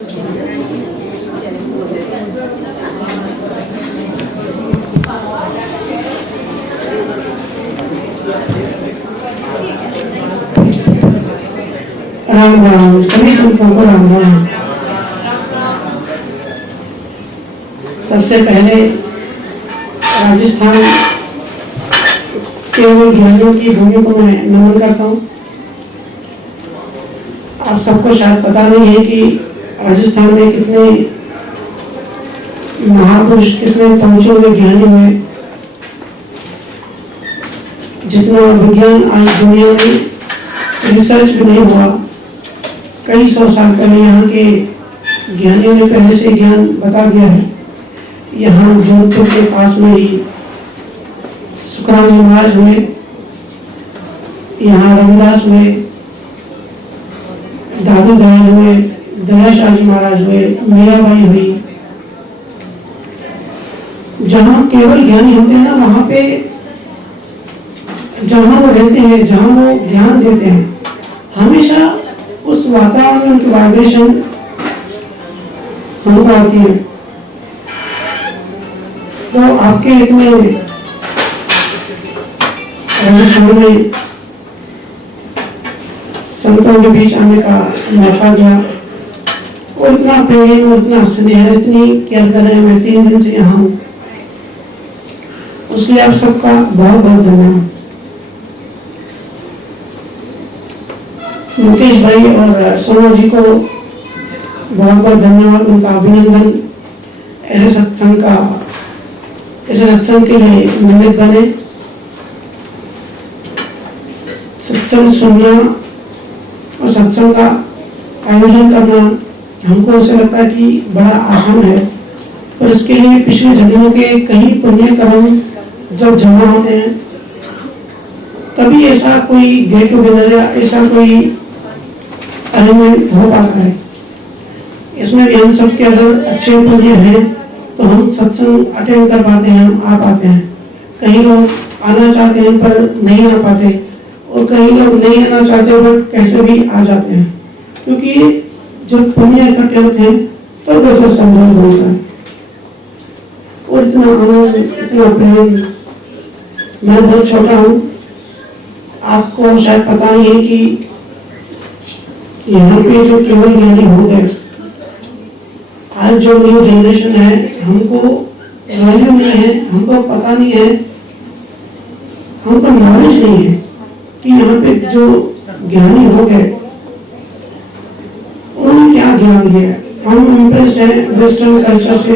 राम राम, सभी संतों को राम राम। सबसे पहले राजस्थान केवल ज्ञानियों की भूमि को मैं नमन करता हूँ। आप सबको शायद पता नहीं है कि राजस्थान में कितने महापुरुष, कितने पहुंचे हुए ज्ञानी हुए। जितना विज्ञान आज दुनिया में रिसर्च भी नहीं हुआ, कई सौ साल पहले यहाँ के ज्ञानियों ने पहले से ज्ञान बता दिया है। यहाँ जोधपुर के पास में ही सुखराम जी महाराज हुए, यहाँ रविदास हुए, दादू दयाल हुए, दयाशाह जी महाराज हुए, मीराबाई हुई। जहाँ केवल ज्ञानी होते हैं ना, वहाँ पे जहाँ वो रहते हैं, जहाँ वो ज्ञान देते हैं, हमेशा उस वातावरण में उनकी वाइब्रेशन हमको आती है। तो आपके इतने राजस्थान में संतों के बीच आने का मौका दिया और इतना प्रेम और इतना स्नेह, इतनी केयर कर रहे हैं। मैं 3 दिन से यहाँ हूँ, उसके लिए आप सबका बहुत बहुत धन्यवाद। मुकेश भाई और सोनू जी को बहुत बहुत धन्यवाद, उनका अभिनंदन। ऐसे सत्संग के लिए निमित्त बने। सत्संग सुनना और सत्संग का आयोजन करना हमको ऐसा लगता है कि बड़ा आसान है, पर इसके लिए पिछले जन्मों के कई पुण्य कर्म जब जमा होते हैं तभी ऐसा कोई गेट टुगेदर या ऐसा कोई अरेंजमेंट हो पाता है। इसमें भी हम सबके अगर अच्छे पुण्य हैं तो हम सत्संग अटेंड कर पाते हैं, हम आ पाते हैं। कई लोग आना चाहते हैं पर नहीं आ पाते, और कई लोग नहीं आना चाहते पर कैसे भी आ जाते हैं, क्योंकि जब पुण्य इकट्ठे होते हैं तो दोस्तों संबंध होता है। और इतना आनंद, इतना प्रेम। मैं बहुत छोटा हूँ, आपको शायद पता नहीं है कि यहाँ पे जो केवल ज्ञानी हो गए, आज जो न्यू जनरेशन है, हमको वैल्यू नहीं है, हमको पता नहीं है, हमको नॉलेज नहीं है कि यहाँ पे जो ज्ञानी हो गए उन्होंने क्या ज्ञान दिया है। हम इम्प्रेस्ड हैं वेस्टर्न कल्चर से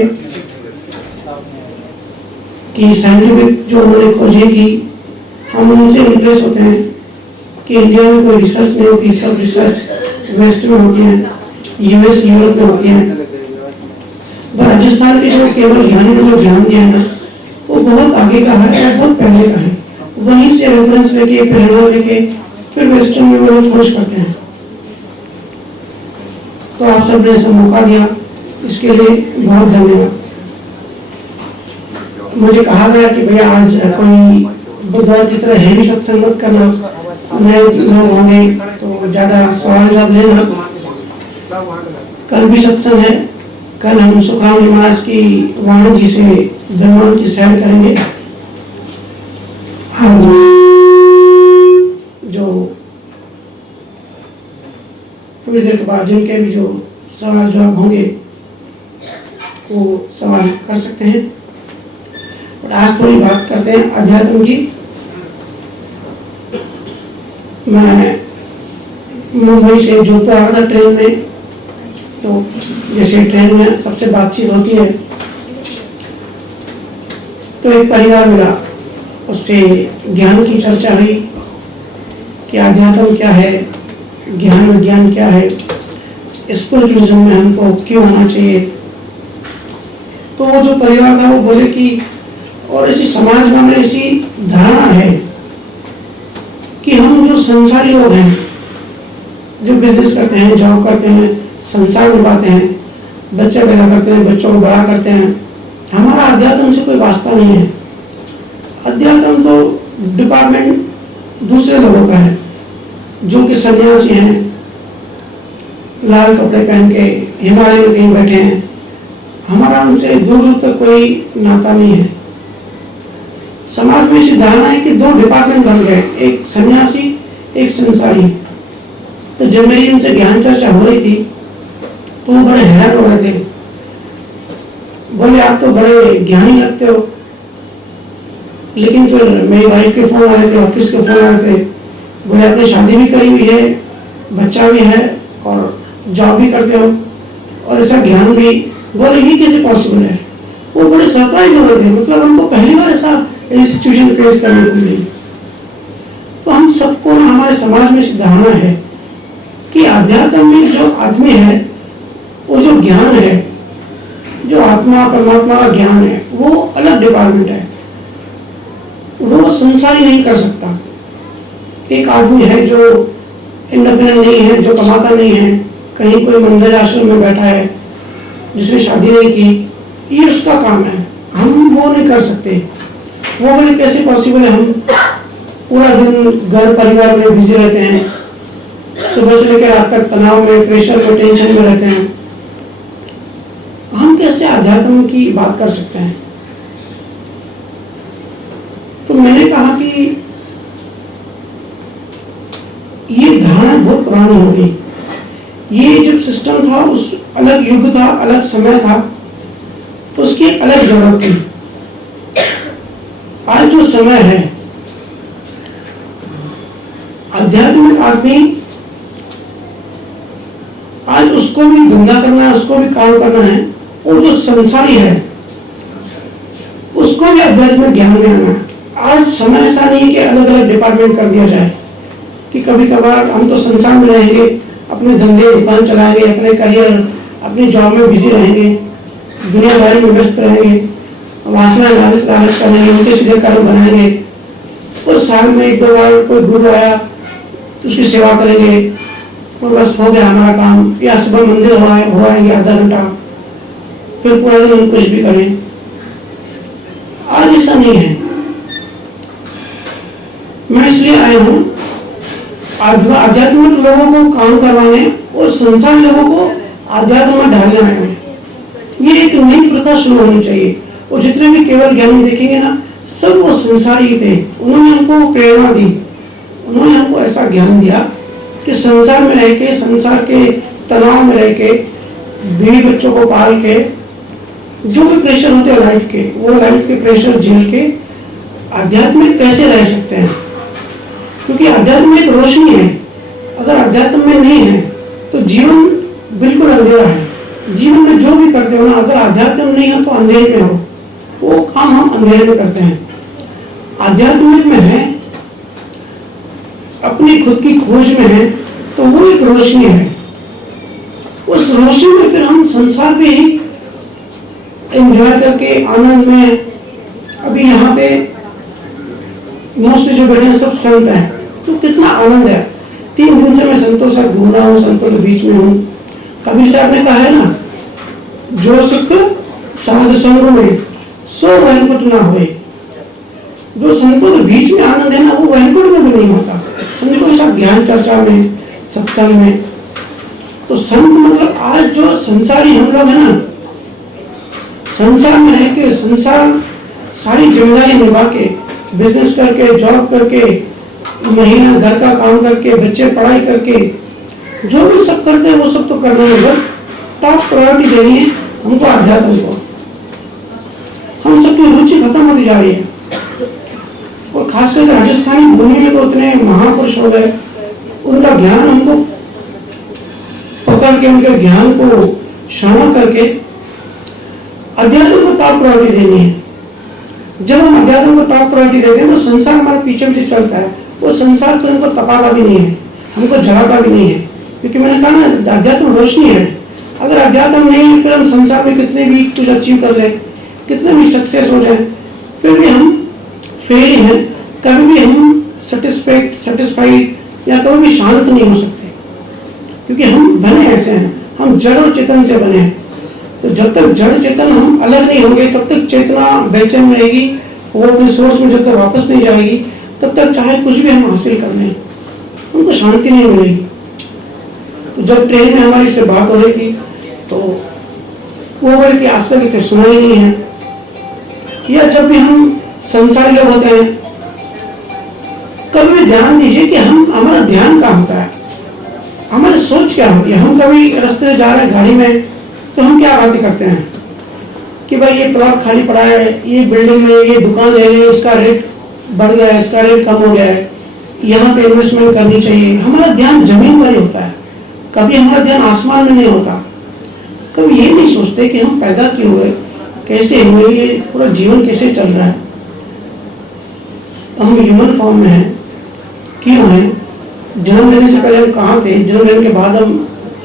कि साइंटिफिक जो उन्होंने खोजे की, हम उनसे इम्प्रेस होते हैं कि इंडिया में कोई रिसर्च नहीं होती, सब रिसर्च वेस्ट में होती है, यूएस यूरोप में होती है। राजस्थान के जो केवल ज्ञानी ने जो ज्ञान दिया है ना, वो बहुत आगे का है, बहुत पहले का है। वहीं से रेफरेंस लेके, प्रेरणा लेके फिर वेस्टर्न में वो लोग खोज करते हैं। तो आप सबने ऐसा मौका दिया, इसके लिए बहुत धन्यवाद। मुझे कहा गया कि भैया आज कोई बुधवार की तरह हैवी सत्संग मत करना, नए लोग होंगे तो ज्यादा सवाल जवाब लेना। कल भी सत्संग है, कल हम सुखराम जी महाराज की वाणी जी से ब्रह्मांड की सैर करेंगे। हम जो थोड़ी देर के बाद जिनके भी जो सवाल जवाब होंगे वो सवाल कर सकते हैं। और आज थोड़ी बात करते हैं अध्यात्म की। मैं मुंबई से जोधपुर आया था ट्रेन में, तो जैसे ट्रेन में सबसे बातचीत होती है तो एक परिवार मिला, उससे ज्ञान की चर्चा हुई कि अध्यात्म क्या है, ज्ञान विज्ञान क्या है, स्पिरिचुअलिज्म में हमको क्यों होना चाहिए। तो वो जो परिवार था वो बोले कि और ऐसी समाज में ऐसी धारणा है कि हम जो संसारी लोग हैं, जो बिजनेस करते हैं, जॉब करते हैं, संसार निभाते हैं, बच्चे पैदा करते हैं, बच्चों को बड़ा करते हैं, हमारा अध्यात्म से कोई वास्ता नहीं है। अध्यात्म तो डिपार्टमेंट दूसरे लोगों का है, जो कि सन्यासी हैं, लाल कपड़े पहन के हिमालय में कहीं बैठे हैं, हमारा उनसे दूर दूर तक कोई नाता नहीं है। समाज में ऐसी धारणा है कि दो डिपार्टमेंट बन गए, एक सन्यासी एक संसारी। तो जब मेरी इनसे ज्ञान चर्चा हो रही थी तो वो बड़े हैरान हो रहे थे, बोले आप तो बड़े ज्ञानी लगते हो। लेकिन फिर मेरी वाइफ के फोन आ रहे थे, ऑफिस के फोन आ रहे थे, बोले आपने शादी भी करी हुई है, बच्चा भी है और जॉब भी करते हो और ऐसा ज्ञान भी, बोले ये कैसे पॉसिबल है। वो बड़े सरप्राइज हो रहे थे, मतलब उनको पहली बार ऐसा सिचुएशन फेस करने को मिली। तो हम सबको ना, हमारे समाज में इस धारणा है कि आध्यात्म में जो आदमी है, वो जो ज्ञान है, जो आत्मा परमात्मा का ज्ञान है, वो अलग डिपार्टमेंट है, वो संसारी नहीं कर सकता। एक आदमी है जो इंडिपेंडेंट नहीं है, जो कमाता नहीं है, कहीं कोई मंदिर आश्रम में बैठा है, जिसने शादी नहीं की, ये उसका काम है, हम वो नहीं कर सकते। वो बोले कैसे पॉसिबल है, हम पूरा दिन घर परिवार में बिजी रहते हैं, सुबह से लेकर रात तक तनाव में, प्रेशर में, टेंशन में रहते हैं, हम कैसे आध्यात्म की बात कर सकते हैं। तो मैंने कहा कि ये धारणा बहुत पुरानी हो गई। ये जब सिस्टम था, उस अलग युग था, अलग समय था, उसकी एक अलग जरूरत थी। आज जो समय है, आध्यात्मिक आदमी आज उसको भी धंधा करना है, उसको भी काम करना है, और जो संसारी है उसको भी आध्यात्मिक ज्ञान में आना है। आज समय ऐसा नहीं है कि अलग अलग डिपार्टमेंट कर दिया जाए कि कभी कभार हम तो संसार में रहेंगे, अपने धंधे दुकान चलाएंगे, अपने करियर, अपनी जॉब में बिजी रहेंगे, दुनियादारी में व्यस्त रहेंगे, वासना लालच करेंगे, उनके सीधे कर्म बनाएंगे, और साल में एक दो बार कोई गुरु आया तो उसकी सेवा करेंगे और बस हो गया हमारा काम। या सुबह मंदिर हो आएंगे आधा घंटा, फिर पूरा दिन हम कुछ भी करें। आज ऐसा नहीं है। मैं इसलिए आया हूं आध्यात्मिक लोगों को काम करवाने और संसार लोगों को आध्यात्म में ढालने आए हैं। ये एक नई प्रथा शुरू होनी चाहिए। और जितने भी केवल ज्ञानी देखेंगे ना, सब वो संसारी थे। उन्होंने हमको प्रेरणा दी, उन्होंने हमको ऐसा ज्ञान दिया कि संसार में रह के, संसार के तनाव में रह के, बीवी बच्चों को पाल के, जो भी प्रेशर होते हैं लाइफ के, वो लाइफ के प्रेशर झेल के आध्यात्म में कैसे रह सकते हैं। क्योंकि अध्यात्म में एक रोशनी है। अगर अध्यात्म में नहीं है तो जीवन बिल्कुल अंधेरा है। जीवन में जो भी करते हो ना, अगर अध्यात्म नहीं हो तो अंधेरे में हो। वो काम हम अंधेरे में करते हैं। आध्यात्मिक में है, अपनी खुद की खोज में है, तो वो एक रोशनी है। उस रोशनी में फिर हम संसार पे ही एंजॉय करके आनंद में। अभी यहाँ पे मोस्टली जो बैठे हैं सब संत हैं, तो कितना आनंद है। 3 दिन से मैं संतों के साथ घूम रहा हूँ, संतों के बीच में हूँ। कबीर साहब ने कहा है ना, जो सुख साध संग में सो वैकुंठ ना होए। जो संतों के बीच में आनंद है ना, वो वैकुंठ में भी नहीं होता। संतों के साथ ज्ञान चर्चा में, सत्संग में। तो संत मतलब आज जो संसारी हम लोग हैं ना, संसार में रह के, संसार सारी जिम्मेदारी निभा के, बिजनेस करके, जॉब करके, महीना घर का काम करके, बच्चे पढ़ाई करके, जो भी सब करते हैं वो सब तो करना है। टॉप प्रायोरिटी देनी है हमको अध्यात्म को। हम सबकी रुचि खत्म होती जा रही है। और खासकर राजस्थानी भूमि में तो इतने महापुरुष हो गए, उनका ज्ञान हमको पकड़ के, उनके ज्ञान को श्रवण करके अध्यात्म को टॉप प्रायोरिटी देनी है। जब हम अध्यात्म को टॉप प्रायोरिटी देते हैं तो संसार हमारे पीछे पीछे चलता है। वो संसार को हमको तपाता भी नहीं है, हमको जलाता भी नहीं है। क्योंकि मैंने कहा ना, अध्यात्म रोशनी है। अगर अध्यात्म नहीं है, फिर हम संसार में कितने भी कुछ अचीव कर ले, कितने भी सक्सेस हो जाए, फिर भी हम फेल ही हैं। कभी भी हम सेटिस्फाइड या कभी भी शांत नहीं हो सकते। क्योंकि हम बने ऐसे हैं, हम जड़ और चेतन से बने हैं। तो जब तक जड़ चेतन हम अलग नहीं होंगे, तब तक चेतना बेचैन रहेगी। वो अपने सोर्स में जब तक वापस नहीं जाएगी, तब तक चाहे कुछ भी हम हासिल कर लें, हमको शांति नहीं मिलेगी। तो जब ट्रेन में हमारी से बात हो रही थी, तो वो बोले कि आज तक इसे सुना ही नहीं है। या जब भी हम संसारी लोग होते हैं, कभी भी ध्यान दीजिए कि हमारा ध्यान कहाँ होता है, हमारी सोच क्या होती है। हम कभी रास्ते से जा रहे हैं गाड़ी में, तो हम क्या बातें करते हैं कि भाई ये प्लॉट खाली पड़ा है, ये बिल्डिंग में ये दुकान है, इसका रेट बढ़ गया है, इसका रेट कम हो गया है, यहाँ पे इन्वेस्टमेंट करनी चाहिए। हमारा ध्यान जमीन पर ही होता है, कभी हमारा ध्यान आसमान में नहीं होता। कभी ये नहीं सोचते कि हम पैदा क्यों हुए, कैसे हुए, ये पूरा जीवन कैसे चल रहा है, हम ह्यूमन फॉर्म में हैं, क्यों हैं, जन्म लेने से पहले हम कहाँ थे, जन्म लेने के बाद हम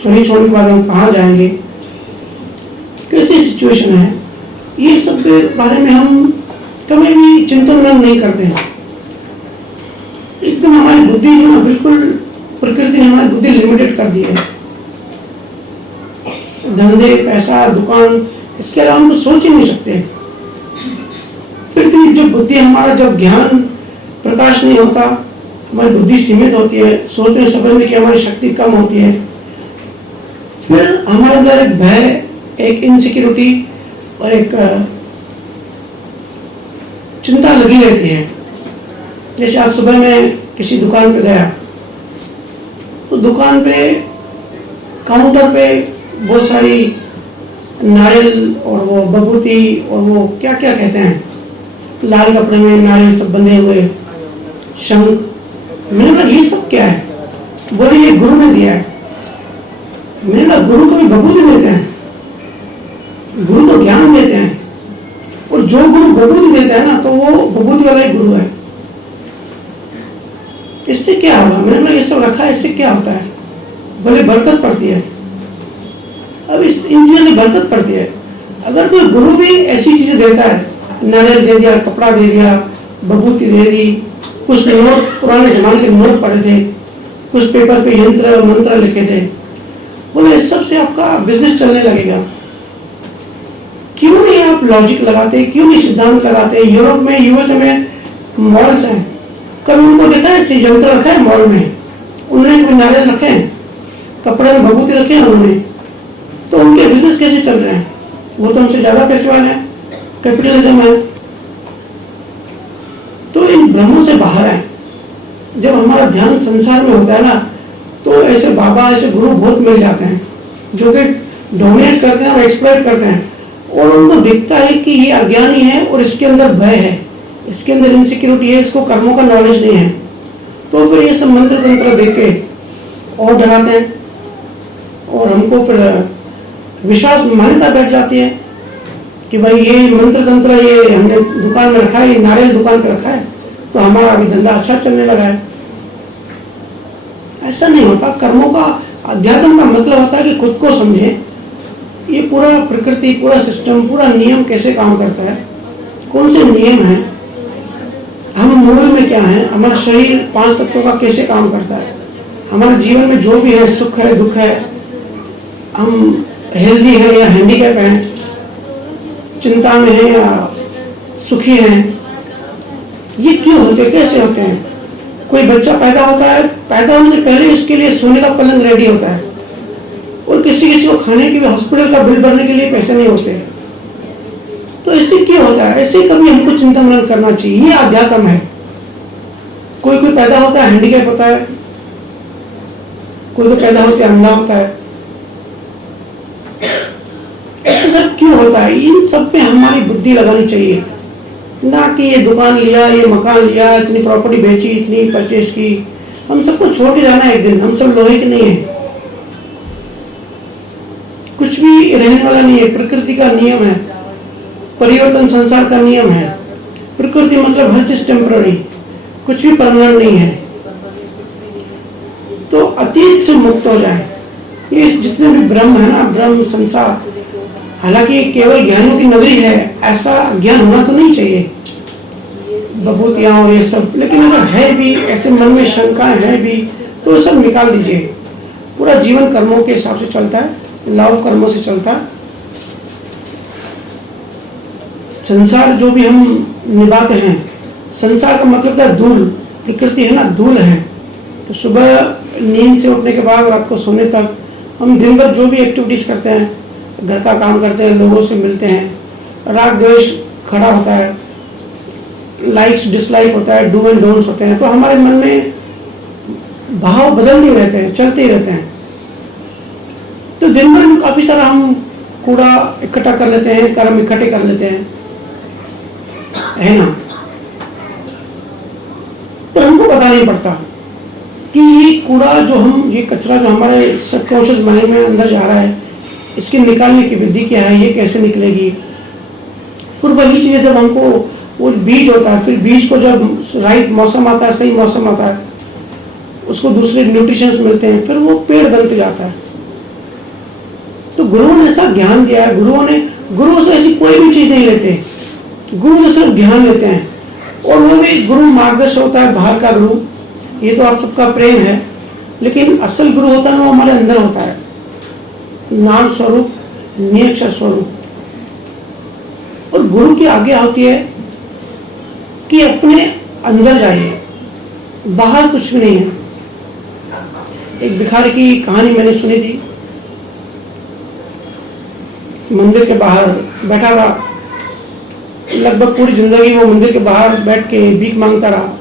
छोड़ने के बाद हम कहाँ जाएंगे, कैसी सिचुएशन है, ये सब के बारे में हम कभी भी चिंतन नहीं करते हैं। एकदम हमारी बुद्धि जो है बिल्कुल, प्रकृति ने हमारी बुद्धि लिमिटेड कर दी है। धंधे, पैसा, दुकान, इसके अलावा हम कुछ सोच ही नहीं सकते। फिर जो बुद्धि हमारा, जब ज्ञान प्रकाश नहीं होता, हमारी बुद्धि सीमित होती है, सोचने समझने की हमारी शक्ति कम होती है, फिर हमारे अंदर एक भय, एक इनसिक्योरिटी और एक चिंता लगी रहती है। जैसे आज सुबह मैं किसी दुकान पे गया, तो दुकान पे काउंटर पे बहुत सारी नारियल और वो बबूती और वो क्या क्या कहते हैं, लाल कपड़े में नारियल सब बंधे हुए, शंख। मैंने कहा ये सब क्या है? बोले ये गुरु ने दिया है। मैंने कहा गुरु को भी बबूती देते हैं? गुरु तो ज्ञान देते हैं, और जो गुरु बबूती देता है ना, तो वो बबूती वाला ही गुरु है। इससे क्या होगा? मैंने कहा ये सब रखा है, इससे क्या होता है? बोले बरकत पड़ती है। अब इन चीजों से बरकत पड़ती है। अगर कोई गुरु भी ऐसी चीजें देता है, नारियल दे दिया, कपड़ा दे दिया, बबूती दे दी, कुछ नोट, पुराने जमाने के नोट पड़े थे, कुछ पेपर पे यंत्र मंत्र लिखे थे, बोले इस सब से आपका बिजनेस चलने लगेगा। क्यों नहीं आप लॉजिक लगाते, क्यों नहीं सिद्धांत लगाते? यूरोप में, यूएसए में मॉल्स हैं, कभी उनको देखा है यंत्र रखा है मॉल में? उन्होंने नारियल रखे हैं, कपड़े में भभूति रखे हैं उन्होंने, तो उनके बिजनेस कैसे चल रहे हैं? वो तो हमसे ज्यादा पैसे वाले हैं, कैपिटलिज्म है। तो इन भ्रमों से बाहर है। जब हमारा ध्यान संसार में होता है ना, तो ऐसे बाबा, ऐसे गुरु बहुत मिल जाते हैं जो कि डोमिनेट करते हैं और एक्सप्लॉइट करते हैं, और उनको दिखता है कि ये अज्ञानी है और इसके अंदर भय है, इसके अंदर इनसिक्योरिटी है, इसको कर्मों का नॉलेज नहीं है। तो फिर ये सब मंत्र तंत्र देख के और डराते हैं, और हमको फिर विश्वास मान्यता बैठ जाती है कि भाई ये मंत्र तंत्र ये हमने दुकान में रखा है, ये नारियल दुकान पे रखा है, तो हमारा अभी धंधा अच्छा चलने लगा है। ऐसा नहीं होता। कर्मों का, अध्यात्म का मतलब होता है कि खुद को समझें, ये पूरा प्रकृति, पूरा सिस्टम, पूरा नियम कैसे काम करता है, कौन से नियम हैं, हम मूल में क्या है, हमारा शरीर 5 तत्वों का कैसे काम करता है, हमारे जीवन में जो भी है, सुख है, दुख है, हम हेल्दी है या हैंडीकैप हैं, चिंता में है या सुखी हैं, ये क्यों होते हैं, कैसे होते हैं? कोई बच्चा पैदा होता है, पैदा होने से पहले उसके लिए सोने का पलंग रेडी होता है, और किसी को खाने के लिए, हॉस्पिटल का बिल भरने के लिए पैसे नहीं होते। तो ऐसे क्यों होता है? ऐसे कभी हमको चिंता मनन करना चाहिए। ये अध्यात्म है। कोई पैदा होता है हैंडीकैप होता है, कोई पैदा होता है अंधा होता है। ऐसे सब क्यों होता है? इन सब पे हमारी बुद्धि लगानी चाहिए, ना कि ये दुकान लिया, ये मकान लिया, इतनी प्रॉपर्टी बेची, इतनी परचेज की। हम सबको छोड़ के जाना है एक दिन। हम सब लोहे के नहीं है, कुछ भी रहने वाला नहीं है। प्रकृति का नियम है, परिवर्तन संसार का नियम है। प्रकृति मतलब हर चीज टेम्पररी, कुछ भी परमानेंट नहीं है। तो अतीत से मुक्त हो जाए। ये जितने भी ब्रह्म है ना, ब्रह्म संसार, हालांकि केवल ज्ञानों की नगरी है, ऐसा ज्ञान होना तो नहीं चाहिए, बबूतियां और ये सब। लेकिन अगर है भी, ऐसे मन में शंकाएं है भी, तो सब निकाल दीजिए। पूरा जीवन कर्मों के हिसाब से चलता है, लाभ कर्मों से चलता है। संसार जो भी हम निभाते हैं, संसार का मतलब है धूल। प्रकृति है ना, धूल है। तो सुबह नींद से उठने के बाद रात को सोने तक हम दिन भर जो भी एक्टिविटीज करते हैं, घर का काम करते हैं, लोगों से मिलते हैं, राग द्वेष खड़ा होता है, लाइक्स डिसलाइक होता है, डू एंड डोंट्स होते हैं, तो हमारे मन में भाव बदलते रहते हैं, चलते ही रहते हैं। तो दिन भर में काफी सारा हम कूड़ा इकट्ठा कर लेते हैं, कर्म इकट्ठे कर लेते हैं, है ना। पर हमको पता नहीं पड़ता कि ये कूड़ा जो हम, ये कचरा जो हमारे सबकॉन्शियस माइंड में अंदर जा रहा है, इसके निकालने की विधि क्या है, ये कैसे निकलेगी। फिर वही चीज़ जब हमको वो बीज होता है, फिर बीज को जब राइट मौसम आता है, सही मौसम आता है, उसको दूसरे न्यूट्रिशंस मिलते हैं, फिर वो पेड़ बनते जाता है। तो गुरुओं ने ऐसा ज्ञान दिया है, गुरुओं से ऐसी कोई भी चीज नहीं लेते, गुरु से सिर्फ ज्ञान लेते हैं। और वो भी गुरु मार्गदर्शक होता है, बाहर का गुरु, ये तो आप सबका प्रेम है, लेकिन असल गुरु होता है वो हमारे अंदर होता है, नाम स्वरूप, नियक्षर स्वरूप। और गुरु की आज्ञा होती है कि अपने अंदर जाइए, बाहर कुछ भी नहीं है। एक भिखारी की कहानी मैंने सुनी थी, मंदिर के बाहर बैठा था, लगभग पूरी जिंदगी वो मंदिर के बाहर बैठ के भीख मांगता रहा।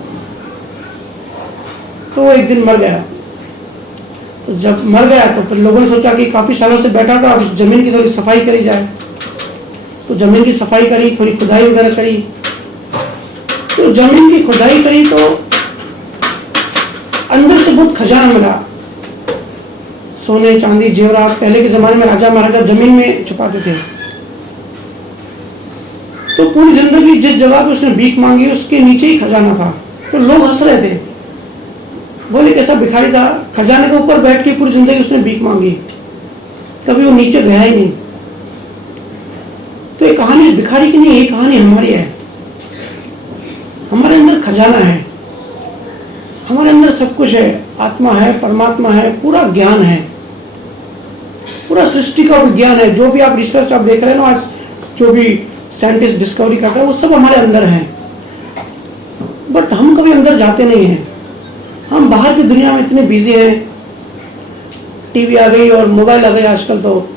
तो वो एक दिन मर गया। तो जब मर गया तो फिर लोगों ने सोचा कि काफी सालों से बैठा था, अब इस जमीन की थोड़ी सफाई करी जाए। तो जमीन की सफाई करी, थोड़ी खुदाई वगैरह करी। तो जमीन की खुदाई करी तो अंदर से बहुत खजाना मिला, सोने चांदी जेवरात। पहले के जमाने में राजा महाराजा जमीन में छुपाते थे। तो पूरी जिंदगी जिस जगह पे उसने भीख मांगी उसके नीचे ही खजाना था। तो लोग हंस रहे थे, बोले कैसा भिखारी था, खजाने के ऊपर बैठ के पूरी जिंदगी उसने भीख मांगी, कभी वो नीचे गया ही नहीं। तो ये कहानी इस भिखारी की नहीं, ये कहानी हमारी है। हमारे अंदर खजाना है, हमारे अंदर सब कुछ है, आत्मा है, परमात्मा है, पूरा ज्ञान है, पूरा सृष्टि का विज्ञान है। जो भी आप रिसर्च आप देख रहे हैं ना, आज जो भी साइंटिस्ट डिस्कवरी करता है वो सब हमारे अंदर है। बट हम कभी अंदर जाते नहीं हैं। हम बाहर की दुनिया में इतने बिजी हैं, टीवी आ गई और मोबाइल आ गई आजकल, तो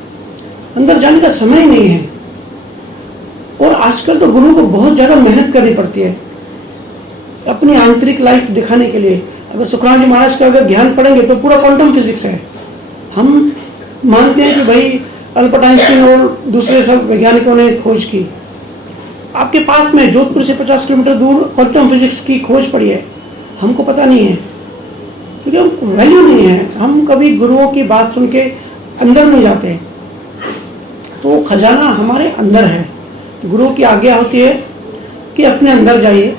अंदर जाने का समय ही नहीं है। और आजकल तो गुरु को बहुत ज्यादा मेहनत करनी पड़ती है अपनी आंतरिक लाइफ दिखाने के लिए। अगर सुखराम जी महाराज का अगर ज्ञान पढ़ेंगे तो पूरा क्वांटम फिजिक्स है। हम मानते हैं कि भाई अल्बर्ट आइंस्टीन और दूसरे सब वैज्ञानिकों ने खोज की। आपके पास में जोधपुर से 50 किलोमीटर दूर क्वांटम फिजिक्स की खोज पड़ी है, हमको पता नहीं है क्योंकि हम वैल्यू नहीं है। हम कभी गुरुओं की बात सुन के अंदर नहीं जाते। तो खजाना हमारे अंदर है। गुरु की आज्ञा होती है कि अपने अंदर जाइए।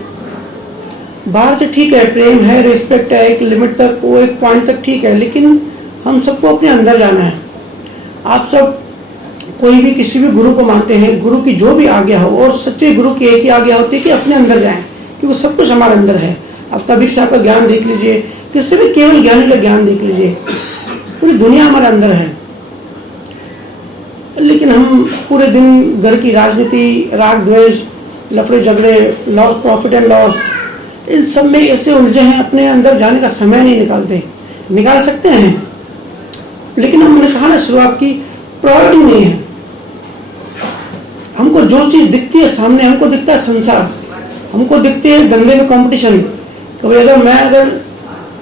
बाहर से ठीक है, प्रेम है, रिस्पेक्ट है, एक लिमिट तक, वो एक पॉइंट तक ठीक है, लेकिन हम सबको अपने अंदर जाना है। आप सब कोई भी किसी भी गुरु को मानते हैं, गुरु की जो भी आज्ञा हो, और सच्चे गुरु की एक ही आज्ञा होती है कि अपने अंदर जाएं, क्योंकि सब कुछ हमारे अंदर है। आप कबीर साहब का ज्ञान देख लीजिए, किसी भी केवल ज्ञानी का ज्ञान देख लीजिए, पूरी दुनिया हमारे अंदर है। लेकिन हम पूरे दिन घर की राजनीति, राग द्वेष, लफड़े झगड़े, लॉस, प्रॉफिट एंड लॉस, इन सब में ऐसे उलझे हैं, अपने अंदर जाने का समय नहीं निकालते। निकाल सकते हैं, लेकिन हमने कहा ना शुरुआत की, प्रायोरिटी नहीं है। हमको जो चीज दिखती है सामने, हमको दिखता है संसार, हमको दिखते हैं धंधे में कंपटीशन। तो अगर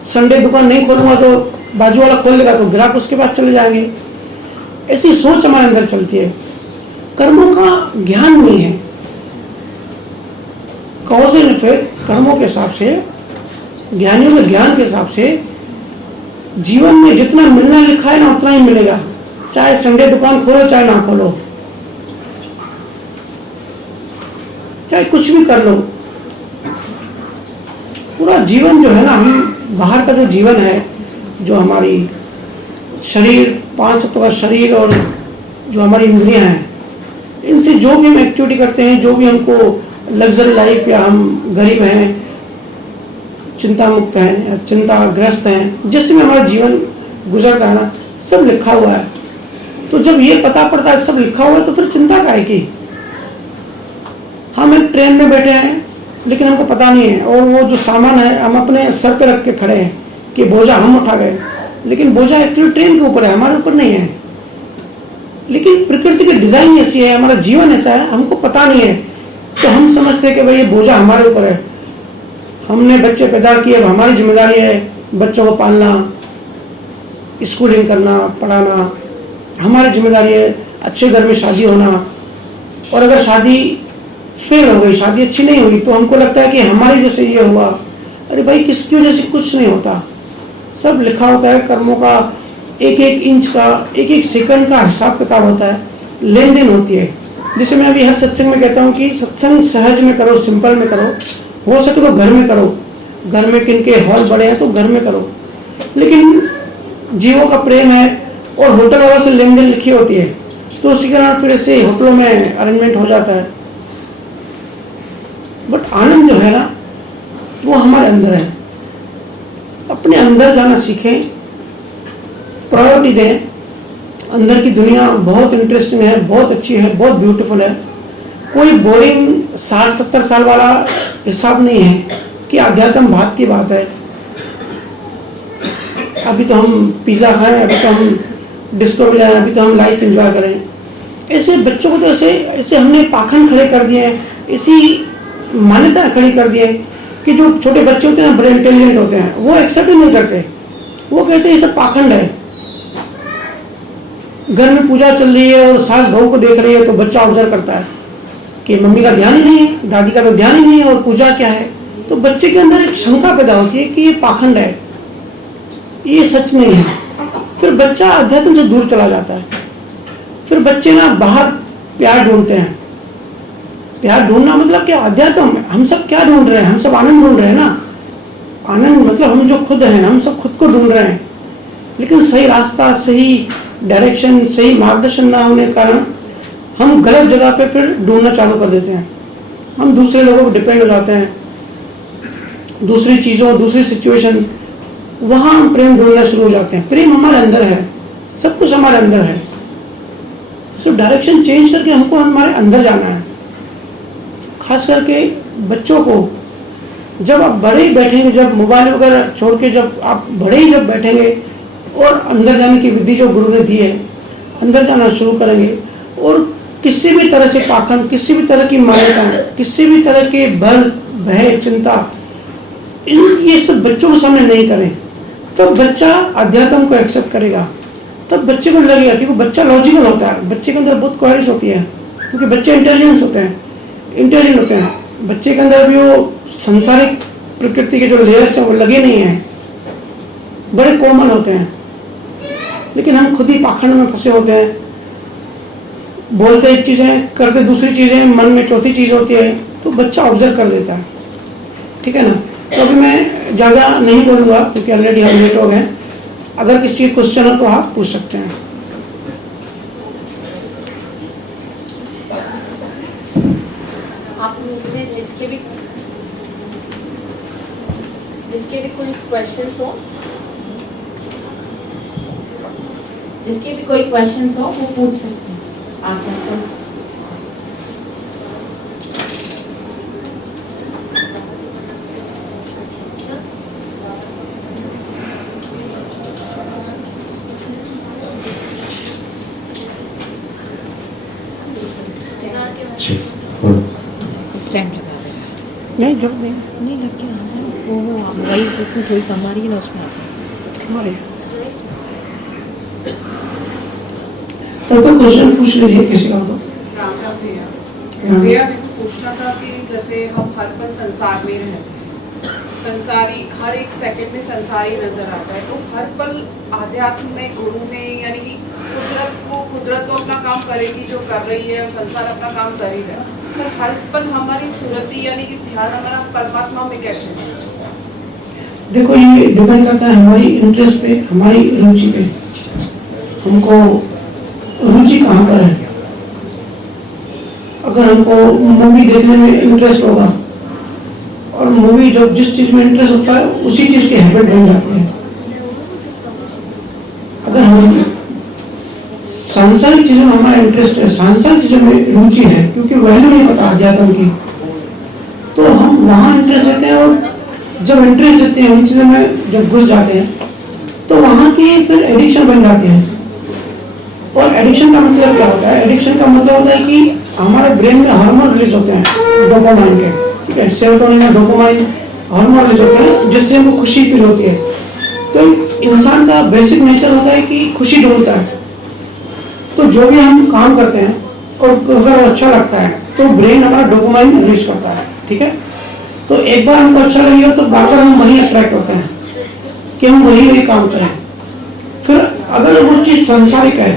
संडे दुकान नहीं खोलूंगा तो बाजू वाला खोल लेगा, तो ग्राहक उसके पास चले जाएंगे। ऐसी सोच हमारे अंदर चलती है। कर्मों का ज्ञान नहीं है। कॉज एंड इफेक्ट कर्मों के हिसाब से, ज्ञानियों के ज्ञान के हिसाब से जीवन में जितना मिलना लिखा है ना उतना ही मिलेगा, चाहे संडे दुकान खोलो चाहे ना खोलो, चाहे कुछ भी कर लो। पूरा जीवन जो है ना, हम बाहर का जो जीवन है, जो हमारी शरीर, 5 तत्व का शरीर और जो हमारी इंद्रियां हैं, इनसे जो भी हम एक्टिविटी करते हैं, जो भी हमको लग्जरी लाइफ, या हम गरीब हैं, चिंता मुक्त हैं या चिंताग्रस्त हैं, जिससे भी हमारा जीवन गुजरता है ना, सब लिखा हुआ है। तो जब ये पता पड़ता है सब लिखा हुआ है, तो फिर चिंता काहे की। हम एक ट्रेन में बैठे हैं लेकिन हमको पता नहीं है, और वो जो सामान है हम अपने सर पे रख के खड़े हैं कि बोझा हम उठा गए, लेकिन बोझा एक्चुअली ट्रेन के ऊपर है, हमारे ऊपर नहीं है। लेकिन प्रकृति की डिजाइन ऐसी है, हमारा जीवन ऐसा है, हमको पता नहीं है, तो हम समझते हैं कि भाई ये बोझा हमारे ऊपर है, हमने बच्चे पैदा किए, अब हमारी जिम्मेदारी है बच्चों को पालना, स्कूलिंग करना, पढ़ाना, हमारी जिम्मेदारी है, अच्छे घर में शादी होना, और अगर शादी फेल हो गई, शादी अच्छी नहीं हुई, तो हमको लगता है कि हमारी जैसे ये हुआ। अरे भाई किसकी वजह से कुछ नहीं होता, सब लिखा होता है, कर्मों का एक एक इंच का, एक एक सेकंड का हिसाब किताब होता है, लेन देन होती है। जैसे मैं अभी हर सत्संग में कहता हूँ कि सत्संग सहज में करो, सिंपल में करो, हो सके तो घर में करो, घर में किनके हॉल बड़े हैं तो घर में करो, लेकिन जीवों का प्रेम है और होटल वालों से लेन देन लिखी होती है, तो उसी कारण फिर ऐसे होटलों में अरेंजमेंट हो जाता है। बट आनंद जो है ना वो हमारे अंदर है, अपने अंदर जाना सीखें, प्रायोरिटी दें। अंदर की दुनिया बहुत इंटरेस्टिंग है, बहुत अच्छी है, बहुत ब्यूटीफुल है। कोई बोरिंग 60-70 साल वाला हिसाब नहीं है कि अध्यात्म बात की बात है, अभी तो हम पिज्जा खाएं, अभी तो हम डिस्को में जाएं, अभी तो हम लाइफ एंजॉय करें। ऐसे बच्चों को तो ऐसे हमने पाखंड खड़े कर दिए हैं, ऐसी मान्यता खड़ी कर दी है कि जो छोटे बच्चे होते हैं ना, बड़े इंटेलिजेंट होते हैं, वो एक्सेप्ट नहीं करते, वो कहते हैं ये सब पाखंड है। घर में पूजा चल रही है और सास बहू को देख रही है तो बच्चा ऑब्जर्व करता है कि मम्मी का ध्यान ही नहीं है, दादी का तो ध्यान ही नहीं है, और पूजा क्या है, तो बच्चे के अंदर एक शंका पैदा होती है कि ये पाखंड है, ये सच नहीं है। फिर बच्चा अध्यात्म से दूर चला जाता है। फिर बच्चे ना बाहर प्यार ढूंढते हैं। प्यार ढूंढना मतलब क्या, अध्यात्म। हम सब क्या ढूंढ रहे हैं, हम सब आनंद ढूंढ रहे हैं ना। आनंद मतलब हम जो खुद हैं, हम सब खुद को ढूंढ रहे हैं, लेकिन सही रास्ता, सही डायरेक्शन, सही मार्गदर्शन ना होने के कारण हम गलत जगह पे फिर ढूंढना चालू कर देते हैं। हम दूसरे लोगों पर डिपेंड हो जाते हैं, दूसरी चीज़ों, दूसरी सिचुएशन, वहाँ हम प्रेम ढूंढना शुरू हो जाते हैं। प्रेम हमारे अंदर है, सब कुछ हमारे अंदर है, सिर्फ डायरेक्शन चेंज करके हमको हमारे अंदर जाना है। खास करके बच्चों को, जब आप बड़े ही बैठेंगे, जब मोबाइल वगैरह छोड़ के जब आप बड़े ही जब बैठेंगे और अंदर जाने की विधि जो गुरु ने दी है, अंदर जाना शुरू करेंगे, और किसी भी तरह से पाखंड, किसी भी तरह की मान्यता, किसी भी तरह के भय, चिंता, ये सब बच्चों के सामने नहीं करें, तब बच्चा अध्यात्म को एक्सेप्ट करेगा। तब बच्चे को लगेगा, क्योंकि बच्चा लॉजिकल होता है, बच्चे के अंदर बहुत कोहेरेंस होती है, क्योंकि बच्चे इंटेलिजेंट होते हैं। बच्चे के अंदर भी वो संसारिक प्रकृति के जो लेयर्स हैं वो लगे नहीं हैं, बड़े कोमल होते हैं। लेकिन हम खुद ही पाखंड में फंसे होते हैं, बोलते एक चीज़ है, करते दूसरी चीज़ें, मन में चौथी चीज़ होती है, तो बच्चा ऑब्जर्व कर देता है। ठीक है ना। तो अभी मैं ज़्यादा नहीं बोलूँगा क्योंकि ऑलरेडी हम लेट हो गए। अगर किसी क्वेश्चन हो तो आप पूछ सकते हैं। आप मुझसे जिसके भी कोई क्वेश्चंस हो वो पूछ सकते हैं आप। नहीं जो नहीं लग के वो राइस जिसमें थोड़ी कम आ रही है ना, उसमें आ जाए हमारे तो क्वेश्चन पूछ लीजिए किसी का। तो राम भैया, मेरे को पूछना था कि जैसे हम हर पल संसार में रहते हैं, संसारी हर एक सेकंड में संसारी नजर आता है, तो हर पल आध्यात्म में, गुरु में, यानी कि कुदरत तो अपना काम करेगी जो कर रही है, और संसार अपना काम कर ही रहा है, पर हर पल हमारी सुरति यानी कि ध्यान हमारा परमात्मा में कैसे है? देखो ये डिपेंड करता है हमारी इंटरेस्ट पे, हमारी रुचि पे। हमको रुचि कहाँ पर है। अगर हमको मूवी देखने में इंटरेस्ट होगा और मूवी जो जिस चीज में इंटरेस्ट होता है उसी चीज की हैबिट बन जाती है। अगर हम सांसारिक चीजों में हमारा इंटरेस्ट है, सांसारिक चीजों में रुचि है, क्योंकि वैल्यू नहीं पता अध्यात्म की, तो हम वहाँ इंटरेस्ट लेते हैं, और जब इंटरेस्ट लेते हैं उन चीजों में, जब घुस जाते हैं तो वहाँ की फिर एडिक्शन बन जाती है, और एडिक्शन का मतलब क्या होता है? एडिक्शन का मतलब होता है कि हमारे ब्रेन में हार्मोन रिलीज होते हैं डोपामाइन के, ठीक है, सेरोटोनिन और डोपामाइन हार्मोन रिलीज होते हैं जिससे हमको खुशी फील होती है। तो इंसान का बेसिक नेचर होता है कि खुशी ढूंढता है। तो जो भी हम काम करते हैं और अगर अच्छा लगता है तो ब्रेन हमारा डोपामाइन रिलीज करता है, ठीक है। तो एक बार हमको अच्छा लगेगा तो बार बार हम वही अट्रैक्ट होते हैं कि हम वही काम करें। फिर अगर वो चीज सांसारिक है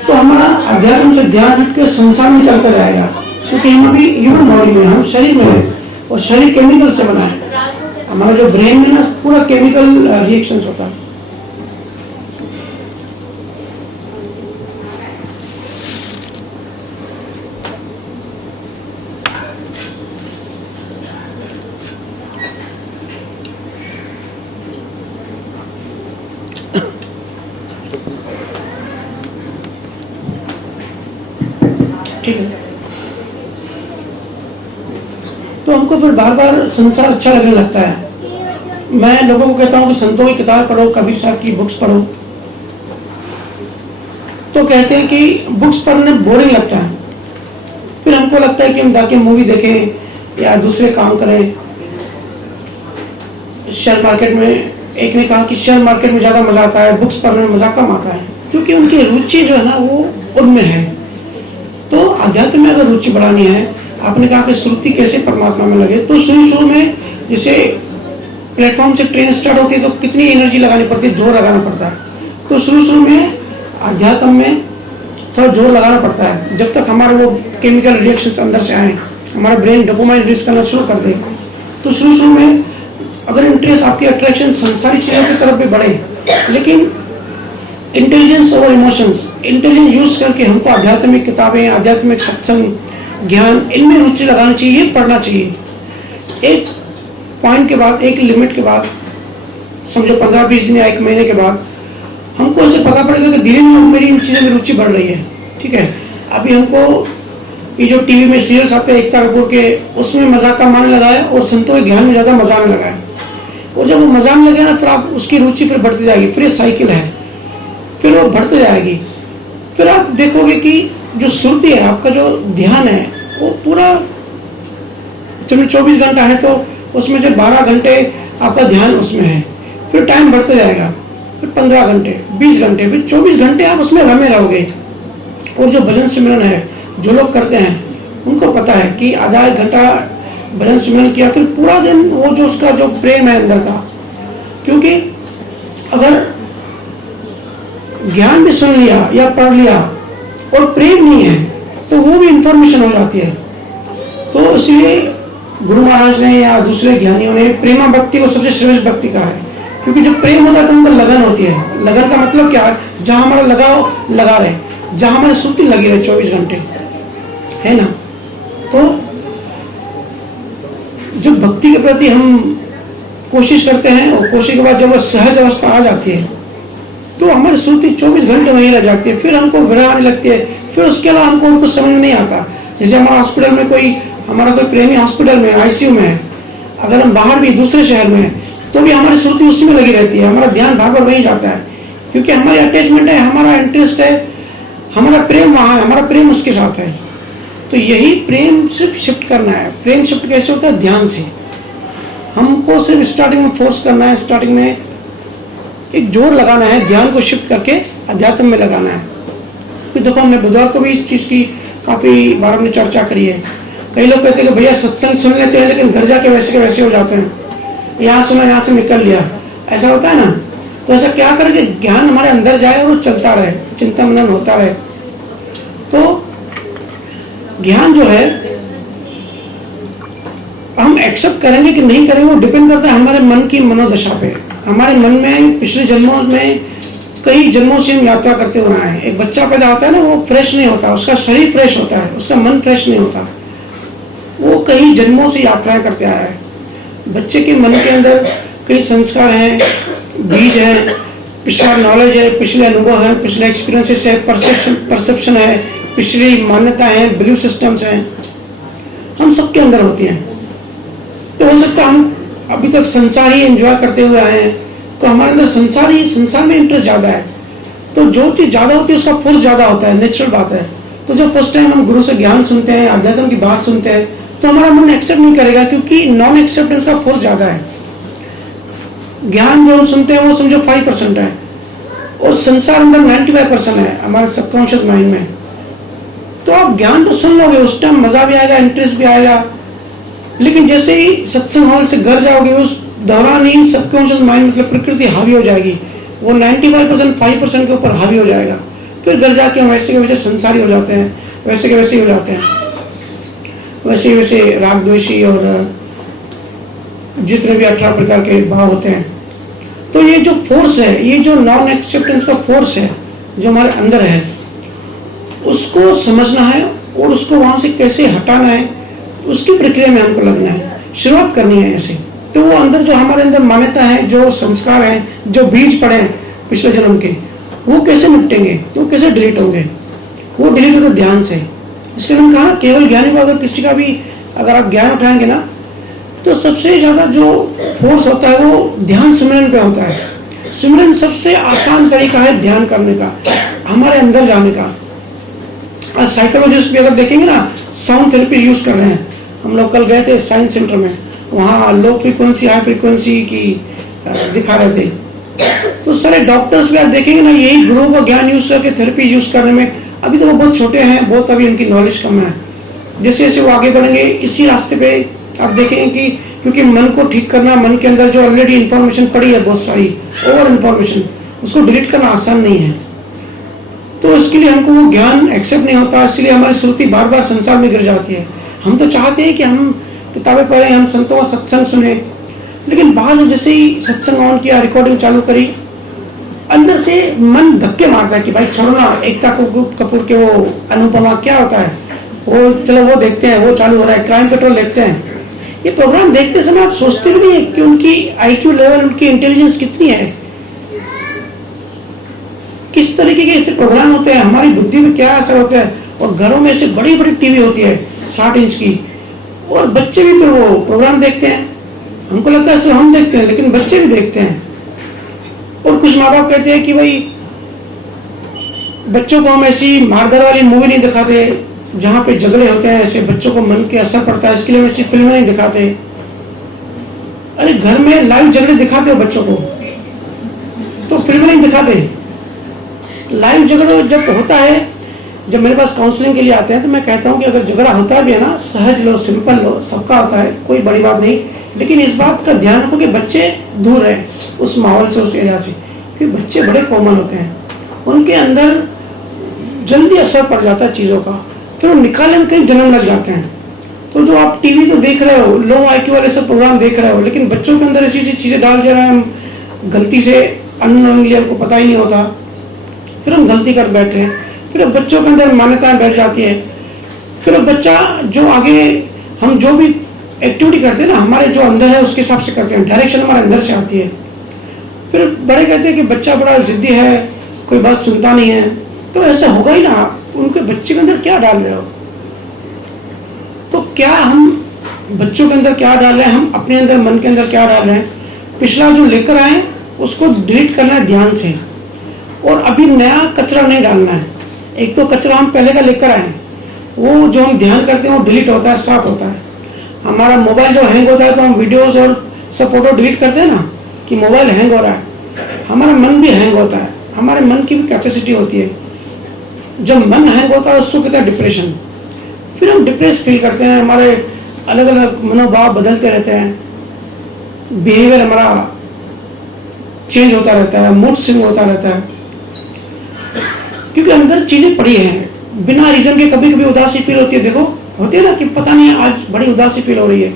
तो हमारा अध्यात्म से ध्यान हट के संसार में चलता रहेगा, क्योंकि हम अभी ह्यूमन बॉडी में, हम शरीर में है और शरीर केमिकल से बना है। हमारा जो ब्रेन में ना पूरा केमिकल रिएक्शंस होता है। ठीक है, तो हमको फिर बार बार संसार अच्छा लगने लगता है। मैं लोगों को कहता हूँ कि संतों की किताब पढ़ो, कबीर साहब की बुक्स पढ़ो, तो कहते हैं कि बुक्स पढ़ने बोरिंग लगता है। फिर हमको लगता है कि हम जाके मूवी देखें या दूसरे काम करें। शेयर मार्केट में एक ने कहा कि शेयर मार्केट में ज़्यादा मजा आता है, बुक्स पढ़ने में मजा कम आता है, क्योंकि उनकी रुचि जो है ना वो उनमें है। तो अध्यात्म में अगर रुचि बढ़ानी है, आपने कहा कि श्रुति कैसे परमात्मा में लगे, तो शुरू में जैसे प्लेटफॉर्म से ट्रेन स्टार्ट होती है तो कितनी एनर्जी लगानी पड़ती है, जोर लगाना पड़ता है। तो शुरू में अध्यात्म में थोड़ा जोर लगाना पड़ता है, जब तक हमारे वो केमिकल रिएक्शंस अंदर से आए, हमारा ब्रेन डोपामाइन रिलीज करना शुरू कर दे। तो शुरू में अगर इंटरेस्ट, आपकी अट्रैक्शन संसारिक चीज़ों की तरफ भी बढ़े, लेकिन intelligence over emotions, intelligence use करके हमको आध्यात्मिक किताबें, आध्यात्मिक सत्संग, ज्ञान, इनमें रुचि लगानी चाहिए, पढ़ना चाहिए। एक पॉइंट के बाद, एक लिमिट के बाद, समझो 15-20 दिन या 1 महीने के बाद हमको ऐसे पता पड़ेगा कि धीरे धीरे मेरी इन चीज़ों में रुचि बढ़ रही है, ठीक है। अभी हमको ये जो टीवी में सीरियल्स आते हैं एकता कपूर के, उसमें मजाक का मानने लगा है और संतों के ज्ञान में ज़्यादा मजा आने लगा है। और जब वो मजा आने लगे ना, फिर आप उसकी रुचि फिर बढ़ती जाएगी, फिर ये साइकिल है, फिर वो बढ़ती जाएगी। फिर आप देखोगे कि जो श्रुति है, आपका जो ध्यान है, वो पूरा 24 घंटा है तो उसमें से 12 घंटे आपका ध्यान उसमें है। फिर टाइम बढ़ते जाएगा, फिर 15 घंटे, 20 घंटे, फिर 24 घंटे आप उसमें रमे रहोगे। और जो भजन सिमरन है, जो लोग करते हैं उनको पता है कि आधा 1 घंटा भजन सिमरन किया, फिर पूरा दिन वो जो उसका जो प्रेम है अंदर का, क्योंकि अगर ज्ञान भी सुन लिया या पढ़ लिया और प्रेम नहीं है तो वो भी इंफॉर्मेशन हो जाती है। तो इसलिए गुरु महाराज ने या दूसरे ज्ञानियों ने प्रेमा भक्ति को सबसे श्रेष्ठ भक्ति कहा है, क्योंकि जब प्रेम होता है तो उनका लगन होती है। लगन का मतलब क्या है? जहां हमारा लगाव लगा रहे, जहां हमारी श्रुति लगी रहे 24 घंटे, है ना। तो जब भक्ति के प्रति हम कोशिश करते हैं और कोशिश के बाद जब वो सहज अवस्था आ जाती है तो हमारी श्रुति 24 घंटे वहीं रह जाती है। फिर हमको विरह आने लगती है, फिर उसके अलावा हमको उनको समझ में नहीं आता। जैसे हमारा हॉस्पिटल में कोई, हमारा कोई प्रेमी हॉस्पिटल में आईसीयू में है, अगर हम बाहर भी दूसरे शहर में है तो भी हमारी श्रुति उसी में लगी रहती है, हमारा ध्यान बार बार वहीं जाता है, क्योंकि हमारी अटैचमेंट है, हमारा इंटरेस्ट है, हमारा प्रेम वहाँ है, हमारा प्रेम उसके साथ है। तो यही प्रेम सिर्फ शिफ्ट करना है। प्रेम शिफ्ट कैसे होता है? ध्यान से। हमको सिर्फ स्टार्टिंग में फोर्स करना है, स्टार्टिंग में एक जोर लगाना है, ध्यान को शिफ्ट करके अध्यात्म में लगाना है। तो देखो, हमने बुधवार को भी इस चीज़ की काफ़ी बार हमने चर्चा करी है। कई लोग कहते हैं कि भैया सत्संग सुन लेते हैं लेकिन घर जाके वैसे के वैसे हो जाते हैं, यहाँ सुना यहाँ से निकल लिया, ऐसा होता है ना। तो ऐसा क्या करें कि ज्ञान हमारे अंदर जाए और वो चलता रहे, चिंतन मनन होता रहे। तो ज्ञान जो है हम एक्सेप्ट करेंगे कि नहीं करेंगे, वो डिपेंड करता है हमारे मन की मनोदशा पे। हमारे मन में पिछले जन्मों में, कई जन्मों से हम यात्रा करते हुए आए हैं। एक बच्चा पैदा होता है ना, वो फ्रेश नहीं होता, उसका शरीर फ्रेश होता है, उसका मन फ्रेश नहीं होता, वो कई जन्मों से यात्राएं करते आया है। बच्चे के मन के अंदर कई संस्कार हैं, बीज है, पिछला नॉलेज है, पिछले अनुभव है, पिछले एक्सपीरियंसेस है, परसेप्शन है, पिछली मान्यता है, बिलीफ सिस्टम्स हैं, हम सबके अंदर होती हैं। तो हो सकता है हम अभी तक संसार ही एंजॉय करते हुए आए हैं, तो हमारे अंदर संसार में इंटरेस्ट ज़्यादा है। तो जो चीज ज्यादा होती है उसका फोर्स ज्यादा होता है, नेचुरल बात है। तो जब फर्स्ट टाइम हम गुरु से ज्ञान सुनते हैं, अध्यात्म की बात सुनते हैं, तो हमारा मन एक्सेप्ट नहीं करेगा, क्योंकि नॉन एक्सेप्टेंस का फोर्स ज्यादा है। ज्ञान जो हम सुनते हैं वो समझो 5% है, और संसार अंदर 95% है हमारे सबकॉन्शियस माइंड में। तो आप ज्ञान तो सुन लोगे, उस टाइम मजा भी आएगा, इंटरेस्ट भी आएगा, लेकिन जैसे ही सत्संग हॉल से घर जाओगे उस दौरान ही सबकॉन्शियस माइंड मतलब प्रकृति हावी हो जाएगी, वो 95% 5% के ऊपर हावी हो जाएगा। फिर घर जाके हम वैसे के वैसे संसारी हो जाते हैं, वैसे के वैसे ही हो जाते हैं, वैसे वैसे राग द्वेषी और जितने भी 18 प्रकार के भाव होते हैं। तो ये जो फोर्स है, ये जो नॉन एक्सेप्टेंस का फोर्स है जो हमारे अंदर है, उसको समझना है और उसको वहां से कैसे हटाना है, उसकी प्रक्रिया में हमको लगना है, शुरुआत करनी है ऐसे। तो वो अंदर जो हमारे अंदर मान्यता है, जो संस्कार है, जो बीज पड़े हैं पिछले जन्म के, वो कैसे निपटेंगे, वो कैसे डिलीट होंगे? वो डिलीट होते ध्यान से। इसके लिए कहा केवल ज्ञानी को अगर किसी का भी अगर आप ज्ञान उठाएंगे ना, तो सबसे ज्यादा जो फोर्स होता है वो ध्यान सिमरन पे होता है। सिमरन सबसे आसान तरीका है ध्यान करने का, हमारे अंदर जाने का। आज साइकोलॉजिस्ट भी अगर देखेंगे ना, साउंड थेरेपी यूज कर रहे हैं। हम लोग कल गए थे साइंस सेंटर में, वहाँ लो फ्रीक्वेंसी हाई फ्रीक्वेंसी की दिखा रहे थे। तो सारे डॉक्टर्स भी आप देखेंगे ना, यही गुरु का ज्ञान यूज करके थेरेपी यूज करने में, अभी तो वो बहुत छोटे हैं, बहुत अभी उनकी नॉलेज कम है। जैसे जैसे वो आगे बढ़ेंगे इसी रास्ते पे आप देखेंगे कि क्योंकि मन को ठीक करना, मन के अंदर जो ऑलरेडी इंफॉर्मेशन पड़ी है बहुत सारी ओवर इंफॉर्मेशन, उसको डिलीट करना आसान नहीं है। तो इसके लिए हमको वो ज्ञान एक्सेप्ट नहीं होता, इसलिए हमारी श्रुति बार बार संसार में गिर जाती है। हम तो चाहते हैं कि हम किताबें पढ़ें, हम संतों का सत्संग सुने, लेकिन बाद जैसे ही सत्संग ऑन किया, रिकॉर्डिंग चालू करी, अंदर से मन धक्के मारता है कि भाई छोड़ो ना, एकता कपूर के वो अनुपमा क्या होता है, वो चलो वो देखते हैं, वो चालू हो रहा है, क्राइम पेट्रोल देखते हैं। ये प्रोग्राम देखते समय आप सोचते भी नहीं कि उनकी IQ लेवल, उनकी इंटेलिजेंस कितनी है, किस तरीके के ऐसे प्रोग्राम होते हैं, हमारी बुद्धि में क्या असर होता है। और घरों में ऐसे बड़ी बड़ी टीवी होती है 60 इंच की, और बच्चे भी फिर वो प्रोग्राम देखते हैं। हमको लगता है सिर्फ हम देखते हैं, लेकिन बच्चे भी देखते हैं। और कुछ माँ बाप कहते हैं कि भाई बच्चों को हम ऐसी मारधाड़ वाली मूवी नहीं दिखाते जहां पे झगड़े होते हैं, ऐसे बच्चों को मन के असर पड़ता है, इसके लिए हम ऐसी फिल्में नहीं दिखाते। अरे घर में लाइव झगड़े दिखाते हो बच्चों को, तो फिल्में नहीं दिखाते। लाइव झगड़ा जब होता है, जब मेरे पास काउंसलिंग के लिए आते हैं, तो मैं कहता हूं कि अगर झगड़ा होता भी है ना, सहज लो, सिंपल लो, सबका होता है, कोई बड़ी बात नहीं, लेकिन इस बात का ध्यान रखो कि बच्चे दूर रहे उस माहौल से, उस एरिया से, क्योंकि बच्चे बड़े कोमल होते हैं, उनके अंदर जल्दी असर पड़ जाता है चीजों का, फिर वो निकालने में कई जन्म लग जाते हैं। तो जो आप टीवी तो देख रहे हो, लो IQ वाले सब प्रोग्राम देख रहे हो, लेकिन बच्चों के अंदर ऐसी ऐसी चीजें डाल दे रहे हैं, हम गलती से अननोइंगली, हमको पता ही नहीं होता, फिर हम गलती कर बैठे हैं, फिर बच्चों के अंदर मान्यताएं बैठ जाती है। फिर बच्चा जो आगे हम जो भी एक्टिविटी करते हैं ना, हमारे जो अंदर है उसके हिसाब से करते हैं, डायरेक्शन हमारे अंदर से आती है। फिर बड़े कहते हैं कि बच्चा बड़ा जिद्दी है, कोई बात सुनता नहीं है, तो ऐसा होगा ही ना। उनके बच्चे के अंदर क्या डाल रहे हो? तो क्या हम बच्चों के अंदर क्या डाल रहे हैं, हम अपने अंदर, मन के अंदर क्या डाल रहे हैं? पिछला जो लेकर आए उसको डिलीट करना है ध्यान से, और अभी नया कचरा नहीं डालना है। एक तो कचरा हम पहले का लेकर आए, वो जो हम ध्यान करते हैं वो डिलीट होता है, साफ होता है। हमारा मोबाइल जो हैंग होता है तो हम वीडियोस और सब फोटो डिलीट करते हैं ना, कि मोबाइल हैंग हो रहा है। हमारा मन भी हैंग होता है, हमारे मन की भी कैपेसिटी होती है। जब मन हैंग होता है उसको कहते हैं डिप्रेशन। फिर हम डिप्रेस फील करते हैं, हमारे अलग अलग मनोभाव बदलते रहते हैं, बिहेवियर हमारा चेंज होता रहता है, मूड स्विंग होता रहता है, क्योंकि अंदर चीजें पड़ी हैं। बिना रीजन के कभी कभी उदासी फील होती है, देखो होती है ना, कि पता नहीं आज बड़ी उदासी फील हो रही है,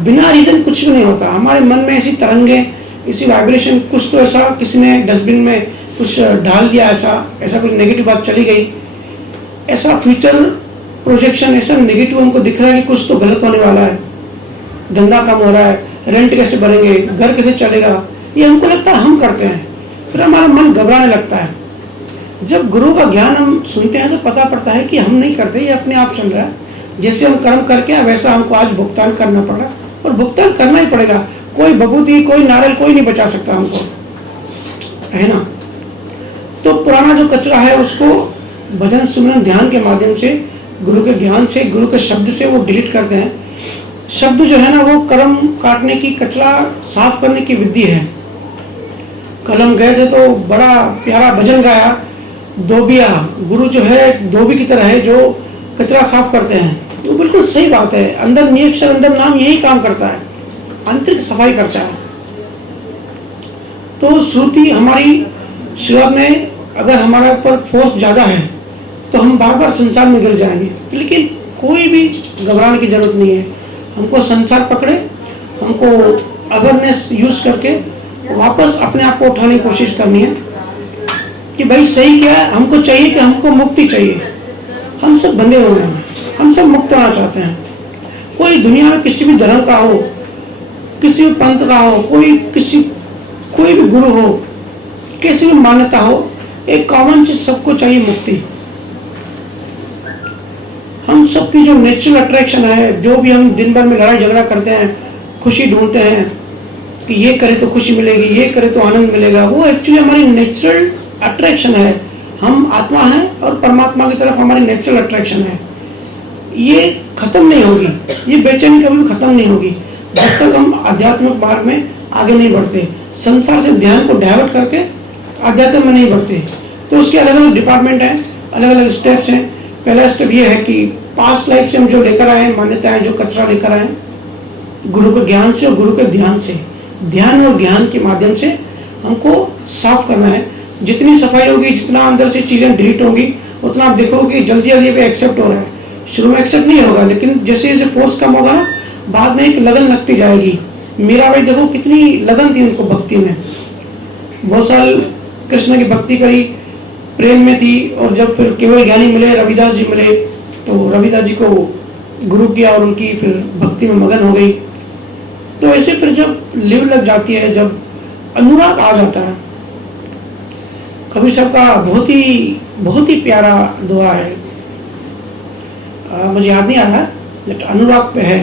बिना रीजन कुछ भी नहीं होता। हमारे मन में ऐसी तरंगे, ऐसी वाइब्रेशन, कुछ तो ऐसा किसी ने डस्टबिन में कुछ डाल दिया, ऐसा कुछ नेगेटिव बात चली गई, ऐसा फ्यूचर प्रोजेक्शन, ऐसा नेगेटिव हमको दिख रहा है कि कुछ तो गलत होने वाला है, धंधा कम हो रहा है, रेंट कैसे भरेंगे, घर कैसे चलेगा, ये हमको लगता है हम करते हैं। फिर हमारा मन घबराने लगता है। जब गुरु का ज्ञान हम सुनते हैं तो पता पड़ता है कि हम नहीं करते, ये अपने आप चल रहा है। जैसे हम कर्म करके वैसा हमको आज भुगतान करना पड़ा, और भुगतान करना ही पड़ेगा। कोई बबूती, कोई नारियल, कोई नहीं बचा सकता हमको, है ना। तो पुराना जो कचरा है उसको भजन सुमरन ध्यान के माध्यम से, गुरु के ज्ञान से, गुरु के शब्द से वो डिलीट करते हैं। शब्द जो है ना वो कर्म काटने की, कचरा साफ करने की विधि है। कल हम गए थे तो बड़ा प्यारा भजन गाया, धोबिया, गुरु जो है धोबी की तरह है जो कचरा साफ करते हैं। तो बिल्कुल सही बात है, अंदर नियक्षर अंदर नाम यही काम करता है, आंतरिक सफाई करता है। तो श्रुति हमारी शुरुआत में अगर हमारे ऊपर फोर्स ज्यादा है तो हम बार बार संसार में गिर जाएंगे, लेकिन कोई भी घबराने की जरूरत नहीं है। हमको संसार पकड़े, हमको अवेयरनेस यूज करके वापस अपने आप को उठाने की कोशिश करनी है कि भाई सही क्या है। हमको चाहिए कि हमको मुक्ति चाहिए, हम सब बंधे हुए हैं, हम सब मुक्त होना चाहते हैं। कोई दुनिया में किसी भी धर्म का हो, किसी भी पंथ का हो, कोई भी गुरु हो, किसी भी मान्यता हो, एक कॉमन चीज सबको चाहिए, मुक्ति। हम सबकी जो नेचुरल अट्रैक्शन है, जो भी हम दिन भर में लड़ाई झगड़ा करते हैं, खुशी ढूंढते हैं कि ये करे तो खुशी मिलेगी, ये करे तो आनंद मिलेगा, वो एक्चुअली हमारी नेचुरल अट्रैक्शन है। हम आत्मा हैं और परमात्मा की तरफ हमारी नेचुरल अट्रैक्शन है। ये खत्म नहीं होगी, ये बेचैनी कभी भी खत्म नहीं होगी जब तक हम आध्यात्मिक मार्ग में आगे नहीं बढ़ते, संसार से ध्यान को डाइवर्ट करके आध्यात्म में नहीं बढ़ते। तो उसके अलग अलग डिपार्टमेंट हैं, अलग अलग स्टेप्स हैं। पहला स्टेप ये है कि पास्ट लाइफ से हम जो लेकर आए हैं मान्यताएं, जो कचरा लेकर आए गुरु के ज्ञान से और गुरु के ध्यान से, ध्यान और ज्ञान के माध्यम से हमको साफ करना है। जितनी सफाई होगी, जितना अंदर से चीजें डिलीट होंगी, उतना आप देखोगे कि जल्दी जल्दी पे एक्सेप्ट हो रहा है। शुरू में एक्सेप्ट नहीं होगा, लेकिन जैसे जैसे फोर्स कम होगा ना, बाद में एक लगन लगती जाएगी। मीराबाई देखो कितनी लगन थी उनको भक्ति में, बहुत साल कृष्ण की भक्ति करी, प्रेम में थी। और जब फिर केवल ज्ञानी मिले, रविदास जी मिले, तो रविदास जी को गुरु किया और उनकी फिर भक्ति में मगन हो गई। तो ऐसे फिर जब लिव लग जाती है, जब अनुराग आ जाता है। कबीर साहब का बहुत ही प्यारा दुआ है, मुझे याद नहीं आ रहा, बट अनुराग पे है।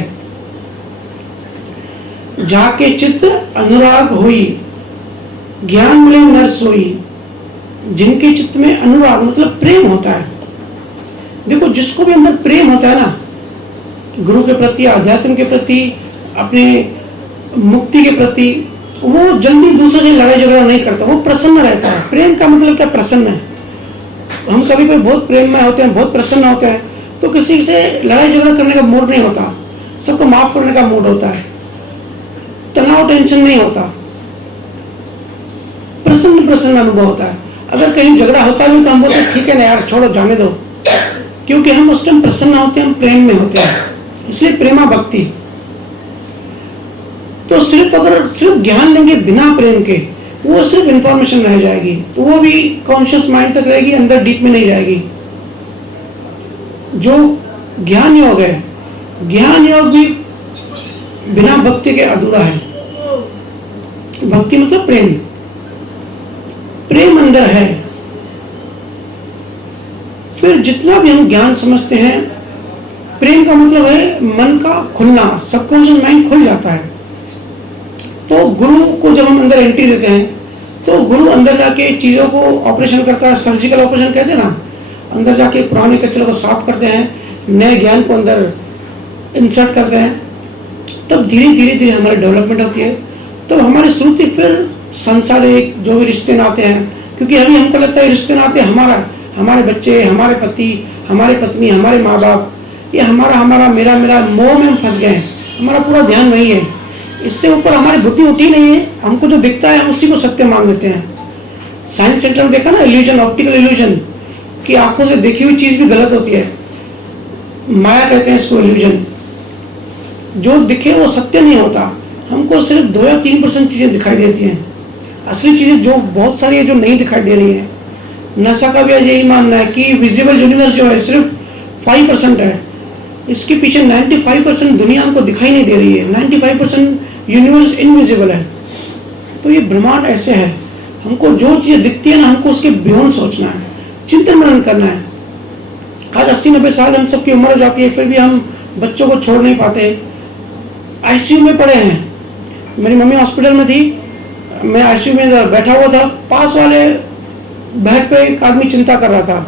जाके चित्त अनुराग हुई, ज्ञान मिले नर सोई। जिनके चित्त में अनुराग मतलब प्रेम होता है, देखो जिसको भी अंदर प्रेम होता है ना, गुरु के प्रति, आध्यात्म के प्रति, अपने मुक्ति के प्रति, वो जल्दी दूसरे से लड़ाई झगड़ा नहीं करता, वो प्रसन्न रहता है। प्रेम का मतलब क्या? प्रसन्न है। हम कभी कभी बहुत प्रेम में होते हैं, बहुत प्रसन्न होते हैं, तो किसी से लड़ाई झगड़ा करने का मूड नहीं होता, सबको माफ करने का मूड होता है, तनाव टेंशन नहीं होता, प्रसन्न अनुभव होता है। अगर कहीं झगड़ा होता भी तो हम बोलते ठीक है ना यार, छोड़ो, जाने दो, क्योंकि हम उस टाइम प्रसन्न होते हैं, हम प्रेम में होते हैं। इसलिए प्रेमा भक्ति। तो अगर सिर्फ ज्ञान लेंगे बिना प्रेम के, वो सिर्फ इंफॉर्मेशन रह जाएगी, तो वो भी कॉन्शियस माइंड तक रहेगी, अंदर डीप में नहीं जाएगी। जो ज्ञान योग है, ज्ञान योग भी बिना भक्ति के अधूरा है। भक्ति मतलब प्रेम, प्रेम अंदर है, फिर जितना भी हम ज्ञान समझते हैं, प्रेम का मतलब है मन का खुलना, सबकॉन्शियस माइंड खुल जाता है। तो गुरु को जब हम अंदर एंट्री देते हैं, तो गुरु अंदर जाके चीजों को ऑपरेशन करता है, सर्जिकल ऑपरेशन कहते हैं ना, अंदर जाके पुराने कचरे को साफ करते हैं, नए ज्ञान को अंदर इंसर्ट करते हैं, तब धीरे धीरे हमारी डेवलपमेंट होती है। तो हमारी श्रुति फिर संसारिक जो भी रिश्ते नाते हैं, क्योंकि अभी हमको लगता है रिश्ते नाते हमारे बच्चे, हमारे पति, हमारे पत्नी, हमारे माँ बाप, ये हमारा मेरा मोह में हम फंस गए हैं, हमारा पूरा ध्यान वही है। इससे ऊपर हमारी बुद्धि उठी नहीं है, हमको जो दिखता है हम उसी को सत्य मान लेते हैं। साइंस सेंटर में देखा ना, इल्यूजन, ऑप्टिकल इल्यूजन, कि आंखों से देखी हुई चीज भी गलत होती है, माया कहते हैं इसको, इल्यूजन। जो दिखे वो सत्य नहीं होता, हमको सिर्फ 2 या 3% चीजें दिखाई देती हैं। असली चीजें जो बहुत सारी है जो नहीं दिखाई दे रही है। नासा का भी यही मानना है कि विजिबल यूनिवर्स जो है सिर्फ 5% है, इसके पीछे 95% दुनिया हमको दिखाई नहीं दे रही है, 95% यूनिवर्स इनविजिबल है। तो ये ब्रह्मांड ऐसे है, हमको जो चीजें दिखती है ना, हमको उसके बियॉन्ड सोचना है, चिंतन मनन करना है। आज 80-90 साल हम सबकी उम्र हो जाती है, फिर भी हम बच्चों को छोड़ नहीं पाते, आईसीयू में पड़े हैं। मेरी मम्मी हॉस्पिटल में थी, मैं आईसीयू में बैठा हुआ था, पास वाले बेड पे एक आदमी चिंता कर रहा था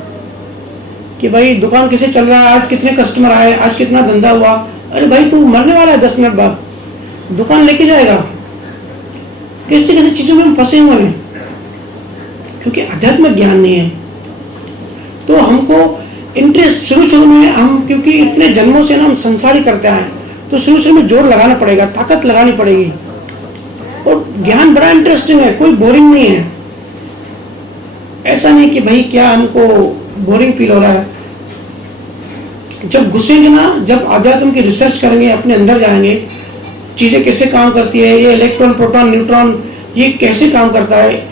कि भाई दुकान कैसे चल रहा है, आज कितने कस्टमर आए, आज कितना धंधा हुआ। अरे भाई तू मरने वाला है 10 मिनट बाद, दुकान लेके जाएगा। कैसे कैसे चीजों में हम फंसे हुए हैं क्योंकि आध्यात्मिक ज्ञान नहीं है। तो हमको इंटरेस्ट शुरू में हम, क्योंकि इतने जन्मों से ना हम संसारी करते आए, तो शुरू में जोर लगाना पड़ेगा, ताकत लगानी पड़ेगी। और ज्ञान बड़ा इंटरेस्टिंग है, कोई बोरिंग नहीं है। ऐसा नहीं कि भाई क्या हमको बोरिंग फील हो रहा है। जब घुसेंगे ना, जब आध्यात्म की रिसर्च करेंगे, अपने अंदर जाएंगे, चीजें कैसे काम करती है, ये इलेक्ट्रॉन प्रोटॉन न्यूट्रॉन ये कैसे काम करता है।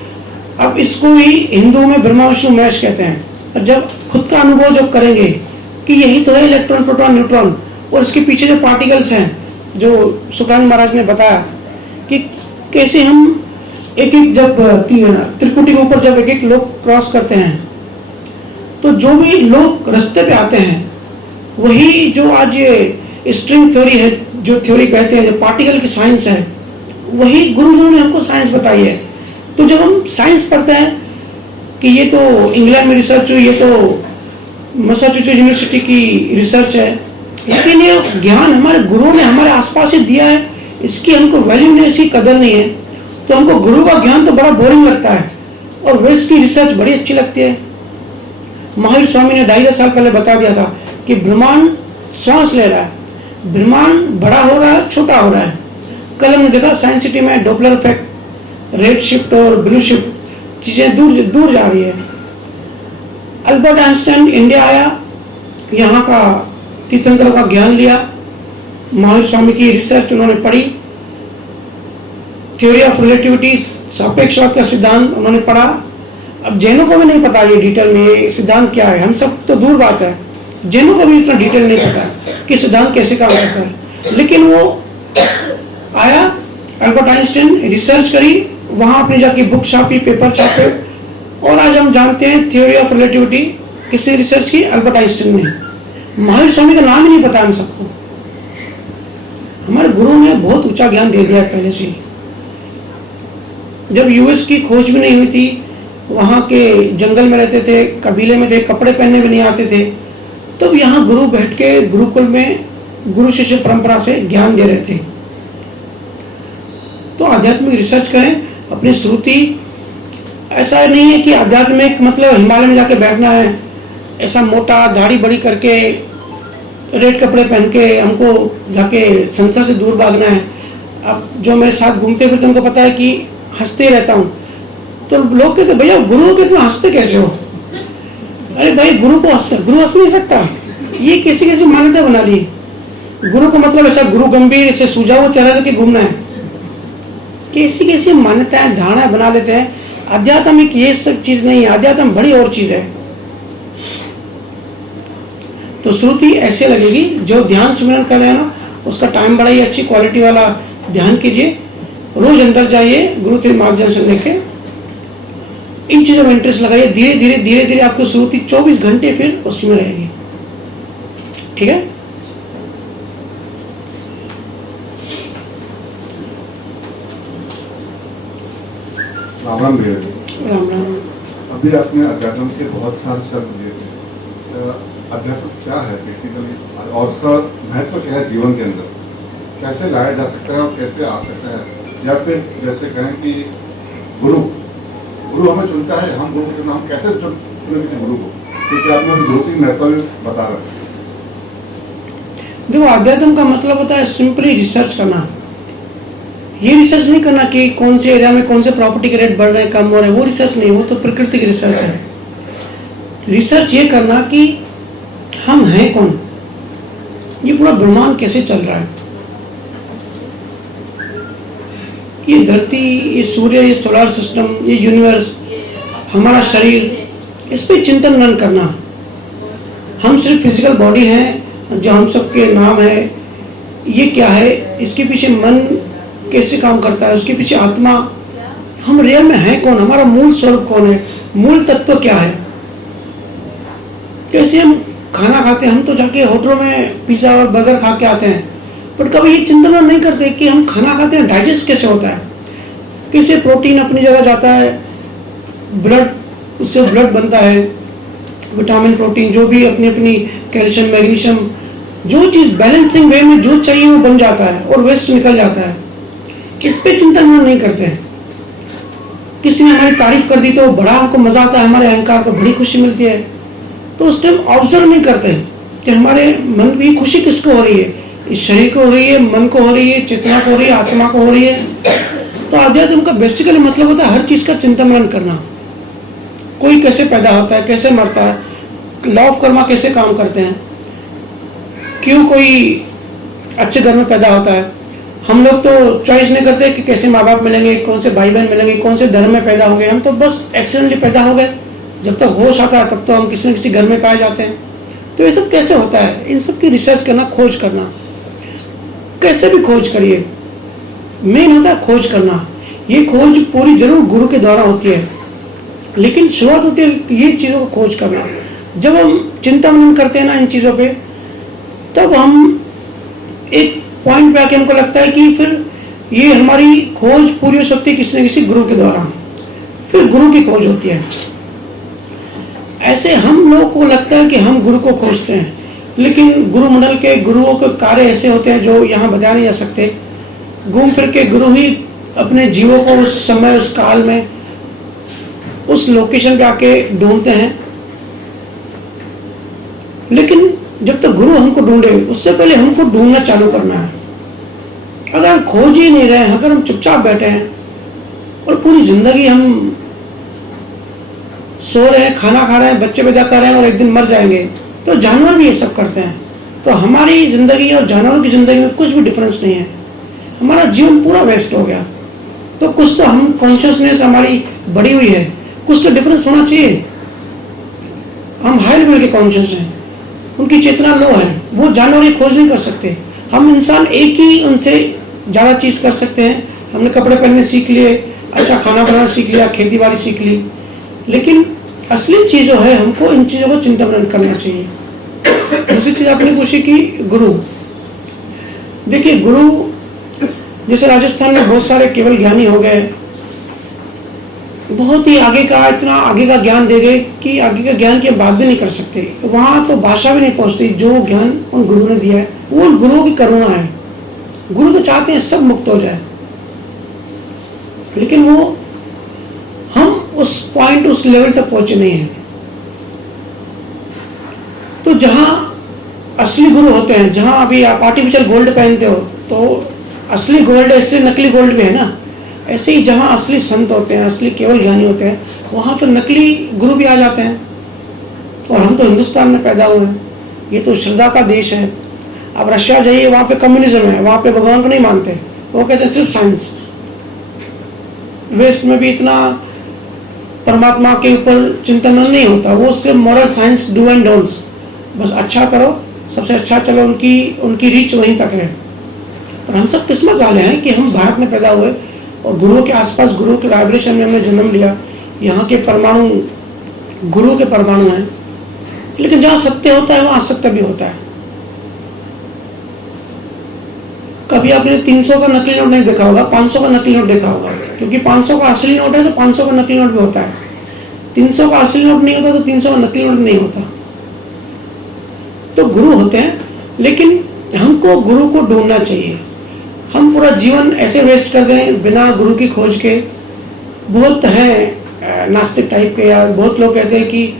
अब इसको ही हिंदू में ब्रह्मा विष्णु महेश कहते हैं। और जब खुद का अनुभव जब करेंगे कि यही तो है इलेक्ट्रॉन प्रोटॉन न्यूट्रॉन, और इसके पीछे जो पार्टिकल्स हैं, जो शुक्राचार्य महाराज ने बताया कि कैसे हम एक एक जब त्रिकुटी के ऊपर जब एक एक लोग क्रॉस करते हैं, तो जो भी लोग रास्ते पे आते हैं वही जो आज ये स्ट्रिंग थ्योरी है, जो थ्योरी कहते हैं, जो पार्टिकल की साइंस है, वही गुरुजनों ने हमको साइंस बताई है। तो जब हम साइंस पढ़ते हैं कि ये तो इंग्लैंड में रिसर्च हुई, ये तो मैसाचुसेट्स यूनिवर्सिटी की रिसर्च है, लेकिन ये ज्ञान हमारे गुरुओं ने हमारे आसपास ही दिया है, इसकी हमको वैल्यू नहीं, इसकी कदर नहीं है। तो हमको गुरु का ज्ञान तो बड़ा बोरिंग लगता है और वेस्ट की रिसर्च बड़ी अच्छी लगती है। महावीर स्वामी ने 2.5 साल पहले बता दिया था कि ब्रह्मांड श्वास ले रहा है, ब्रह्मांड बड़ा हो रहा है, छोटा हो रहा है। कल हमने देखा साइंस सिटी में डॉपलर इफेक्ट, रेड शिफ्ट और ब्लू शिफ्ट, चीजें दूर दूर जा रही है। अल्बर्ट आइंस्टाइन इंडिया आया, यहाँ का तीर्थंकरों का ज्ञान लिया, महावीर स्वामी की रिसर्च उन्होंने पढ़ी, थ्योरी ऑफ रिलेटिविटी सापेक्षवाद का सिद्धांत उन्होंने पढ़ा। अब जैनों को भी नहीं पता ये डिटेल में ये सिद्धांत क्या है, हम सब तो दूर बात है, जैनों को भी इतना डिटेल नहीं पता कि सिद्धांत कैसे काम करता है। लेकिन वो आया, अल्बर्ट आइंस्टाइन रिसर्च करी, वहां अपनी जाके बुक छापी, पेपर छापे, और आज हम जानते हैं थ्योरी ऑफ रिलेटिविटी किसने रिसर्च की, अल्बर्ट आइंस्टाइन ने। महावीर स्वामी का नाम ही नहीं पता हम सबको। हमारे गुरु ने बहुत ऊंचा ज्ञान दे दिया पहले से ही। जब यूएस की खोज भी नहीं हुई थी, वहां के जंगल में रहते थे, कबीले में थे, कपड़े पहनने भी नहीं आते थे, तब तो यहाँ गुरु बैठ के गुरुकुल में गुरु शिष्य परंपरा से ज्ञान दे रहे थे। तो आध्यात्मिक रिसर्च करें, अपनी श्रुति। ऐसा नहीं है कि आध्यात्मिक मतलब हिमालय में जाके बैठना है, ऐसा मोटा दाढ़ी बड़ी करके रेड कपड़े पहन के हमको जाके संसार से दूर भागना है। अब जो मेरे साथ घूमते फिरते उनको पता है कि हंसते रहता हूँ, तो लोग कहते भैया गुरु के तुम हंसते कैसे हो। अरे भाई गुरु हंस नहीं सकता, ये किसी किसी मान्यता बना ली। गुरु को मतलब ऐसा गुरु गंभीर ऐसे सूझा हुआ चेहरा लेके घूमना है, कैसी कैसी मान्यताएं धारणा बना लेते हैं। आध्यात्मिक ये सब चीज नहीं है, आध्यात्म बड़ी और चीज है। तो श्रुति ऐसे लगेगी, जो ध्यान सुमिरन कर रहे हैं ना, उसका टाइम बढ़ाइए, अच्छी क्वालिटी वाला ध्यान कीजिए, रोज अंदर जाइए, गुरु के मार्गदर्शन लेके इन चीजों में इंटरेस्ट लगाइए। धीरे धीरे धीरे धीरे आपको श्रुति 24 घंटे फिर उसमें रहेगी। ठीक है। राम राम भैया। राम राम। अभी आपने अध्यात्म के बहुत सारे शब्द दिए थे। अध्यात्म क्या है बेसिकली, और उसका महत्व क्या है जीवन के अंदर, कैसे लाया जा सकता है और कैसे आ सकता है, या फिर जैसे कहें कि गुरु हमें चुनता है, हम गुरु को चुना, हम कैसे चुने किसी गुरु को, क्योंकि आपने गुरु की महत्व भी बता रहे हैं। देखो आध्यात्म का मतलब होता है सिंपली रिसर्च करना। ये रिसर्च नहीं करना कि कौन से एरिया में कौन से प्रॉपर्टी के रेट बढ़ रहे हैं कम हो रहे हैं, वो रिसर्च नहीं, वो तो प्रकृति की रिसर्च है। रिसर्च ये करना कि हम हैं कौन, ये पूरा ब्रह्मांड कैसे चल रहा है, ये धरती, ये सूर्य, ये सोलर सिस्टम, ये यूनिवर्स, हमारा शरीर, इस पे चिंतन मनन करना। हम सिर्फ फिजिकल बॉडी हैं जो हम सबके नाम है, ये क्या है, इसके पीछे मन कैसे काम करता है, उसके पीछे आत्मा, हम रियल में हैं कौन, हमारा मूल स्वरूप कौन है, मूल तत्व क्या है। कैसे हम खाना खाते हैं, हम तो जाके होटलों में पिज्जा और बर्गर खा के आते हैं, पर कभी ये चिंतन नहीं करते कि हम खाना खाते हैं डाइजेस्ट कैसे होता है, कैसे प्रोटीन अपनी जगह जाता है, ब्लड उससे ब्लड बनता है, विटामिन प्रोटीन जो भी अपनी अपनी कैल्शियम मैग्नीशियम जो चीज़ बैलेंसिंग वे में जो चाहिए वो बन जाता है और वेस्ट निकल जाता है। इस पे चिंतन हम नहीं करते हैं। किसी ने हमारी तारीफ कर दी तो बड़ा हमको मजा आता है, हमारे अहंकार को बड़ी खुशी मिलती है, तो उस टाइम ऑब्जर्व नहीं करते कि हमारे मन की खुशी किसको हो रही है, इस शरीर को हो रही है, मन को हो रही है, चेतना को हो रही है, आत्मा को हो रही है। तो अध्यात्म का बेसिकली मतलब होता है हर चीज का चिंतन मनन करना। कोई कैसे पैदा होता है, कैसे मरता है, लॉ ऑफ कर्मा कैसे काम करते हैं, क्यों कोई अच्छे घर में पैदा होता है। हम लोग तो चॉइस नहीं करते कि कैसे माँ बाप मिलेंगे, कौन से भाई बहन मिलेंगे, कौन से धर्म में पैदा होंगे। हम तो बस एक्सीडेंटली पैदा हो गए, जब तक होश आता है तब तो हम किसी न किसी घर में पाए जाते हैं। तो ये सब कैसे होता है, इन सब की रिसर्च करना, खोज करना, कैसे भी खोज करिए, मेन होता है खोज करना। ये खोज पूरी जरूर गुरु के द्वारा होती है, लेकिन शुरुआत होती है ये चीज़ों को खोज करना। जब हम चिंता मनन करते हैं ना इन चीज़ों पे, तब हम एक पॉइंट पे आके हमको लगता है कि फिर ये हमारी खोज पूरी हो सकती है किसी न किसी गुरु के द्वारा, फिर गुरु की खोज होती है। ऐसे हम लोगों को लगता है कि हम गुरु को खोजते हैं, लेकिन गुरु मंडल के गुरुओं के कार्य ऐसे होते हैं जो यहाँ बताया नहीं जा सकते। घूम फिर के गुरु ही अपने जीवों को उस समय, उस काल में, उस लोकेशन पे आके ढूंढते हैं। लेकिन जब तक गुरु हमको ढूंढे उससे पहले हमको ढूंढना चालू करना है। अगर हम खोज ही नहीं रहे हैं, अगर हम चुपचाप बैठे हैं और पूरी जिंदगी हम सो रहे हैं, खाना खा रहे हैं, बच्चे पैदा कर रहे हैं और एक दिन मर जाएंगे, तो जानवर भी ये सब करते हैं। तो हमारी जिंदगी और जानवरों की जिंदगी में कुछ भी डिफरेंस नहीं है, हमारा जीवन पूरा वेस्ट हो गया। तो कुछ तो हम कॉन्शियसनेस हमारी बढ़ी हुई है, कुछ तो डिफरेंस होना चाहिए। हम हाई लेवल के कॉन्शियस हैं, उनकी चेतना लो है, वो जानवर ये खोज नहीं कर सकते। हम इंसान एक ही उनसे ज़्यादा चीज़ कर सकते हैं। हमने कपड़े पहनने सीख लिए, अच्छा खाना बनाना सीख लिया, खेती बाड़ी सीख ली, लेकिन असली चीज़ जो है हमको इन चीज़ों को चिंता मनन करना चाहिए। दूसरी चीज़ आपने पूछी कि गुरु, देखिए गुरु जैसे राजस्थान में बहुत सारे केवल ज्ञानी हो गए, बहुत ही आगे का, इतना आगे का ज्ञान दे गए कि आगे का ज्ञान की बात भी नहीं कर सकते। वहाँ तो भाषा भी नहीं पहुँचती जो ज्ञान उन गुरु ने दिया है। वो उन गुरुओं की करुणा है। गुरु तो चाहते हैं सब मुक्त हो जाए, लेकिन वो हम उस पॉइंट, उस लेवल तक पहुंचे नहीं हैं। तो जहां असली गुरु होते हैं, जहां अभी आप आर्टिफिशियल गोल्ड पहनते हो तो असली गोल्ड है, इसलिए नकली गोल्ड भी है ना। ऐसे ही जहां असली संत होते हैं, असली केवल ज्ञानी होते हैं, वहां पर नकली गुरु भी आ जाते हैं। और हम तो हिंदुस्तान में पैदा हुए हैं, ये तो श्रद्धा का देश है। अब रशिया जाइए, वहां पे कम्युनिज्म है, वहां पे भगवान को नहीं मानते, वो कहते हैं सिर्फ साइंस। वेस्ट में भी इतना परमात्मा के ऊपर चिंतन नहीं होता, वो सिर्फ moral science, do and don'ts, बस अच्छा करो, सबसे अच्छा चलो, उनकी रीच वहीं तक है। पर हम सब किस्मत वाले हैं कि हम भारत में पैदा हुए और गुरुओं के आसपास, गुरु के वाइब्रेशन में हमने जन्म लिया। यहाँ के परमाणु गुरु के परमाणु हैं, लेकिन जहाँ सत्य होता है वहाँ असत्य भी होता है। कभी आपने 300 का नकली नोट नहीं देखा होगा, 500 का नकली नोट देखा होगा, क्योंकि 500 का असली नोट है तो 500 का नकली नोट भी होता है। 300 का असली नोट नहीं होता तो 300 का नकली नोट नहीं होता। तो गुरु होते हैं, लेकिन हमको गुरु को ढूंढना चाहिए। हम पूरा जीवन ऐसे वेस्ट कर दें बिना गुरु की खोज के। बहुत है नास्तिक टाइप के, या बहुत लोग कहते हैं कि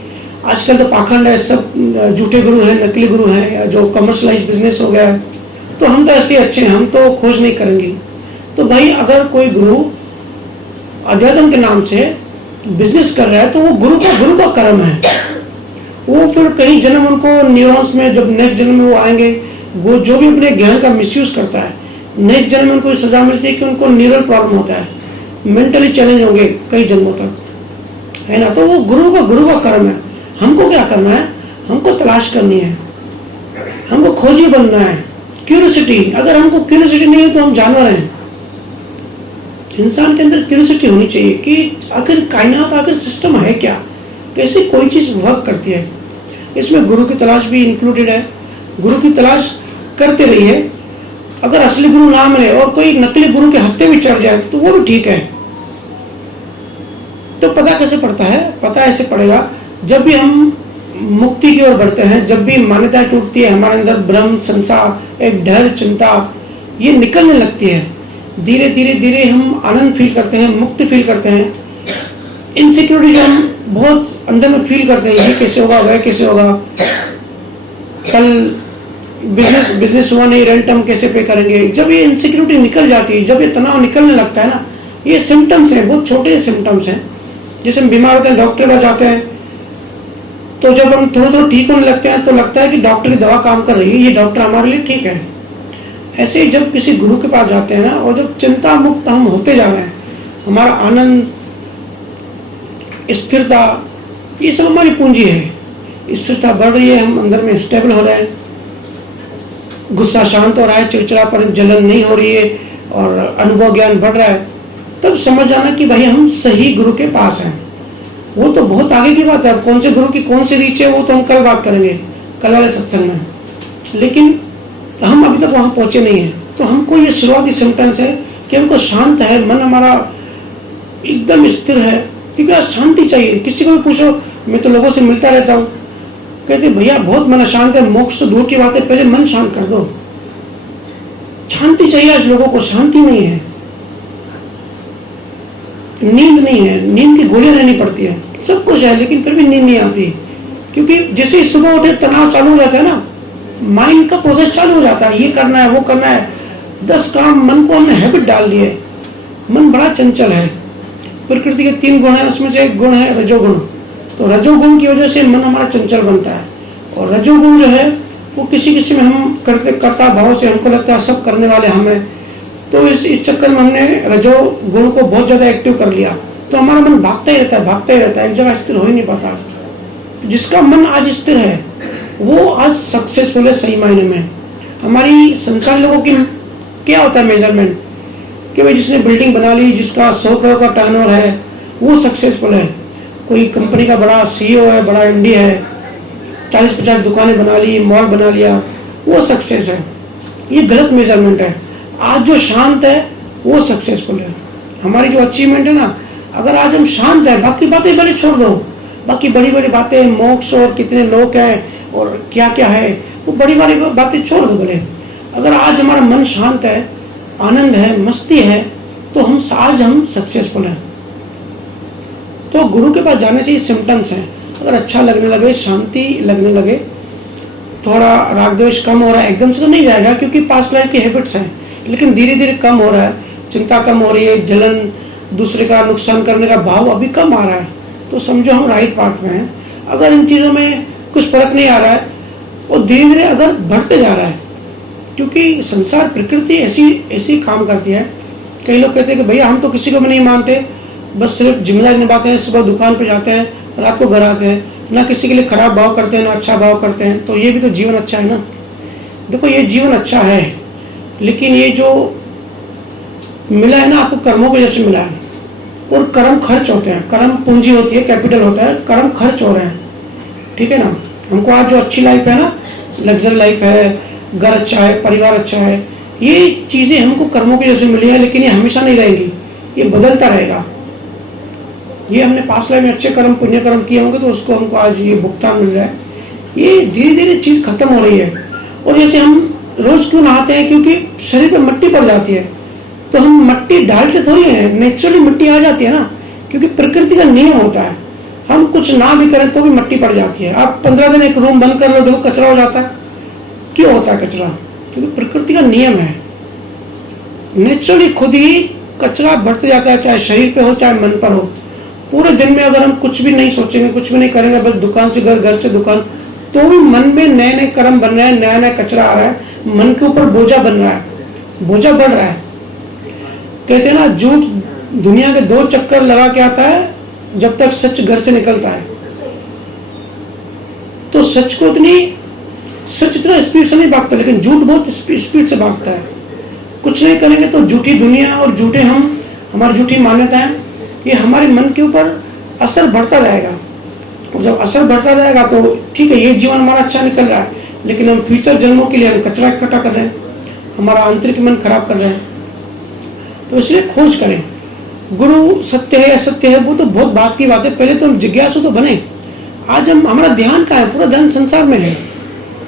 आजकल तो पाखंड है, सब झूठे गुरु हैं, नकली गुरु हैं, या जो कमर्शलाइज बिजनेस हो गया है, तो हम तो ऐसे अच्छे हैं, हम तो खोज नहीं करेंगे। तो भाई अगर कोई गुरु अध्यात्म के नाम से बिजनेस कर रहा है तो वो गुरु का कर्म है। वो फिर कई जन्म उनको न्यूरॉन्स में, जब नेक्स्ट जन्म में वो आएंगे, वो जो भी अपने ज्ञान का मिसयूज करता है, नेक्स्ट जन्म में उनको सजा मिलती है कि उनको न्यूरल प्रॉब्लम होता है, मेंटली चैलेंज होंगे कई जन्मों तक, है ना। तो वो गुरु का कर्म है। हमको क्या करना है, हमको तलाश करनी है, हमको खोजी बनना है। क्यूरियोसिटी, अगर हमको क्यूरियोसिटी नहीं है तो हम जानवर हैं। इंसान के अंदर क्यूरियोसिटी होनी चाहिए कि आखिर कायनात, आखिर सिस्टम है क्या, कैसे कोई चीज वर्क करती है। इसमें गुरु की तलाश भी इंक्लूडेड है। गुरु की तलाश करते रहिए। अगर असली गुरु ना मिले और कोई नकली गुरु के हत्थे भी चढ़ जाए तो वो भी ठीक है। तो पता कैसे पड़ता है? पता ऐसे पड़ेगा जब भी हम मुक्ति की ओर बढ़ते हैं, जब भी मान्यता टूटती है, हमारे अंदर भ्रम, संसार, एक डर, चिंता ये निकलने लगती है, धीरे धीरे धीरे हम आनंद फील करते हैं, मुक्ति फील करते हैं। इनसिक्योरिटी जो हम बहुत अंदर में फील करते हैं, ये कैसे होगा, वह कैसे होगा, कल बिजनेस हुआ नहीं, रेंट हम कैसे पे करेंगे, जब ये इनसिक्योरिटी निकल जाती है, जब ये तनाव निकलने लगता है ना, ये सिम्टम्स हैं, बहुत छोटे सिम्टम्स हैं। जैसे हम बीमार होते हैं, डॉक्टर के पास जाते हैं, तो जब हम थोड़ा थोड़ा ठीक होने लगते हैं तो लगता है कि डॉक्टर की दवा काम कर रही है, ये डॉक्टर हमारे लिए ठीक है। ऐसे ही जब किसी गुरु के पास जाते हैं ना, और जब चिंता मुक्त हम होते जा रहे हैं, हमारा आनंद, स्थिरता, ये सब हमारी पूंजी है। स्थिरता बढ़ रही है, हम अंदर में स्टेबल हो रहे हैं, गुस्सा शांत हो रहा है, चिड़चिड़ापन, जलन नहीं हो रही है और अनुभव ज्ञान बढ़ रहा है, तब समझ जाना कि भाई हम सही गुरु के पास हैं। वो तो बहुत आगे की बात है, अब कौन से गुरु की कौन सी रीच है वो तो हम कल बात करेंगे, कल वाले सत्संग में। लेकिन हम अभी तक वहां पहुंचे नहीं है, तो हमको ये शुरुआती सिम्टम्स है कि हमको शांत है, मन हमारा एकदम स्थिर है, क्योंकि आज शांति चाहिए। किसी को भी पूछो, मैं तो लोगों से मिलता रहता हूँ, कहते भैया बहुत मन शांत है, मोक्ष तो दूर की बात है, पहले मन शांत कर दो। शांति चाहिए आज लोगों को, शांति नहीं है, नींद नहीं है, नींद की गोलियां लेनी पड़ती है, सब कुछ है लेकिन फिर भी नींद नहीं आती, क्योंकि जैसे ही सुबह उठे तनाव चालू हो जाता है ना, माइंड का प्रोसेस चालू हो जाता है, ये करना है, वो करना है, 10 काम, मन को हमने हैबिट डाल दी है। मन बड़ा चंचल है। प्रकृति के 3 गुण है, उसमें से एक गुण है रजोगुण। तो रजोगुण की वजह से मन हमारा चंचल बनता है, और रजोगुण जो है वो किसी किसी में हम करता भाव से, हमको लगता है सब करने वाले हमें, तो इस चक्कर में हमने रजोगुण को बहुत ज्यादा एक्टिव कर लिया, तो हमारा मन भागता ही रहता है, एक जगह स्थिर हो ही नहीं पाता। जिसका मन आज स्थिर है वो आज सक्सेसफुल है सही मायने में। हमारी संसार लोगों की क्या होता है मेजरमेंट, कि भाई जिसने बिल्डिंग बना ली, जिसका 100 करोड़ का टर्नओवर है, वो सक्सेसफुल है। कोई कंपनी का बड़ा CEO है, बड़ा MD है, 40-50 दुकानें बना ली, मॉल बना लिया, वो सक्सेस है। ये गलत मेजरमेंट है। आज जो शांत है वो सक्सेसफुल है। हमारी जो अचीवमेंट है ना, अगर आज हम शांत है, बाकी बातें भले छोड़ दो, बाकी बड़ी बड़ी बातें, मोक्ष और कितने लोग हैं और क्या क्या है, वो बड़ी बड़ी बातें छोड़ दो भले। अगर आज हमारा मन शांत है, आनंद है, मस्ती है, तो आज हम सक्सेसफुल हैं। तो गुरु के पास जाने से ये सिम्टम्स हैं। अगर अच्छा लगने लगे, शांति लगने लगे, थोड़ा राग द्वेष कम हो रहा है, एकदम से तो नहीं जाएगा क्योंकि पास्ट लाइफ की हैबिट्स हैं, लेकिन धीरे धीरे कम हो रहा है, चिंता कम हो रही है, जलन, दूसरे का नुकसान करने का भाव अभी कम आ रहा है, तो समझो हम राइट पाथ में हैं। अगर इन चीज़ों में कुछ फर्क नहीं आ रहा है और धीरे धीरे अगर बढ़ते जा रहा है, क्योंकि संसार प्रकृति ऐसी काम करती है। कई लोग कहते हैं कि भैया हम तो किसी को भी नहीं मानते, बस सिर्फ जिम्मेदारी निभाते हैं, सुबह दुकान पे जाते हैं, रात को घर आते हैं, ना किसी के लिए खराब भाव करते हैं ना अच्छा भाव करते हैं, तो ये भी तो जीवन अच्छा है ना। देखो ये जीवन अच्छा है, लेकिन ये जो मिला है ना आपको कर्मों की वजह से मिला है, और कर्म खर्च होते हैं, कर्म पूंजी होती है, कैपिटल होता है, कर्म खर्च हो रहे हैं, ठीक है ना। हमको आज जो अच्छी लाइफ है ना, लग्जरी लाइफ है, घर अच्छा है, परिवार अच्छा है, ये चीजें हमको कर्मों की वजह से मिली है, लेकिन ये हमेशा नहीं रहेंगी, ये बदलता रहेगा। ये हमने पास्ट लाइफ में अच्छे कर्म, पुण्य कर्म किए होंगे तो उसको हमको आज ये भुगतान मिल रहा है। ये धीरे धीरे चीज खत्म हो रही है। और जैसे हम रोज क्यों नहाते हैं, क्योंकि शरीर पर मिट्टी पड़ जाती है, तो हम मिट्टी डालते थोड़ी है, नेचुरली मिट्टी आ जाती है ना, क्योंकि प्रकृति का नियम होता है। हम कुछ ना भी करें तो भी मिट्टी पड़ जाती है। आप 15 दिन एक रूम बंद कर लो, देखो कचरा हो जाता है। क्यों होता है कचरा? क्योंकि प्रकृति का नियम है, नेचुरली खुद ही कचरा बढ़ते जाता है, चाहे शरीर पे हो चाहे मन पर हो। पूरे दिन में अगर हम कुछ भी नहीं सोचेंगे, कुछ भी नहीं करेंगे, बस दुकान से घर, घर से दुकान, तो भी मन में नए नए कर्म बन रहे हैं, नया नया कचरा आ रहा है, मन के ऊपर बोझा बन रहा है, बोझा बढ़ रहा है। कहते हैं ना, झूठ दुनिया के 2 चक्कर लगा के आता है जब तक सच घर से निकलता है। तो सच इतना स्पीड से नहीं भागता, लेकिन झूठ बहुत स्पीड से भागता है। कुछ नहीं करेंगे तो झूठी दुनिया और झूठे हम, हमारी झूठी मान्यताएं, ये हमारे मन के ऊपर असर बढ़ता रहेगा। और जब असर बढ़ता रहेगा तो ठीक है, ये जीवन हमारा अच्छा निकल रहा है, लेकिन हम फ्यूचर जन्मों के लिए हम कचरा इकट्ठा कर रहे हैं, हमारा आंतरिक मन खराब कर रहे हैं। तो इसलिए खोज करें, गुरु सत्य है असत्य है वो तो बहुत बात की बात है, पहले तो हम जिज्ञासु तो बने। आज हम हमारा ध्यान कहाँ है? पूरा ध्यान संसार में है।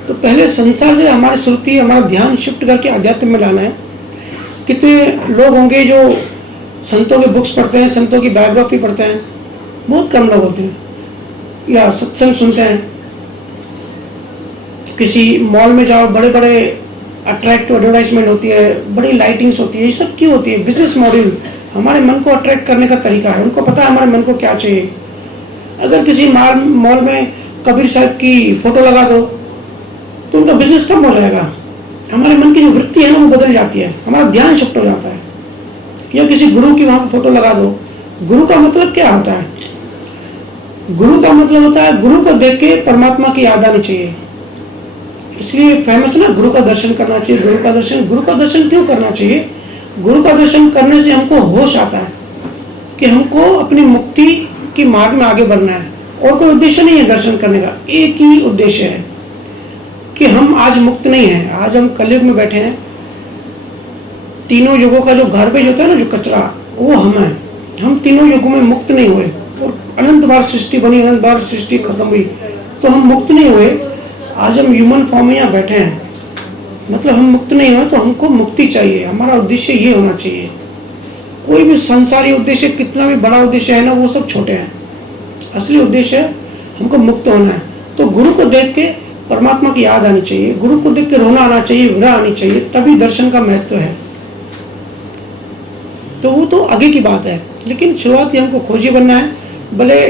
तो पहले संसार से हमारी श्रुति हमारा ध्यान शिफ्ट करके अध्यात्म में लाना है। कितने लोग होंगे जो संतों के बुक्स पढ़ते हैं, संतों की बायोग्राफी पढ़ते हैं? बहुत कम लोग होते हैं। या सत्संग सुनते हैं। किसी मॉल में जाओ, बड़े बड़े अट्रैक्टिव एडवर्टाइजमेंट होती है, बड़ी लाइटिंग्स होती है, ये सब क्यों होती है? बिजनेस मॉडल हमारे मन को अट्रैक्ट करने का तरीका है। उनको पता है हमारे मन को क्या चाहिए। अगर किसी मॉल में कबीर साहब की फोटो लगा दो तो उनका बिजनेस कम हो जाएगा। हमारे मन की जो वृत्ति है ना वो बदल जाती है, हमारा ध्यान शिफ्ट हो जाता है। या किसी गुरु की वहां पर फोटो लगा दो। गुरु का मतलब क्या होता है? गुरु का मतलब होता है गुरु को देख के परमात्मा की याद आनी चाहिए। इसलिए फेमस ना, गुरु का दर्शन करना चाहिए। गुरु का दर्शन क्यों करना चाहिए? गुरु का दर्शन करने से हमको होश आता है कि हमको अपनी मुक्ति की मार्ग में आगे बढ़ना है। और कोई उद्देश्य नहीं है दर्शन करने का, एक ही उद्देश्य है कि हम आज मुक्त नहीं हैं। आज हम कलयुग में बैठे हैं। तीनों युगों का जो गार्बेज होता है ना, जो कचरा, वो हम हैं। हम तीनों युगों में मुक्त नहीं हुए और अनंत बार सृष्टि बनी, अनंत बार सृष्टि खत्म हुई, तो हम मुक्त नहीं हुए। आज हम ह्यूमन फॉर्म में यहाँ बैठे हैं, मतलब हम मुक्त नहीं हुए। तो हमको मुक्ति चाहिए। हमारा उद्देश्य ये होना चाहिए। कोई भी संसारी उद्देश्य, कितना भी बड़ा उद्देश्य है ना, वो सब छोटे हैं। असली उद्देश्य है हमको मुक्त होना है। तो गुरु को देख के परमात्मा की याद आनी चाहिए, गुरु को देख के रोना आना चाहिए, विरह आनी चाहिए, तभी दर्शन का महत्व है। तो वो तो आगे की बात है, लेकिन शुरुआत हमको खोजी बनना है। भले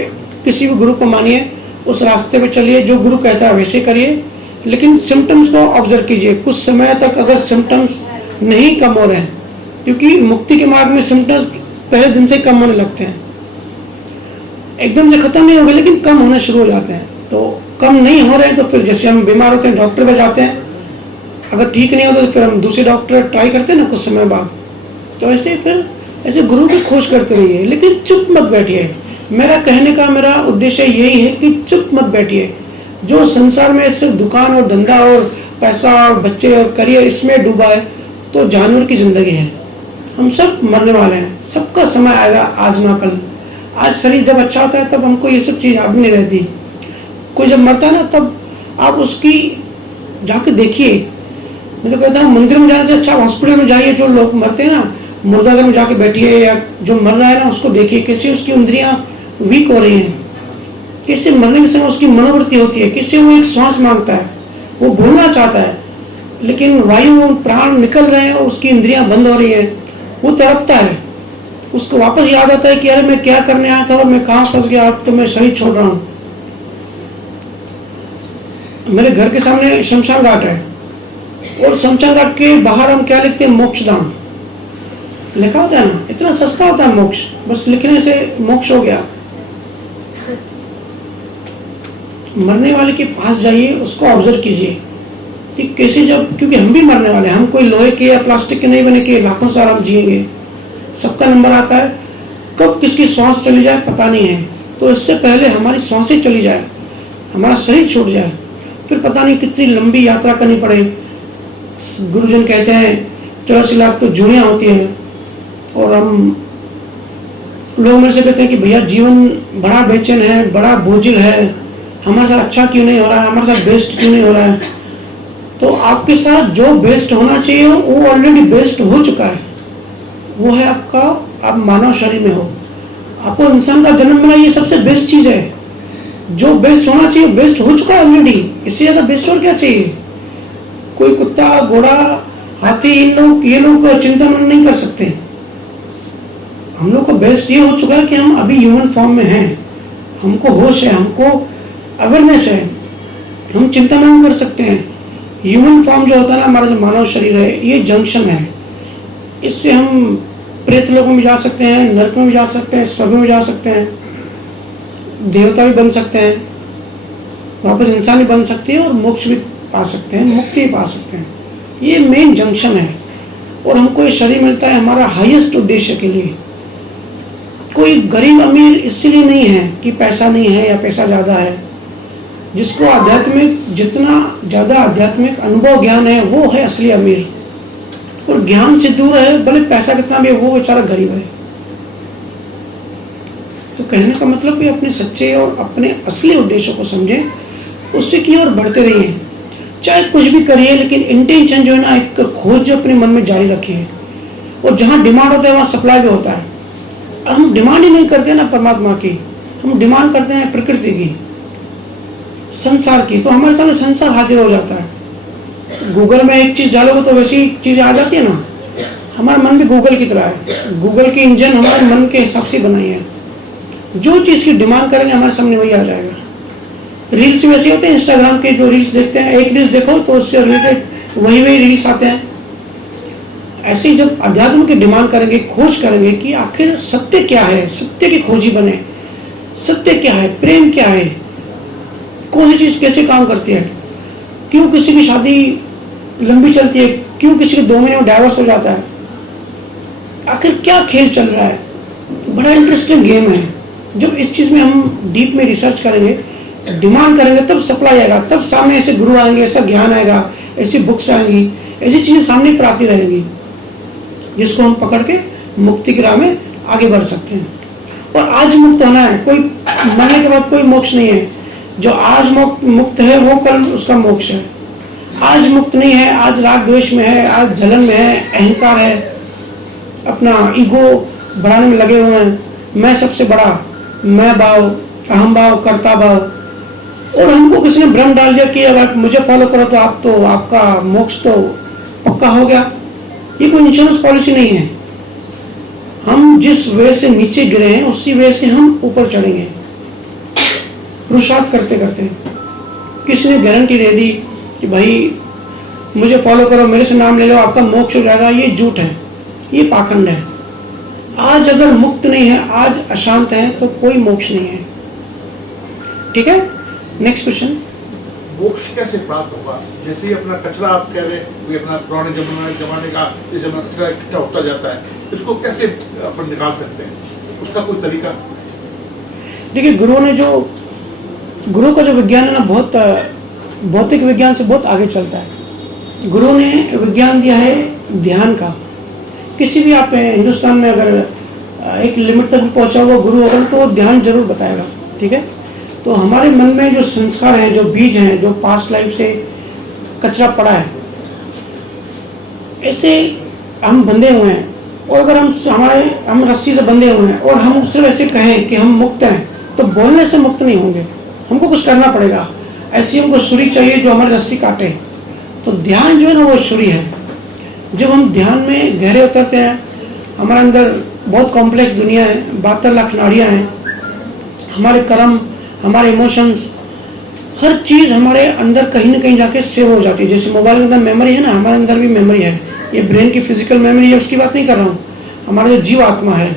किसी भी गुरु को मानिए, उस रास्ते पे चलिए, जो गुरु कहता है वैसे करिए, लेकिन सिम्टम्स को ऑब्जर्व कीजिए। कुछ समय तक अगर सिम्टम्स नहीं कम हो रहे हैं, क्योंकि मुक्ति के मार्ग में सिम्टम्स पहले दिन से कम होने लगते हैं, एकदम से खत्म नहीं हो गए लेकिन कम होना शुरू हो जाते हैं। तो कम नहीं हो रहे हैं तो फिर जैसे हम बीमार होते हैं डॉक्टर पे जाते हैं, अगर ठीक नहीं होता तो फिर हम दूसरे डॉक्टर ट्राई करते हैं ना कुछ समय बाद। तो ऐसे फिर ऐसे गुरु की खोज करते रहिए, लेकिन चुप मत बैठिए। मेरा कहने का मेरा उद्देश्य यही है कि चुप मत बैठिए। जो संसार में सिर्फ दुकान और धंधा और पैसा और बच्चे और करियर इसमें डूबा है, तो जानवर की जिंदगी है। हम सब मरने वाले हैं, सबका समय आएगा, आज ना कल। आज शरीर जब अच्छा होता है तब हमको ये सब चीज याद नहीं रहती। कोई जब मरता है ना, तब आप उसकी जाके देखिए। मैं तो कहता हूँ मंदिर में जाने से अच्छा हॉस्पिटल में जाइए। जो लोग मरते हैं ना, मुर्दाघर में जाके बैठिए, या जो मर रहा है ना उसको देखिए, कैसे उसकी इंद्रियां वीक हो रही हैं, कैसे मरने के समय उसकी मनोवृत्ति होती है, कैसे वो एक श्वास मांगता है, वो भूलना चाहता है, लेकिन वायु प्राण निकल रहे हैं और उसकी इंद्रियां बंद हो रही है। वो तड़पता है, उसको वापस याद आता है कि अरे मैं क्या करने आया था और मैं कहाँ फंस गया, अब तो मैं शरीर छोड़ रहा हूँ। मेरे घर के सामने शमशान घाट है, और शमशान घाट के बाहर हम क्या लिखते हैं? मोक्षधाम लिखा होता है ना। इतना सस्ता होता है मोक्ष, बस लिखने से मोक्ष हो गया। मरने वाले के पास जाइए, उसको ऑब्जर्व कीजिए कि कैसे, जब, क्योंकि हम भी मरने वाले हैं, हम कोई लोहे के या प्लास्टिक के नहीं बने कि लाखों साल हम जिएंगे। सबका नंबर आता है, कब किसकी श्वास चली जाए पता नहीं है। तो इससे पहले हमारी श्वासें चली जाए, हमारा शरीर छूट जाए, फिर पता नहीं कितनी लंबी यात्रा करनी पड़े। गुरुजन कहते हैं 84 लाख तो जूनियां होती हैं। और हम लोग मेरे से कहते हैं कि भैया जीवन बड़ा बेचैन है, बड़ा बोझिल है, हमारे साथ अच्छा क्यों नहीं हो रहा है, हमारे साथ बेस्ट क्यों नहीं हो रहा है। तो आपके साथ जो बेस्ट होना चाहिए वो ऑलरेडी बेस्ट हो चुका है। वो है आपका, आप मानव शरीर में हो, आपको इंसान का जन्म मिला, ये सबसे बेस्ट चीज है। जो बेस्ट होना चाहिए बेस्ट हो चुका है ऑलरेडी, इससे ज्यादा बेस्ट और क्या चाहिए। कोई कुत्ता, घोड़ा, हाथी, ये लोग चिंता नहीं कर सकते। हम लोग को बेस्ट ये हो चुका है कि हम अभी ह्यूमन फॉर्म में हैं, हमको होश है, हमको अवेयरनेस है, हम चिंता नहीं कर सकते हैं। ह्यूमन फॉर्म जो होता है ना, हमारा जो मानव शरीर है, ये जंक्शन है। इससे हम प्रेत लोगों में जा सकते हैं, नरक में भी जा सकते हैं, स्वर्ग में जा सकते हैं, देवता भी बन सकते हैं, वापस इंसान भी बन सकते हैं, और मोक्ष भी पा सकते हैं, मुक्ति भी पा सकते हैं। ये मेन जंक्शन है। और हमको ये शरीर मिलता है हमारा हाईएस्ट उद्देश्य के लिए। कोई गरीब अमीर इसलिए नहीं है कि पैसा नहीं है या पैसा ज्यादा है। जिसको आध्यात्मिक, जितना ज्यादा आध्यात्मिक अनुभव ज्ञान है, वो है असली अमीर। और ज्ञान से दूर है, भले पैसा कितना भी है, वो बेचारा गरीब है। कहने का मतलब भी अपने सच्चे और अपने असली उद्देश्यों को समझें, उससे की ओर बढ़ते रहिए। चाहे कुछ भी करिए, लेकिन इंटेंशन जो है ना, एक खोज जो अपने मन में जारी रखिए। और जहाँ डिमांड होता है वहाँ सप्लाई भी होता है। हम डिमांड ही नहीं करते ना परमात्मा की, हम डिमांड करते हैं प्रकृति की, संसार की, तो हमारे सामने संसार हाजिर हो जाता है। गूगल में एक चीज डालोगे तो वैसी चीजें आ जाती है ना। हमारा मन भी गूगल की तरह है। गूगल की इंजन हमारे मन के हिसाब से बनाई है। जो चीज की डिमांड करेंगे हमारे सामने वही आ जाएगा। रील्स वैसे होते हैं, इंस्टाग्राम के जो रील्स देखते हैं, एक रील्स देखो तो उससे रिलेटेड वही रील्स आते हैं। ऐसे ही जब अध्यात्म की डिमांड करेंगे, खोज करेंगे कि आखिर सत्य क्या है, सत्य की खोजी बने। सत्य क्या है, प्रेम क्या है, कौन सी चीज कैसे काम करती है, क्यों किसी की शादी लंबी चलती है, क्यों किसी के 2 महीने में डाइवोर्स हो जाता है, आखिर क्या खेल चल रहा है। बड़ा इंटरेस्टिंग गेम है। जब इस चीज में हम डीप में रिसर्च करेंगे, डिमांड करेंगे, तब सप्लाई आएगा, तब सामने ऐसे गुरु आएंगे, ऐसा ज्ञान आएगा, ऐसी बुक्स आएंगी, ऐसी चीजें सामने पर आती रहेंगी, जिसको हम पकड़ के मुक्ति की राह में आगे बढ़ सकते हैं। और आज मुक्त होना है, कोई मरने के बाद कोई मोक्ष नहीं है। जो आज मुक्त है वो कल उसका मोक्ष है। आज मुक्त नहीं है, आज राग द्वेष में है, आज जलन में है, अहंकार है, अपना ईगो बढ़ाने में लगे हुए हैं। मैं सबसे बड़ा, मैं भाव, अहम भाव, कर्ता भाव। और हमको किसी ने भ्रम डाल दिया कि अगर मुझे फॉलो करो तो आपका मोक्ष तो पक्का हो गया। ये कोई इंश्योरेंस पॉलिसी नहीं है। हम जिस वे से नीचे गिरे हैं उसी वे से हम ऊपर चढ़ेंगे, पुरुषार्थ करते करते। किसी ने गारंटी दे दी कि भाई मुझे फॉलो करो, मेरे से नाम ले लो, आपका मोक्ष हो जाएगा, ये झूठ है, ये पाखंड है। आज अगर मुक्त नहीं है, आज अशांत है, तो कोई मोक्ष नहीं है। ठीक है, नेक्स्ट क्वेश्चन। मोक्ष कैसे प्राप्त होगा? जैसे ही अपना कचरा आप कह रहे हैं, अपना पुराने जमाने का जैसे अपना कचरा इकट्ठा होता जाता है, इसको कैसे अपन निकाल सकते हैं? उसका कोई तरीका? देखिए, गुरु का जो विज्ञान है ना, बहुत भौतिक विज्ञान से बहुत आगे चलता है। गुरु ने विज्ञान दिया है ध्यान का। किसी भी आप हिंदुस्तान में अगर एक लिमिट तक पहुंचा हुआ गुरु होगा तो वो ध्यान जरूर बताएगा। ठीक है, तो हमारे मन में जो संस्कार है, जो बीज हैं, जो पास्ट लाइफ से कचरा पड़ा है, ऐसे हम बंधे हुए हैं। और अगर हम रस्सी से बंधे हुए हैं और हम सिर्फ ऐसे कहें कि हम मुक्त हैं, तो बोलने से मुक्त नहीं होंगे, हमको कुछ करना पड़ेगा। ऐसी हमको छुरी चाहिए जो हमारी रस्सी काटे। तो ध्यान जो है ना, वो छुरी है। जब हम ध्यान में गहरे उतरते हैं, हमारे अंदर बहुत कॉम्प्लेक्स दुनिया है, 72 लाख नाड़ियाँ हैं, हमारे कर्म, हमारे इमोशंस, हर चीज़ हमारे अंदर कहीं ना कहीं जाके सेव हो जाती है। जैसे मोबाइल के अंदर मेमोरी है ना, हमारे अंदर भी मेमोरी है। ये ब्रेन की फिजिकल मेमोरी है, उसकी बात नहीं कर रहा हूँ। हमारा जो जीव आत्मा है,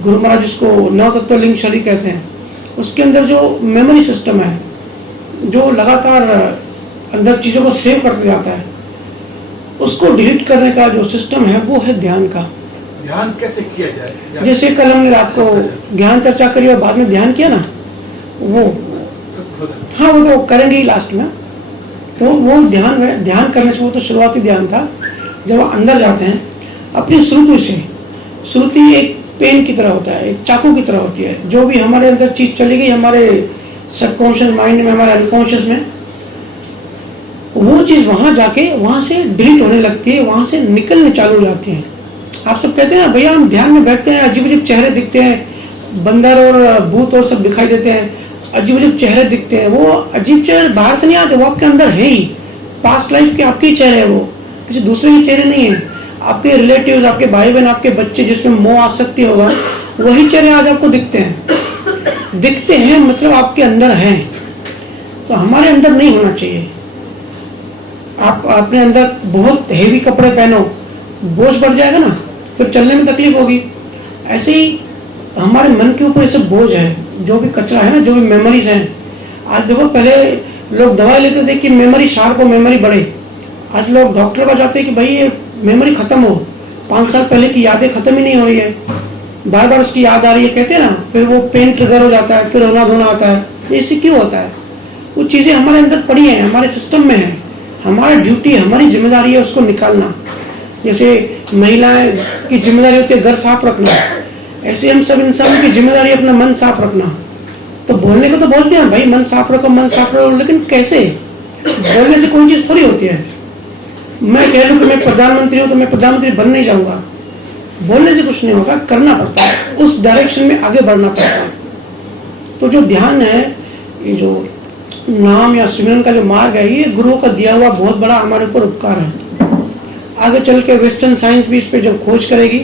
गुरु महाराज जिसको 9 तत्व लिंग शरीर कहते हैं, उसके अंदर जो मेमोरी सिस्टम है, जो लगातार अंदर चीज़ों को सेव करते जाता है, उसको डिलीट करने का जो सिस्टम है वो है ध्यान का। ध्यान कैसे किया जाए? जैसे कल हमने रात को ज्ञान चर्चा करी और बाद में ध्यान किया ना, वो हाँ, वो तो करेंगे ही लास्ट में। तो वो ध्यान करने से, वो तो शुरुआती ध्यान था। जब वो अंदर जाते हैं अपनी श्रुति से, श्रुति एक पेन की तरह होता है, एक चाकू की तरह होती है। जो भी हमारे अंदर चीज चली गई हमारे सबकॉन्शियस माइंड में, हमारे अनकॉन्शियस में, वो चीज वहां जाके वहां से डिलीट होने लगती है, वहां से निकलने चालू हो जाती है। आप सब कहते हैं ना भैया, हम ध्यान में बैठते हैं, अजीब अजीब चेहरे दिखते हैं, बंदर और भूत और सब दिखाई देते हैं, अजीब अजीब चेहरे दिखते हैं। वो अजीब चेहरे बाहर से नहीं आते, वो आपके अंदर है ही। पास्ट लाइफ के आपके चेहरे है, वो किसी दूसरे के चेहरे नहीं है। आपके रिलेटिव्स, आपके भाई बहन, आपके बच्चे जिसमें मोह आसक्ति होगा, वही चेहरे आज आपको दिखते हैं मतलब आपके अंदर हैं। तो हमारे अंदर नहीं होना चाहिए। आप अपने अंदर बहुत हेवी कपड़े पहनो, बोझ बढ़ जाएगा ना, फिर चलने में तकलीफ होगी। ऐसे ही हमारे मन के ऊपर ऐसे बोझ है, जो भी कचरा है ना, जो भी मेमोरीज हैं। आज देखो, पहले लोग दवाई लेते थे कि मेमोरी शार्प हो, मेमोरी बढ़े। आज लोग डॉक्टर पर जाते हैं कि भाई ये मेमोरी खत्म हो, 5 साल पहले की यादें खत्म ही नहीं हो रही है, बार बार उसकी याद आ रही है, कहते हैं ना। फिर वो पेन ट्रिगर हो जाता है, फिर रोना धोना आता है। ऐसे क्यों होता है? वो चीज़ें हमारे अंदर पड़ी हैं, हमारे सिस्टम में है। हमारा ड्यूटी, हमारी जिम्मेदारी है उसको निकालना। जैसे महिलाएं की जिम्मेदारी होती है घर साफ रखना, ऐसे हम सब इंसानों की जिम्मेदारी अपना मन साफ रखना। तो बोलने को तो बोलते हैं भाई मन साफ रखो, मन साफ रखो, लेकिन कैसे? बोलने से कोई चीज थोड़ी होती है। मैं कह लूं कि मैं प्रधानमंत्री हूं तो मैं प्रधानमंत्री बन नहीं जाऊंगा, बोलने से कुछ नहीं होगा, करना पड़ता है, उस डायरेक्शन में आगे बढ़ना पड़ता है। तो जो ध्यान है, ये जो नाम या सिमरन का जो मार्ग है, ये गुरुओं का दिया हुआ बहुत बड़ा हमारे ऊपर उपकार है। आगे चल के वेस्टर्न साइंस भी इस पे जब खोज करेगी,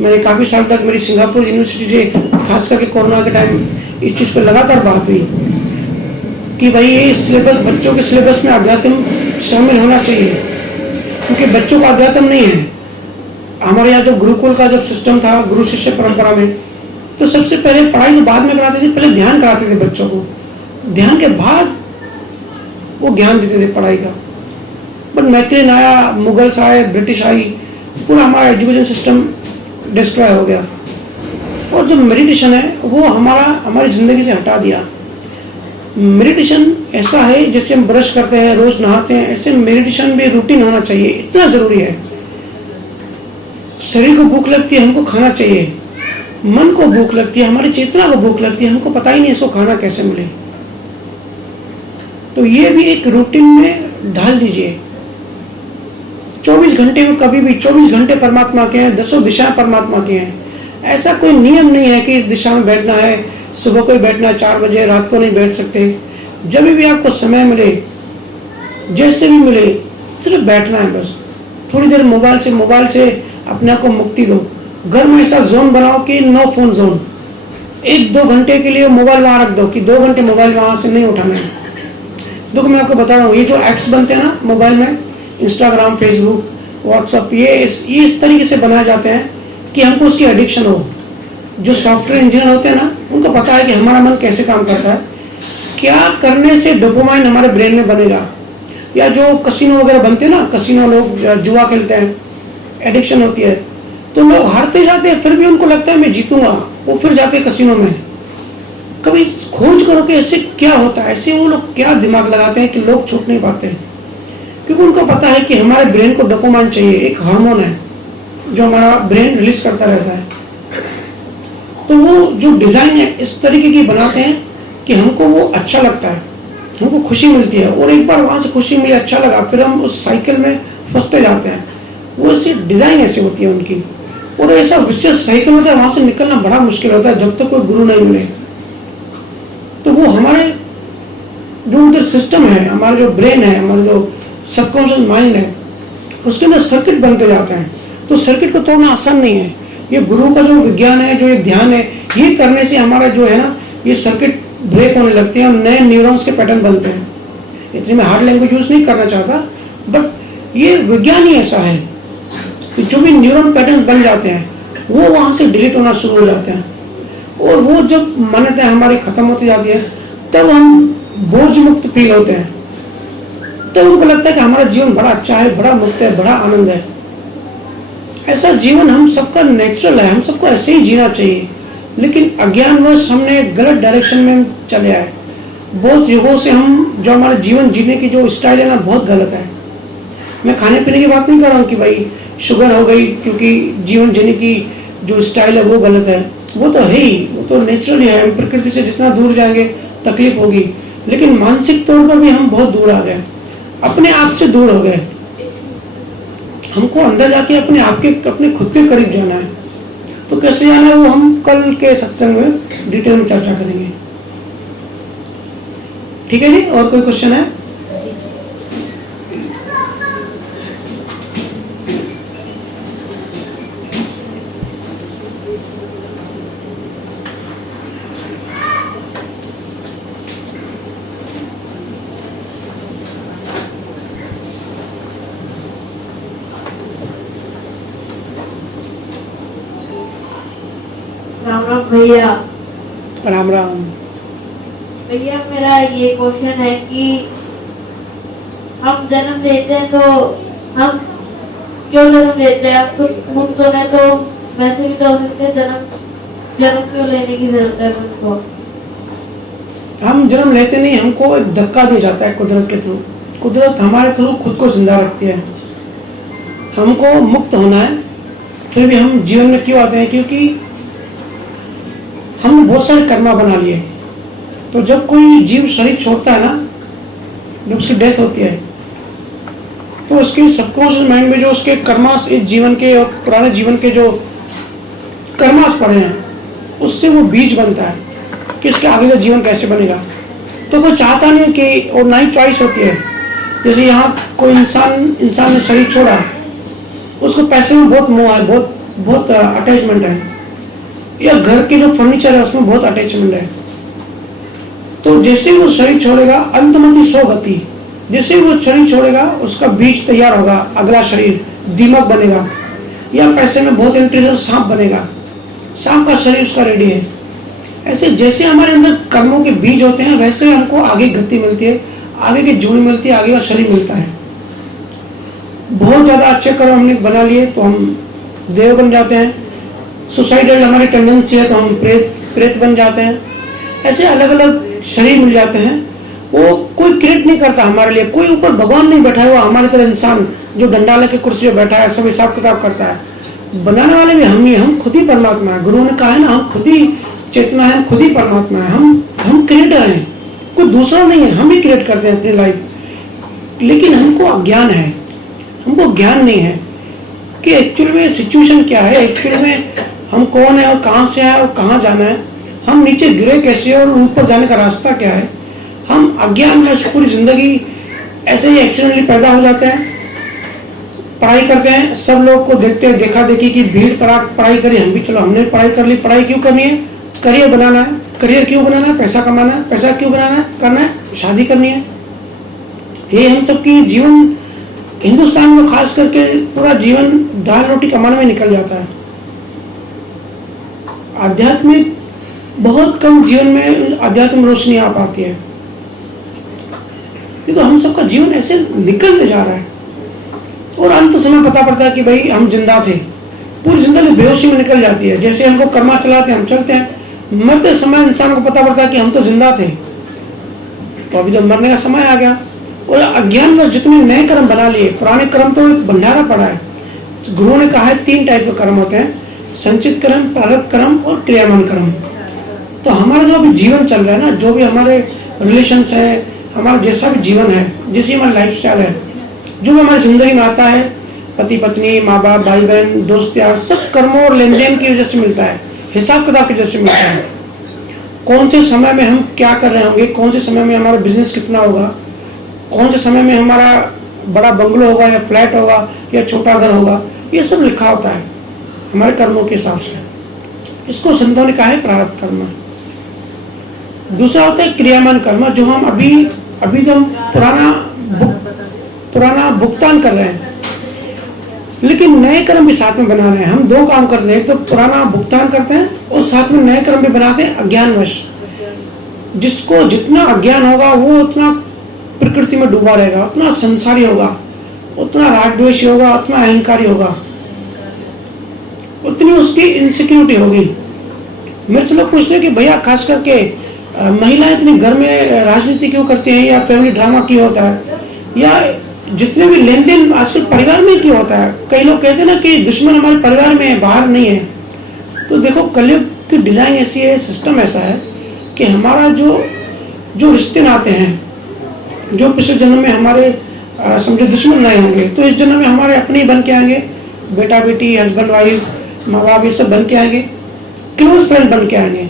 मैंने काफी साल तक मेरी सिंगापुर यूनिवर्सिटी से खास करके कोरोना के टाइम इस चीज पर लगातार बात हुई कि भाई ये सिलेबस, बच्चों के सिलेबस में अध्यात्म शामिल होना चाहिए, क्योंकि बच्चों का अध्यात्म नहीं है। हमारे यहाँ जो गुरुकुल का जब सिस्टम था, गुरु शिष्य परंपरा में, तो सबसे पहले पढ़ाई तो बाद में कराते थे, पहले ध्यान कराते थे बच्चों को, ध्यान के बाद वो ज्ञान देते थे पढ़ाई का। बट मैत्रेयन आया, मुगल्स आए, ब्रिटिश आई, पूरा हमारा एजुकेशन सिस्टम डिस्ट्रॉय हो गया। और जो मेडिटेशन है वो हमारी जिंदगी से हटा दिया। मेडिटेशन ऐसा है जैसे हम ब्रश करते हैं, रोज नहाते हैं, ऐसे मेडिटेशन भी रूटीन होना चाहिए, इतना जरूरी है। शरीर को भूख लगती है, हमको खाना चाहिए, मन को भूख लगती है, हमारी चेतना को भूख लगती है, हमको पता ही नहीं इसको खाना कैसे मिले। तो ये भी एक रूटीन में ढाल दीजिए। 24 घंटे में कभी भी 24 घंटे परमात्मा के हैं, 10 दिशाएं परमात्मा की हैं। ऐसा कोई नियम नहीं है कि इस दिशा में बैठना है, सुबह को ही बैठना है 4 बजे, रात को नहीं बैठ सकते। जब भी आपको समय मिले, जैसे भी मिले, सिर्फ बैठना है बस। थोड़ी देर मोबाइल से अपने आप को मुक्ति दो। घर में ऐसा जोन बनाओ कि नो फोन जोन। 1-2 घंटे के लिए मोबाइल वहां रख दो कि 2 घंटे मोबाइल वहां से नहीं उठाना है। देखो मैं आपको बता रहा हूँ, ये जो एप्स बनते हैं ना मोबाइल में, इंस्टाग्राम, फेसबुक, व्हाट्सएप, ये इस तरीके से बनाए जाते हैं कि हमको उसकी एडिक्शन हो। जो सॉफ्टवेयर इंजीनियर होते हैं ना, उनको पता है कि हमारा मन कैसे काम करता है, क्या करने से डोपामाइन हमारे ब्रेन में बनेगा। या जो कसिनो वगैरह बनते हैं ना, कसिनो लोग जुआ खेलते हैं, एडिक्शन होती है, तो लोग हारते जाते हैं, फिर भी उनको लगता है मैं जीतूंगा, वो फिर जाते हैं कसिनो में। कभी खोज करो कि ऐसे क्या होता है, ऐसे वो लोग क्या दिमाग लगाते हैं कि लोग छूट नहीं पाते हैं। क्योंकि उनको पता है कि हमारे ब्रेन को डोपामाइन चाहिए, एक हार्मोन है जो हमारा ब्रेन रिलीज करता रहता है। तो वो जो डिजाइन है इस तरीके की बनाते हैं कि हमको वो अच्छा लगता है, हमको खुशी मिलती है, और एक बार वहां से खुशी मिली, अच्छा लगा, फिर हम उस साइकिल में फंसते जाते हैं। वो ऐसी डिजाइन ऐसी होती है उनकी, और ऐसा विशेष साइकिल होता है, वहां से निकलना बड़ा मुश्किल होता है जब तक कोई गुरु नहीं मिले। तो वो हमारे जो उधर सिस्टम है, हमारा जो ब्रेन है, हमारा जो सबकॉन्शियस माइंड है, उसके अंदर सर्किट बनते जाते हैं। तो सर्किट को तोड़ना आसान नहीं है। ये गुरु का जो विज्ञान है, जो ये ध्यान है, ये करने से हमारा जो है ना, ये सर्किट ब्रेक होने लगते हैं और नए न्यूरॉन्स के पैटर्न बनते हैं। इतनी मैं हार्ड लैंग्वेज यूज नहीं करना चाहता, बट ये विज्ञान ही ऐसा है कि जो भी न्यूरॉन पैटर्न बन जाते हैं वो वहां से डिलीट होना शुरू हो जाते हैं। और वो जब मान्यताएं हमारी खत्म होती जाती है, तब हम बोझ मुक्त फील होते हैं। तब उनको लगता है कि हमारा जीवन बड़ा अच्छा है, बड़ा मुक्त है, बड़ा आनंद है। ऐसा जीवन हम सबका नेचुरल है, हम सबको ऐसे ही जीना चाहिए। लेकिन अज्ञानवश हमने गलत डायरेक्शन में चले आए। बहुत युगों से हम जो हमारे जीवन जीने की जो स्टाइल है ना, बहुत गलत है। मैं खाने पीने की बात नहीं कर रहा हूँ कि भाई शुगर हो गई क्योंकि जीवन जीने की जो स्टाइल है वो गलत है। वो तो है ही, वो तो नेचुरल है। हम प्रकृति से जितना दूर जाएंगे तकलीफ होगी, लेकिन मानसिक तौर पर भी हम बहुत दूर आ गए, अपने आप से दूर हो गए। हमको अंदर जाके अपने खुद के करीब जाना है। तो कैसे जाना है वो हम कल के सत्संग में डिटेल में चर्चा करेंगे। ठीक है जी, और कोई क्वेश्चन है? राम राम भैया। राम राम। भैया मेरा ये क्वेश्चन है कि हम जन्म लेते हैं तो हम क्यों जन्म लेते हैं? अब तो मुझ तो नहीं, तो वैसे भी तो हो सकते हैं, जन्म क्यों लेने की जरूरत है मुझको? हम जन्म लेते नहीं, हमको एक धक्का दिया जाता है कुदरत के थ्रू। कुदरत हमारे थ्रू खुद को जिंदा रखती है। हमको मुक्त होना है, फिर भी हम जीवन में क्यों आते हैं? क्योंकि हमने बहुत सारे कर्मा बना लिए। तो जब कोई जीव शरीर छोड़ता है ना, जब उसकी डेथ होती है, तो उसके सबकॉन्शियस माइंड में जो उसके कर्मास इस जीवन के और पुराने जीवन के जो कर्मास पड़े हैं, उससे वो बीज बनता है कि इसके आगे का जीवन कैसे बनेगा। तो कोई चाहता नहीं कि, और ना ही चॉइस होती है। जैसे यहाँ कोई इंसान ने शरीर छोड़ा, उसको पैसे में बहुत मोह है, बहुत अटैचमेंट है, या घर के जो फर्नीचर है उसमें बहुत अटैचमेंट है। तो जैसे वो शरीर छोड़ेगा, अंतमति सो गति, जैसे वो शरीर छोड़ेगा उसका बीज तैयार होगा, अगला शरीर दीमक बनेगा, या पैसे में बहुत इंटरेस्ट है सांप बनेगा, सांप का शरीर उसका रेडी है। ऐसे जैसे हमारे अंदर कर्मों के बीज होते हैं, वैसे हमको आगे गति मिलती है, आगे की जोड़ी मिलती है, आगे का शरीर मिलता है। बहुत ज्यादा अच्छे कर्म हमने बना लिए तो हम देव बन जाते हैं। सुसाइडल हमारी टेंडेंसी है तो हम प्रेत बन जाते हैं। ऐसे अलग अलग शरीर मिल जाते हैं। वो कोई क्रिएट नहीं करता हमारे लिए, कोई ऊपर भगवान नहीं बैठा हुआ हमारे तरह इंसान जो डंडा लेके कुर्सी पे बैठा है सब हिसाब किताब करता है। बनाने वाले भी हम ही, हम खुद ही परमात्मा है। गुरुओं ने कहा है ना, हम खुद ही चेतना है, हम खुद ही परमात्मा है। हम क्रिएटर हैं, कोई दूसरा नहीं है, हम ही क्रिएट करते हैं अपनी लाइफ। लेकिन हमको अज्ञान है, हमको ज्ञान नहीं है कि एक्चुअल में सिचुएशन क्या है, एक्चुअल में हम कौन है और कहाँ से है और कहाँ जाना है, हम नीचे गिरे कैसे और ऊपर जाने का रास्ता क्या है। हम अज्ञान में पूरी जिंदगी ऐसे ही एक्सीडेंटली पैदा हो जाते हैं, पढ़ाई करते हैं, सब लोग को देखते हैं, देखा देखी की भीड़ पढ़ाई करी, हम भी चलो हमने पढ़ाई कर ली। पढ़ाई क्यों करनी है? करियर बनाना है। करियर क्यों बनाना है? पैसा कमाना है। पैसा क्यों बनाना है? करना है, शादी करनी है। ये हम सबकी जीवन हिंदुस्तान में खास करके पूरा जीवन दाल रोटी कमाने में निकल जाता है। आध्यात्मिक बहुत कम जीवन में आध्यात्मिक रोशनी आ पाती है। ये तो हम सबका जीवन ऐसे निकलते जा रहा है और अंत समय पता पड़ता है कि भाई हम जिंदा थे। पूरी जिंदगी बेहोशी में निकल जाती है। जैसे हमको कर्मा चलाते हैं, हम चलते हैं, मरते समय इंसान को पता पड़ता है कि हम तो जिंदा थे, तो अभी तो मरने का समय आ गया। और अज्ञान में जितने नए कर्म बना लिए, पुराने कर्म तो एक भंडारा पड़ा है। गुरुओं ने कहा है 3 टाइप के कर्म होते हैं, संचित कर्म, प्रारब्ध कर्म और क्रियामान कर्म। तो हमारा जो अभी जीवन चल रहा है ना, जो भी हमारे रिलेशंस है, हमारा जैसा भी जीवन है, जैसी हमारी लाइफ स्टाइल है, जो भी हमारी जिंदगी में आता है, पति पत्नी, माँ बाप, भाई बहन, दोस्त यार, सब कर्मों और लेन देन की वजह से मिलता है, हिसाब किताब की वजह से मिलता है। कौन से समय में हम क्या कर रहे होंगे, कौन से समय में हमारा बिजनेस कितना होगा, कौन से समय में हमारा बड़ा बंगलो होगा या फ्लैट होगा या छोटा घर होगा, ये सब लिखा होता है हमारे कर्मों के हिसाब से। इसको संतों ने कहा है प्रारब्ध कर्म। दूसरा होता है क्रियामान कर्म, जो हम अभी तो हम पुराना भुगतान कर रहे हैं, लेकिन नए कर्म भी साथ में बना रहे हैं। हम 2 काम करते हैं, एक तो पुराना भुगतान करते हैं और साथ में नए कर्म भी बनाते हैं अज्ञानवश। जिसको जितना अज्ञान होगा वो उतना प्रकृति में डूबा रहेगा, उतना संसारी होगा, उतना रागद्वेषी होगा, उतना अहंकारी होगा, उतनी उसकी इनसिक्योरिटी होगी। मेरे से लोग पूछते हैं कि भैया खास करके महिलाएं इतनी घर में राजनीति क्यों करती हैं, या फैमिली ड्रामा क्यों होता है, या जितने भी लेन देन आजकल परिवार में क्यों होता है। कई लोग कहते हैं ना कि दुश्मन हमारे परिवार में है, बाहर नहीं है। तो देखो कलयुग की डिजाइन ऐसी है, सिस्टम ऐसा है कि हमारा जो रिश्ते नाते हैं, जो पिछले जन्म में हमारे समझो दुश्मन रहे होंगे, तो इस जन्म में हमारे अपने ही बन के आएंगे, बेटा बेटी, हस्बैंड वाइफ, माँ बाप, ये सब बन के आएंगे, क्लोज फ्रेंड बन के आएंगे।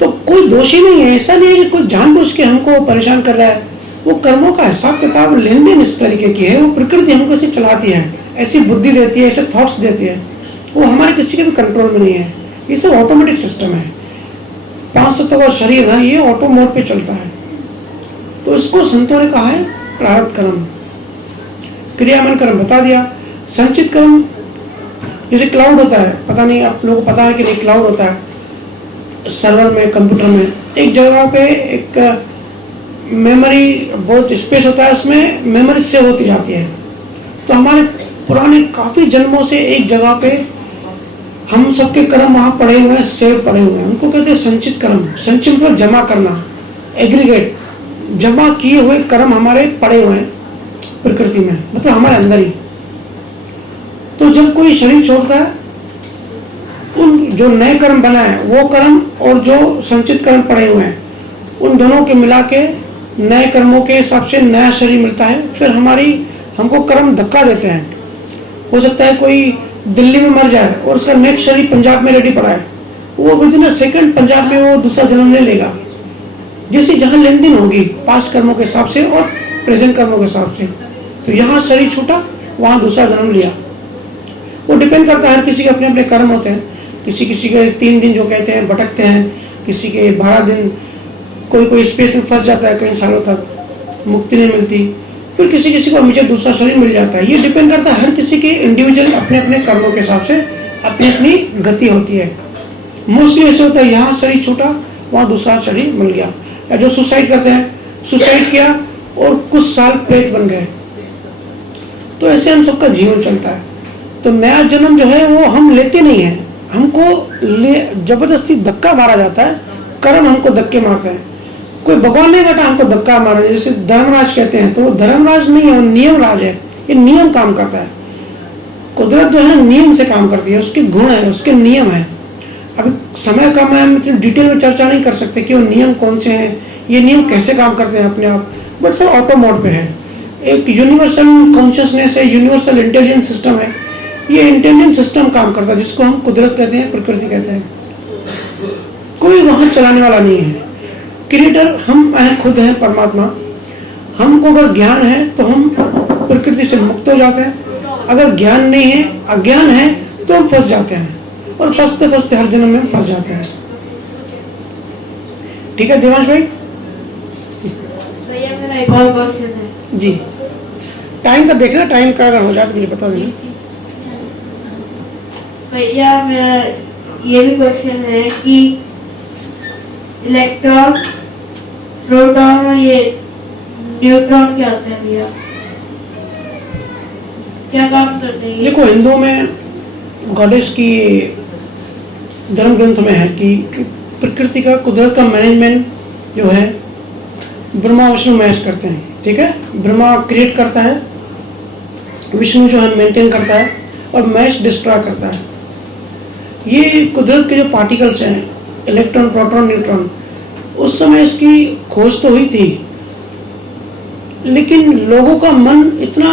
तो कोई दोषी नहीं है, ऐसा नहीं है कि कोई जानबूझ के हमको परेशान कर रहा है। वो कर्मों का हिसाब किताब लेन देन इस तरीके की है, वो प्रकृति हमको ऐसे चलाती है, ऐसी बुद्धि देती है, ऐसे थॉट्स देती है, वो हमारे किसी के भी कंट्रोल में नहीं है। ये सब ऑटोमेटिक सिस्टम है। 5 तत्व का शरीर है, ये ऑटो मोड पे चलता है। तो इसको संतों ने कहा है प्रारब्ध कर्म। क्रियामान कर्म बता दिया। संचित कर्म जैसे क्लाउड होता है, पता नहीं आप लोगों को पता है कि नहीं, क्लाउड होता है सर्वर में, कंप्यूटर में, एक जगह पे एक मेमोरी बहुत स्पेस होता है, उसमें मेमोरी सेव होती जाती है। तो हमारे पुराने काफी जन्मों से एक जगह पे हम सबके कर्म वहां पड़े हुए हैं, सेव पड़े हुए हैं, उनको कहते हैं संचित कर्म। संचित मतलब जमा करना, एग्रीगेट, जमा किए हुए कर्म हमारे पड़े हुए हैं प्रकृति में, मतलब हमारे अंदर ही। तो जब कोई शरीर छोड़ता है उन जो नए कर्म बना है वो कर्म और जो संचित कर्म पड़े हुए हैं उन दोनों के मिला के नए कर्मों के हिसाब से नया शरीर मिलता है। फिर हमको कर्म धक्का देते हैं। हो सकता है कोई दिल्ली में मर जाए और उसका नेक्स्ट शरीर पंजाब में रेडी पड़ा है, वो विद इन सेकंड पंजाब में वो दूसरा जन्म ले लेगा। जैसे जहाँ लेन देन होगी पास्ट कर्मों के हिसाब से और प्रेजेंट कर्मों के हिसाब से, तो यहाँ शरीर छूटा वहाँ दूसरा जन्म लिया। वो डिपेंड करता है, हर किसी के अपने अपने कर्म होते हैं। किसी के 3 दिन जो कहते हैं भटकते हैं, किसी के 12 दिन, कोई स्पेस में फंस जाता है कई सालों तक, मुक्ति नहीं मिलती। फिर किसी को हमेशा दूसरा शरीर मिल जाता है। ये डिपेंड करता है, हर किसी के इंडिविजुअल अपने अपने कर्मों के हिसाब से अपनी अपनी गति होती है। मोस्टली ऐसे होता है यहाँ शरीर छूटा वहाँ दूसरा शरीर मिल गया। या जो सुसाइड करते हैं, सुसाइड किया और कुछ साल प्रेत बन गए। तो ऐसे हम सबका जीवन चलता है। तो नया जन्म जो है वो हम लेते नहीं है, हमको जबरदस्ती धक्का मारा जाता है। कर्म हमको धक्के मारते हैं। कोई भगवान नहीं बैठा हमको धक्का मारा, जैसे धर्मराज कहते हैं, तो वो धर्मराज नहीं है, वो नियम राज है। ये नियम काम करता है। कुदरत जो है नियम से काम करती है, उसके गुण है, उसके नियम है। अभी समय कम है, हम इतनी डिटेल में चर्चा नहीं कर सकते कि वो नियम कौन से हैं, ये नियम कैसे काम करते हैं अपने आप, बट सब ऑटो मोड पे है। एक यूनिवर्सल कॉन्शियसनेस है, यूनिवर्सल इंटेलिजेंस सिस्टम है। ये इंटेलिजेंस सिस्टम काम करता है जिसको हम कुदरत कहते हैं, प्रकृति कहते हैं। कोई वहां चलाने वाला नहीं है। क्रिएटर हम खुद हैं, परमात्मा। हमको अगर ज्ञान है तो हम प्रकृति से मुक्त हो जाते हैं। अगर ज्ञान नहीं है, अज्ञान है, तो हम फंस जाते हैं और फंसते फंसते हर जन्म में फंस जाते हैं। ठीक है देवांश भाई? भैया मेरा एक और क्वेश्चन है जी। टाइम का देखना, टाइम का अगर हो जाए तो मुझे बता देना। भैया मेरा ये भी क्वेश्चन है कि इलेक्ट्रॉन, प्रोटॉन और ये न्यूट्रॉन क्या होते हैं भैया, क्या काम करते हैं? देखो हिंदुओं में गॉडेस की धर्म ग्रंथ में है कि प्रकृति का, कुदरत का मैनेजमेंट जो है ब्रह्मा विष्णु महेश करते हैं। ठीक है, ब्रह्मा क्रिएट करता है, विष्णु जो है मेंटेन करता है और महेश डिस्ट्रॉय करता है। ये कुदरत के जो पार्टिकल्स हैं, इलेक्ट्रॉन, प्रोटॉन, न्यूट्रॉन, उस समय इसकी खोज तो हुई थी, लेकिन लोगों का मन इतना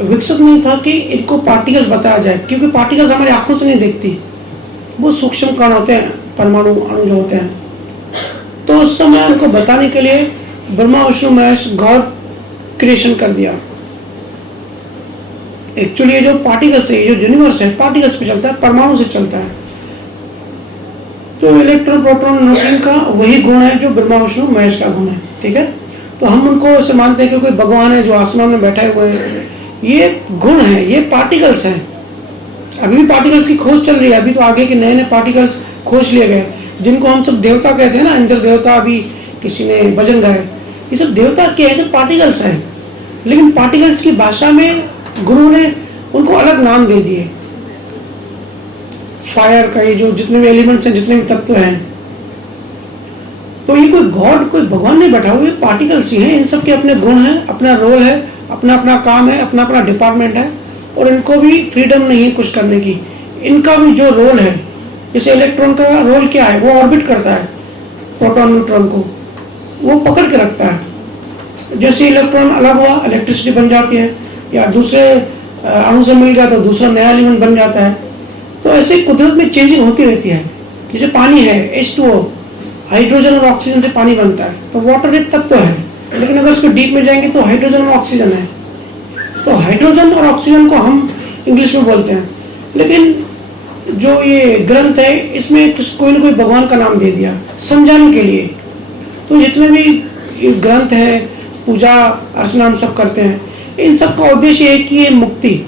विकसित नहीं था कि इनको पार्टिकल्स बताया जाए, क्योंकि पार्टिकल्स हमारी आंखों से नहीं देखती, वो सूक्ष्म कण होते हैं, परमाणु अणु जो होते हैं। तो उस समय उनको बताने के लिए ब्रह्मा विष्णु महेश गॉड क्रिएशन कर दिया। एक्चुअली ये जो पार्टिकल्स है, ये जो यूनिवर्स है, पार्टिकल्स पे चलता है, परमाणु से चलता है। तो इलेक्ट्रॉन, प्रोटॉन, न्यूट्रॉन का वही गुण है जो ब्रह्मा विष्णु महेश का गुण है। ठीक है, तो हम उनको ऐसे मानते हैं कि कोई भगवान है जो आसमान में बैठे हुए हैं। ये गुण है, ये पार्टिकल्स हैं। अभी भी पार्टिकल्स की खोज चल रही है। अभी तो आगे के नए नए पार्टिकल्स खोज लिए गए, जिनको हम सब देवता कहते हैं ना, इंद्र देवता, अभी किसी ने भजन गाए। ये सब देवता के ऐसे पार्टिकल्स हैं, लेकिन पार्टिकल्स की भाषा में गुरु ने उनको अलग नाम दे दिए। फायर का, ये जो जितने भी एलिमेंट्स हैं, जितने भी तत्व हैं, तो ये कोई गॉड, कोई भगवान नहीं बैठा हुआ, ये पार्टिकल्स ही हैं। इन सब के अपने गुण हैं, अपना रोल है, अपना अपना काम है, अपना अपना डिपार्टमेंट है, और इनको भी फ्रीडम नहीं है कुछ करने की। इनका भी जो रोल है, जैसे इलेक्ट्रॉन का रोल क्या है, वो ऑर्बिट करता है प्रोटॉन न्यूट्रॉन को, वो पकड़ के रखता है। जैसे इलेक्ट्रॉन अलग हुआ, इलेक्ट्रिसिटी बन जाती है, या दूसरे अणु से मिल गया तो दूसरा नया एलिमेंट बन जाता है। तो ऐसे कुदरत में चेंजिंग होती रहती है। जैसे पानी है, H2O, हाइड्रोजन और ऑक्सीजन से पानी बनता है, तो वाटर एक तत्व है, लेकिन अगर उसको डीप में जाएंगे तो हाइड्रोजन और ऑक्सीजन है। तो हाइड्रोजन और ऑक्सीजन को हम इंग्लिश में बोलते हैं, लेकिन जो ये ग्रंथ है इसमें कोई ना कोई भगवान का नाम दे दिया समझाने के लिए। तो जितने भी ये ग्रंथ है, पूजा अर्चना हम सब करते हैं, इन सब का उद्देश्य है कि ये मुक्ति,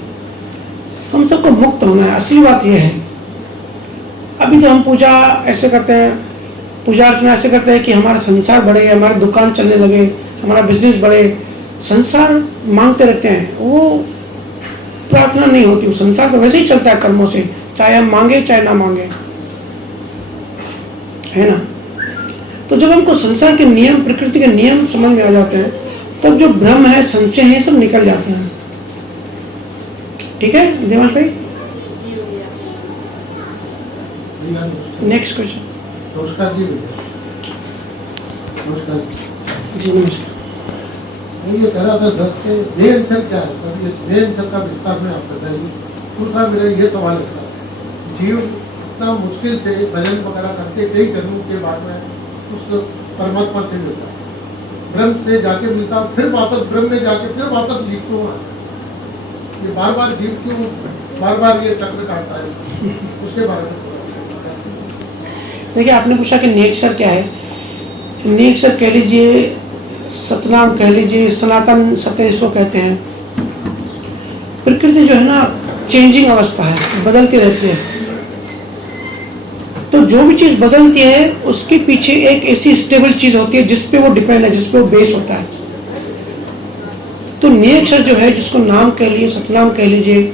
हम सबको मुक्त होना है। असली बात यह है। अभी तो हम पूजा ऐसे करते हैं, पूजा अर्चना ऐसे करते हैं कि हमारा संसार बढ़े, हमारी दुकान चलने लगे, हमारा बिजनेस बढ़े, संसार मांगते रहते हैं। वो प्रार्थना नहीं होती, वो संसार तो वैसे ही चलता है कर्मों से, चाहे हम मांगे चाहे ना मांगे, है ना। तो जब हमको संसार के नियम, प्रकृति के नियम समझ में आ जाते हैं, तब जो भ्रम है, संशय है, सब निकल जाते हैं। ठीक है देवांश भाई? Next question. नमस्कार जी। नमस्कार जी नमस्कार। मैं ये कह रहा था सर से देह क्या है सर, ये देह का विस्तार में आप बताइए। दूसरा मेरा ये सवाल है सर, जीव इतना मुश्किल से भजन वगैरह करके कई जन्मों के बाद में उस परमात्मा से मिलता है, ब्रह्म से जाके मिलता, फिर वापस ब्रह्म में जाके फिर वापस जीव क्यों आता है? ये बार बार जीव क्यों बार बार ये चक्र काटता है, उसके बारे में देखिए, आपने पूछा कि नियक्षर क्या है। नियक्षर कह लीजिए, सतनाम कह लीजिए, सनातन सत्य इसको कहते हैं। प्रकृति जो है ना, चेंजिंग अवस्था है, बदलती रहती है। तो जो भी चीज बदलती है उसके पीछे एक ऐसी स्टेबल चीज होती है जिसपे वो डिपेंड है, जिसपे वो बेस होता है। तो नियक्षर जो है, जिसको नाम कह लीजिए, सतनाम कह लीजिए,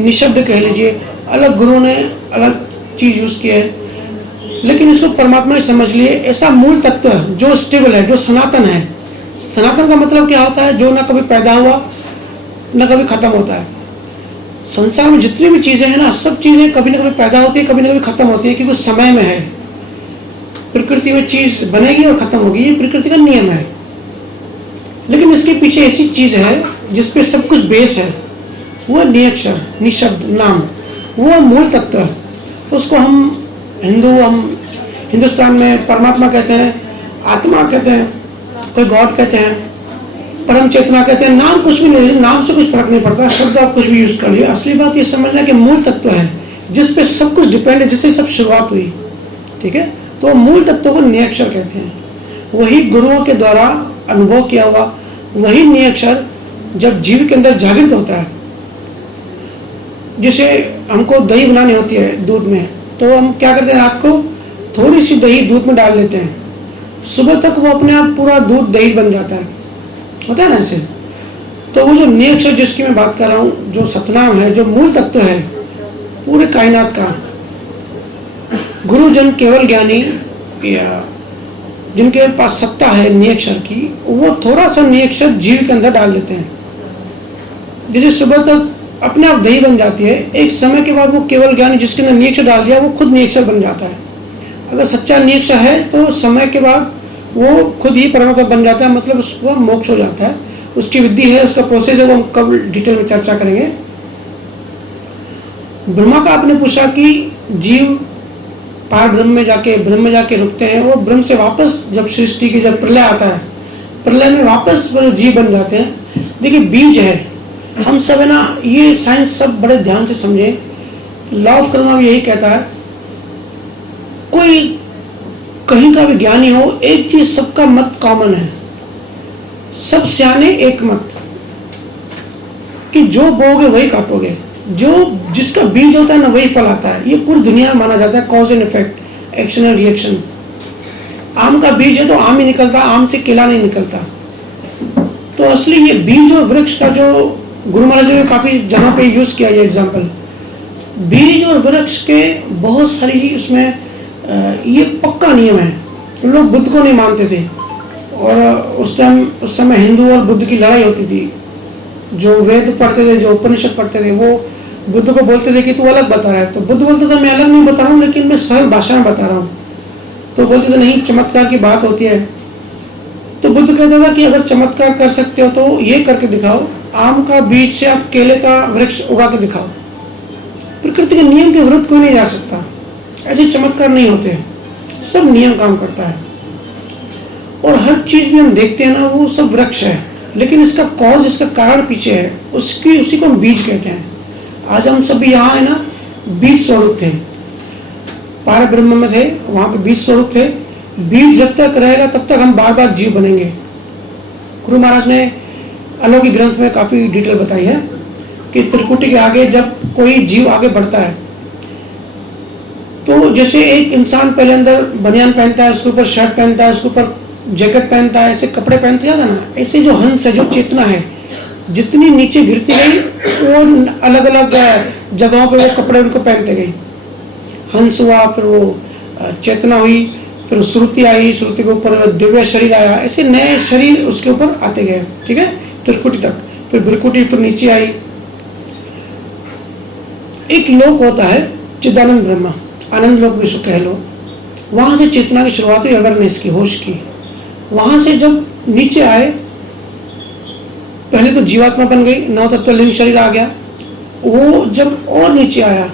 निशब्द कह लीजिए, अलग गुरुओं ने अलग चीज यूज की है, लेकिन इसको परमात्मा ने समझ लिए। ऐसा मूल तत्व है जो स्टेबल है, जो सनातन है। सनातन का मतलब क्या होता है? जो ना कभी पैदा हुआ ना कभी खत्म होता है। संसार में जितनी भी चीजें हैं ना, सब चीजें कभी ना कभी पैदा होती है, कभी ना कभी खत्म होती है, क्योंकि समय में है। प्रकृति में चीज बनेगी और खत्म होगी, ये प्रकृति का नियम है। लेकिन इसके पीछे ऐसी चीज है जिसपे सब कुछ बेस है, वो नियक्षर, निशब्द, नाम, वो मूल तत्व है। उसको हम हिंदुस्तान में परमात्मा कहते हैं, आत्मा कहते हैं, कोई गॉड कहते हैं, परम चेतना कहते हैं। नाम कुछ भी नहीं, नाम से कुछ फर्क नहीं पड़ता, शब्द आप कुछ भी यूज कर लिए। असली बात ये समझना कि मूल तत्व है जिसपे सब कुछ डिपेंड है, जिससे सब शुरुआत हुई। ठीक है, तो मूल तत्व को नियक्षर कहते हैं। वही गुरुओं के द्वारा अनुभव किया हुआ वही नियक्षर जब जीव के अंदर जागृत होता है। जैसे हमको दही बनानी होती है दूध में, तो हम क्या करते हैं, रात को थोड़ी सी दही दूध में डाल देते हैं, सुबह तक वो अपने आप पूरा दूध दही बन जाता है, होता है ना ऐसे। तो वो जो नियक्षर जिसकी मैं बात कर रहा हूँ, जो सतनाम है, जो मूल तत्व है पूरे कायनात का, गुरुजन केवल ज्ञानी या जिनके पास सत्ता है नियक्षर की, वो थोड़ा सा नियक्षर जीव के अंदर डाल देते हैं। जैसे सुबह तक अपने आप दही बन जाती है, एक समय के बाद वो केवल ज्ञानी जिसके अंदर नियक्षर डाल दिया वो खुद नियक्षर बन जाता है। अगर सच्चा नियक्षर है तो समय के बाद वो खुद ही परमात्मा बन जाता है, मतलब उसको मोक्ष हो जाता है। उसकी विधि है, उसका प्रोसेस है, वो हम कब डिटेल में चर्चा करेंगे। ब्रह्मा का आपने पूछा कि जीव पार ब्रह्म में जाके रुकते हैं, वो ब्रह्म से वापस जब सृष्टि की जब प्रलय आता है, प्रलय में वापस वो जीव बन जाते हैं। देखिए, बीज है, हम सब है ना, ये साइंस सब बड़े ध्यान से समझे। लॉ ऑफ कर्मा भी यही कहता है, कोई कहीं का भी ज्ञानी हो, एक चीज सबका मत कॉमन है, सब सियाने एक मत, कि जो बोगे वही काटोगे, जो जिसका बीज होता है ना वही फल आता है। ये पूरी दुनिया में माना जाता है, cause and effect, action and reaction. आम का बीज है तो आम ही निकलता, आम से केला नहीं निकलता। तो असली ये बीज और वृक्ष का जो गुरु महाराज ने काफी जगह पे यूज किया ये एग्जाम्पल, बीज और वृक्ष के बहुत सारी उसमें ये पक्का नियम है। लोग बुद्ध को नहीं मानते थे, और उस समय हिंदू और बुद्ध की लड़ाई होती थी। जो वेद पढ़ते थे, जो उपनिषद पढ़ते थे, वो बुद्ध को बोलते थे कि तू अलग बता रहा है, तो बुद्ध बोलते थे मैं अलग नहीं बता रहा हूँ, लेकिन मैं सरल भाषा में बता रहा हूँ। तो बोलते थे नहीं, चमत्कार की बात होती है। तो बुद्ध कहता था कि अगर चमत्कार कर सकते हो तो ये करके दिखाओ, आम का बीज से आप केले का वृक्ष उगा के दिखाओ। प्रकृति के नियम के विरुद्ध कोई नहीं जा सकता, ऐसे चमत्कार नहीं होते, सब नियम काम करता है। और हर चीज में हम देखते हैं ना, वो सब वृक्ष है, लेकिन इसका कॉज, इसका कारण पीछे है, उसी को हम बीज कहते हैं। आज हम सब यहाँ है ना, 20 स्वरूप थे, पार ब्रह्म में थे, वहां पे 20 स्वरूप थे। बीज जब तक रहेगा तब तक हम बार बार जीव बनेंगे। गुरु महाराज ने अलौकिक ग्रंथ में काफी डिटेल बताई है कि त्रिकुटी के आगे जब कोई जीव आगे बढ़ता है, तो जैसे एक इंसान पहले अंदर बनियान पहनता है, उसके ऊपर शर्ट पहनता है, उसके ऊपर जैकेट पहनता है, ऐसे कपड़े पहनते जाता ना, ऐसे जो हंस है, जो चेतना है, जितनी नीचे गिरती गई वो अलग अलग जगहों पे वो कपड़े उनको पहनते गई। हंस हुआ, फिर वो चेतना हुई, फिर श्रुति आई, श्रुति के ऊपर दिव्य शरीर आया, ऐसे नए शरीर उसके ऊपर आते गए। ठीक है, त्रिकुटी तक, फिर ब्रिकुटी, फिर नीचे आई। एक लोक होता है चिदानंद ब्रह्मा, आनंद लोक विश्व कह लो, वहां से चेतना की शुरुआत हुई, अवेयरनेस की, होश की। वहां से जब नीचे आए, पहले तो जीवात्मा बन गई, 9 तत्व लिंग शरीर आ गया। वो जब और नीचे आया,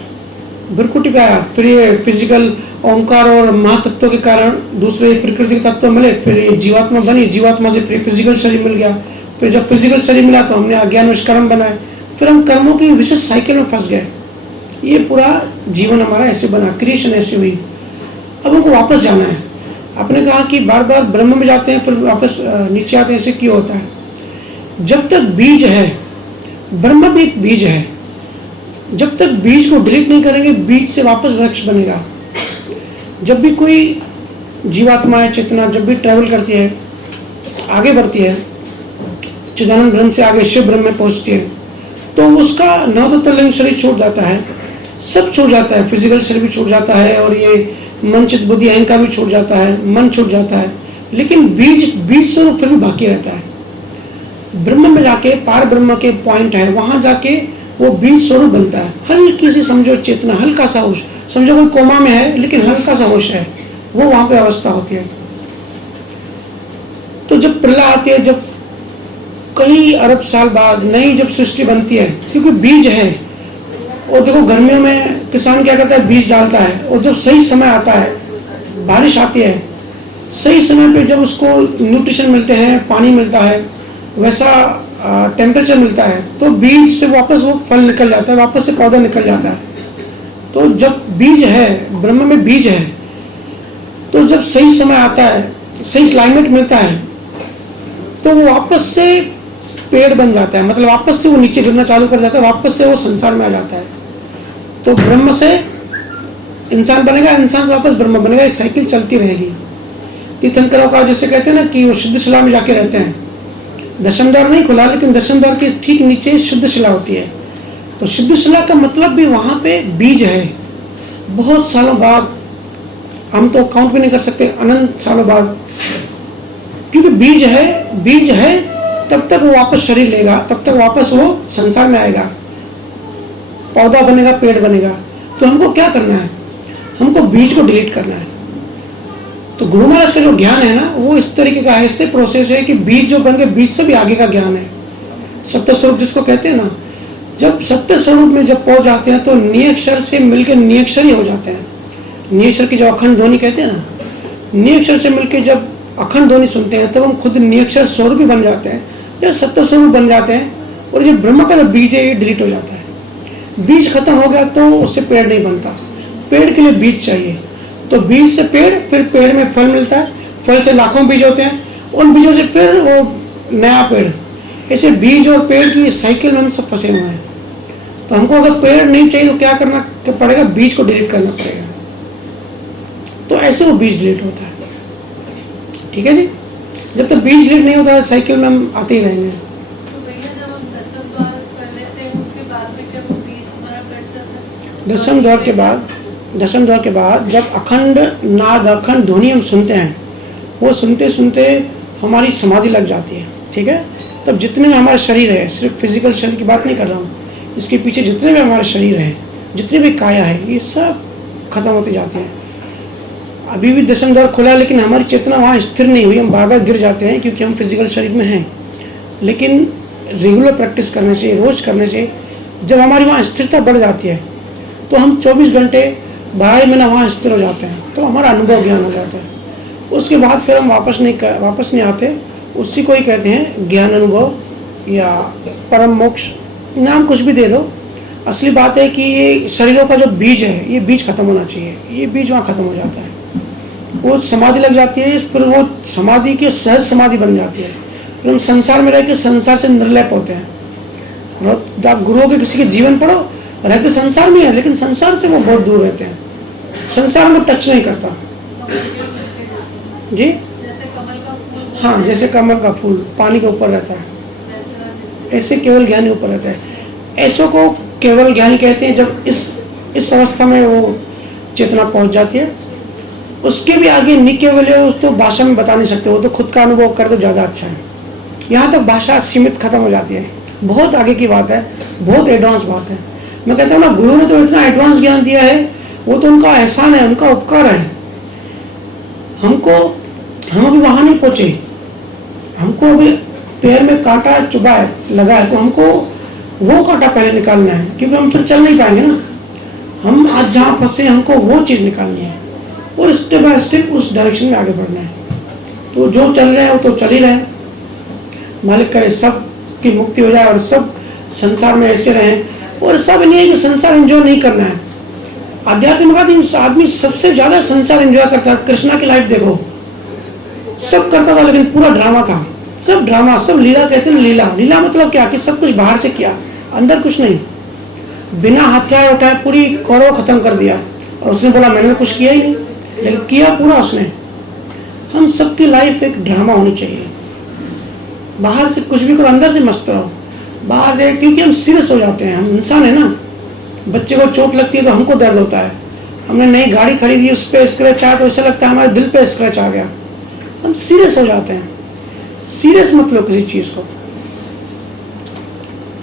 भ्रकुटी पे आया, फिर ये फिजिकल ओंकार और महातत्व के कारण दूसरे प्रकृति के तत्व मिले, फिर ये जीवात्मा बनी, जीवात्मा से फिर फिजिकल शरीर मिल गया। फिर जब फिजिकल शरीर मिला तो हमने अज्ञान वश कर्म बनाए, फिर हम कर्मों की विशेष साइकिल में फंस गए। ये पूरा जीवन हमारा ऐसे बना, क्रिएशन ऐसी हुई। अब हमको वापस जाना है। आपने कहा कि बार बार ब्रह्म में जाते हैं फिर वापस नीचे आते हैं, ऐसे क्यों होता है? जब तक बीज है, ब्रह्म भी एक बीज है, जब तक बीज को डिलीट नहीं करेंगे, बीज से वापस वृक्ष बनेगा। जब भी कोई जीवात्मा है, चेतना जब भी ट्रेवल करती है, आगे बढ़ती है, चिदानंद ब्रह्म से आगे शिव ब्रह्म में पहुंचती है, तो उसका 9 तत्व लिंग शरीर छूट जाता है, सब छूट जाता है, फिजिकल शरीर भी छूट जाता है, और ये मन चित्त बुद्धि अहंकार भी छूट जाता है, मन छूट जाता है, लेकिन बीज स्वरूप फिर भी बाकी रहता है। ब्रह्म में जाके, पार ब्रह्म के पॉइंट है, वहां जाके वो बीज स्वरूप बनता है। हल्की सी समझो चेतना, हल्का सा होश, समझो कोई कोमा में है लेकिन हल्का सा होश है, वो वहां पे अवस्था होती है। तो जब प्रलय आती है, जब कई अरब साल बाद नई जब सृष्टि बनती है, क्योंकि बीज है। और देखो गर्मियों में किसान क्या करता है, बीज डालता है, और जब सही समय आता है, बारिश आती है, सही समय पे जब उसको न्यूट्रिशन मिलते हैं, पानी मिलता है, वैसा टेम्परेचर मिलता है, तो बीज से वापस वो फल निकल जाता है, वापस से पौधा निकल जाता है। तो जब बीज है, ब्रह्म में बीज है, तो जब सही समय आता है, सही क्लाइमेट मिलता है, तो वो वापस से पेड़ बन जाता है, मतलब वापस से वो नीचे गिरना चालू कर जाता है, वापस से वो संसार में आ जाता है। तो ब्रह्म से इंसान बनेगा, इंसान से वापस ब्रह्म बनेगा, ये साइकिल चलती रहेगी। तीर्थंकरों का जैसे कहते हैं ना कि वो शुद्ध शिला में जाके रहते हैं, दशम द्वार नहीं खुला, लेकिन दशम द्वार के ठीक नीचे शुद्ध शिला होती है। तो शुद्ध शिला का मतलब भी वहां पे बीज है। बहुत सालों बाद, हम तो काउंट भी नहीं कर सकते, अनंत सालों बाद, क्योंकि बीज है, तब तक वो वापस शरीर लेगा, तब तक वापस वो संसार में आएगा, पौधा बनेगा, पेड़ बनेगा। तो हमको क्या करना है? हमको बीज को डिलीट करना है। तो गुरु महाराज का जो ज्ञान है ना, वो इस तरीके का है, इससे प्रोसेस है कि बीज जो बन गए, बीज से भी आगे का ज्ञान है। सत्य स्वरूप जिसको कहते हैं ना, जब सत्य स्वरूप में जब पहुंच जाते हैं तो नियक्षर से मिलकर नियक्षर ही हो जाते हैं। नियक्षर की जो अखंड ध्वनि कहते हैं ना, नियक्षर से मिलकर जब अखंड ध्वनि सुनते हैं, तब हम खुद नियक्षर स्वरूप भी बन जाते हैं, या सत्य स्वरूप बन जाते हैं। और ये ब्रह्म का जो बीज है, ये डिलीट हो जाता है। बीज खत्म हो गया तो उससे पेड़ नहीं बनता, पेड़ के लिए बीज चाहिए। तो बीज से पेड़, फिर पेड़ में फल मिलता है, फल से लाखों बीज होते हैं, उन बीजों से फिर वो नया पेड़। ऐसे बीज और पेड़ की साइकिल में हम सब फंसे हुए हैं। तो हमको अगर पेड़ नहीं चाहिए तो क्या करना पड़ेगा? बीज को डिलीट करना पड़ेगा। तो ऐसे वो बीज डिलीट होता है। ठीक है जी, जब तक बीज डिलीट नहीं होता है, साइकिल में हम आते ही रहेंगे। दशम द्वार के बाद जब अखंड नाद, अखंड ध्वनि हम सुनते हैं, वो सुनते सुनते हमारी समाधि लग जाती है। ठीक है, तब जितने भी हमारे शरीर है, सिर्फ फिजिकल शरीर की बात नहीं कर रहा हूँ, इसके पीछे जितने भी हमारे शरीर है, जितने भी काया है, ये सब खत्म होते जाते हैं। अभी भी दशम द्वार खुला है, लेकिन हमारी चेतना वहाँ स्थिर नहीं हुई, हम बार बार गिर जाते हैं, क्योंकि हम फिजिकल शरीर में हैं। लेकिन रेगुलर प्रैक्टिस करने से, रोज करने से, जब हमारी वहाँ स्थिरता बढ़ जाती है, तो हम 24 घंटे 12 महीना वहाँ स्थिर हो जाते हैं, तो हमारा अनुभव ज्ञान हो जाता है। उसके बाद फिर हम वापस नहीं आते। उसी को ही कहते हैं ज्ञान अनुभव या परम मोक्ष, नाम कुछ भी दे दो। असली बात है कि ये शरीरों का जो बीज है, ये बीज खत्म होना चाहिए, ये बीज वहाँ खत्म हो जाता है। वो समाधि लग जाती है, फिर वो समाधि की सहज समाधि बन जाती है। फिर हम संसार में रह के संसार से निर्लप होते हैं। और आप गुरुओं के किसी के जीवन पढ़ो, रहते संसार में है, लेकिन संसार से वो बहुत दूर रहते हैं, संसार में टच नहीं करता जी। हाँ, जैसे कमल का फूल पानी के ऊपर रहता है, ऐसे केवल ज्ञानी ऊपर रहता है। ऐसों को केवल ज्ञानी कहते हैं जब इस अवस्था में वो चेतना पहुंच जाती है। उसके भी आगे निकेवल है, उस तो भाषा में बता नहीं सकते, वो तो खुद का अनुभव कर तो ज़्यादा अच्छा है। यहाँ तक भाषा सीमित खत्म हो जाती है, बहुत आगे की बात है, बहुत एडवांस बात है। मैं कहता हूँ ना, गुरु ने तो इतना एडवांस ज्ञान दिया है, वो तो उनका एहसान है, उनका उपकार है। हम अभी वहां नहीं पहुंचे, हमको अभी पैर में कांटा चुभा है, लगा है, तो हमको वो कांटा पहले निकालना है, क्योंकि हम फिर चल नहीं पाएंगे ना। हम आज जहाँ फंसे हमको वो चीज़ निकालनी है और स्टेप बाय स्टेप उस डायरेक्शन में आगे बढ़ना है। तो जो चल रहा है वो तो चल ही रहा है, मालिक करे सब की मुक्ति हो जाए और सब संसार में ऐसे रहें। और सब नहीं है कि संसार एंजॉय नहीं करना है। आध्यात्मिकवादी आदमी सबसे ज्यादा संसार एंजॉय करता है। कृष्णा की लाइफ देखो, सब करता था लेकिन पूरा ड्रामा था, सब ड्रामा, सब लीला। कहते हैं लीला, लीला मतलब क्या कि सब कुछ बाहर से किया, अंदर कुछ नहीं। बिना हथियार उठाए पूरी कौरव खत्म कर दिया और उसने बोला मैंने कुछ किया ही नहीं, लेकिन किया पूरा उसने। हम सबकी लाइफ एक ड्रामा होनी चाहिए। बाहर से कुछ भी करो, अंदर से मस्त रहो। बाहर से, क्योंकि हम सीरियस हो जाते हैं, हम इंसान है ना। बच्चे को चोट लगती है तो हमको दर्द होता है। हमने नई गाड़ी खरीदी, उस पर स्क्रैच आया तो ऐसा लगता है हमारे दिल पे स्क्रैच आ गया। हम सीरियस हो जाते हैं। सीरियस मत लो किसी चीज को।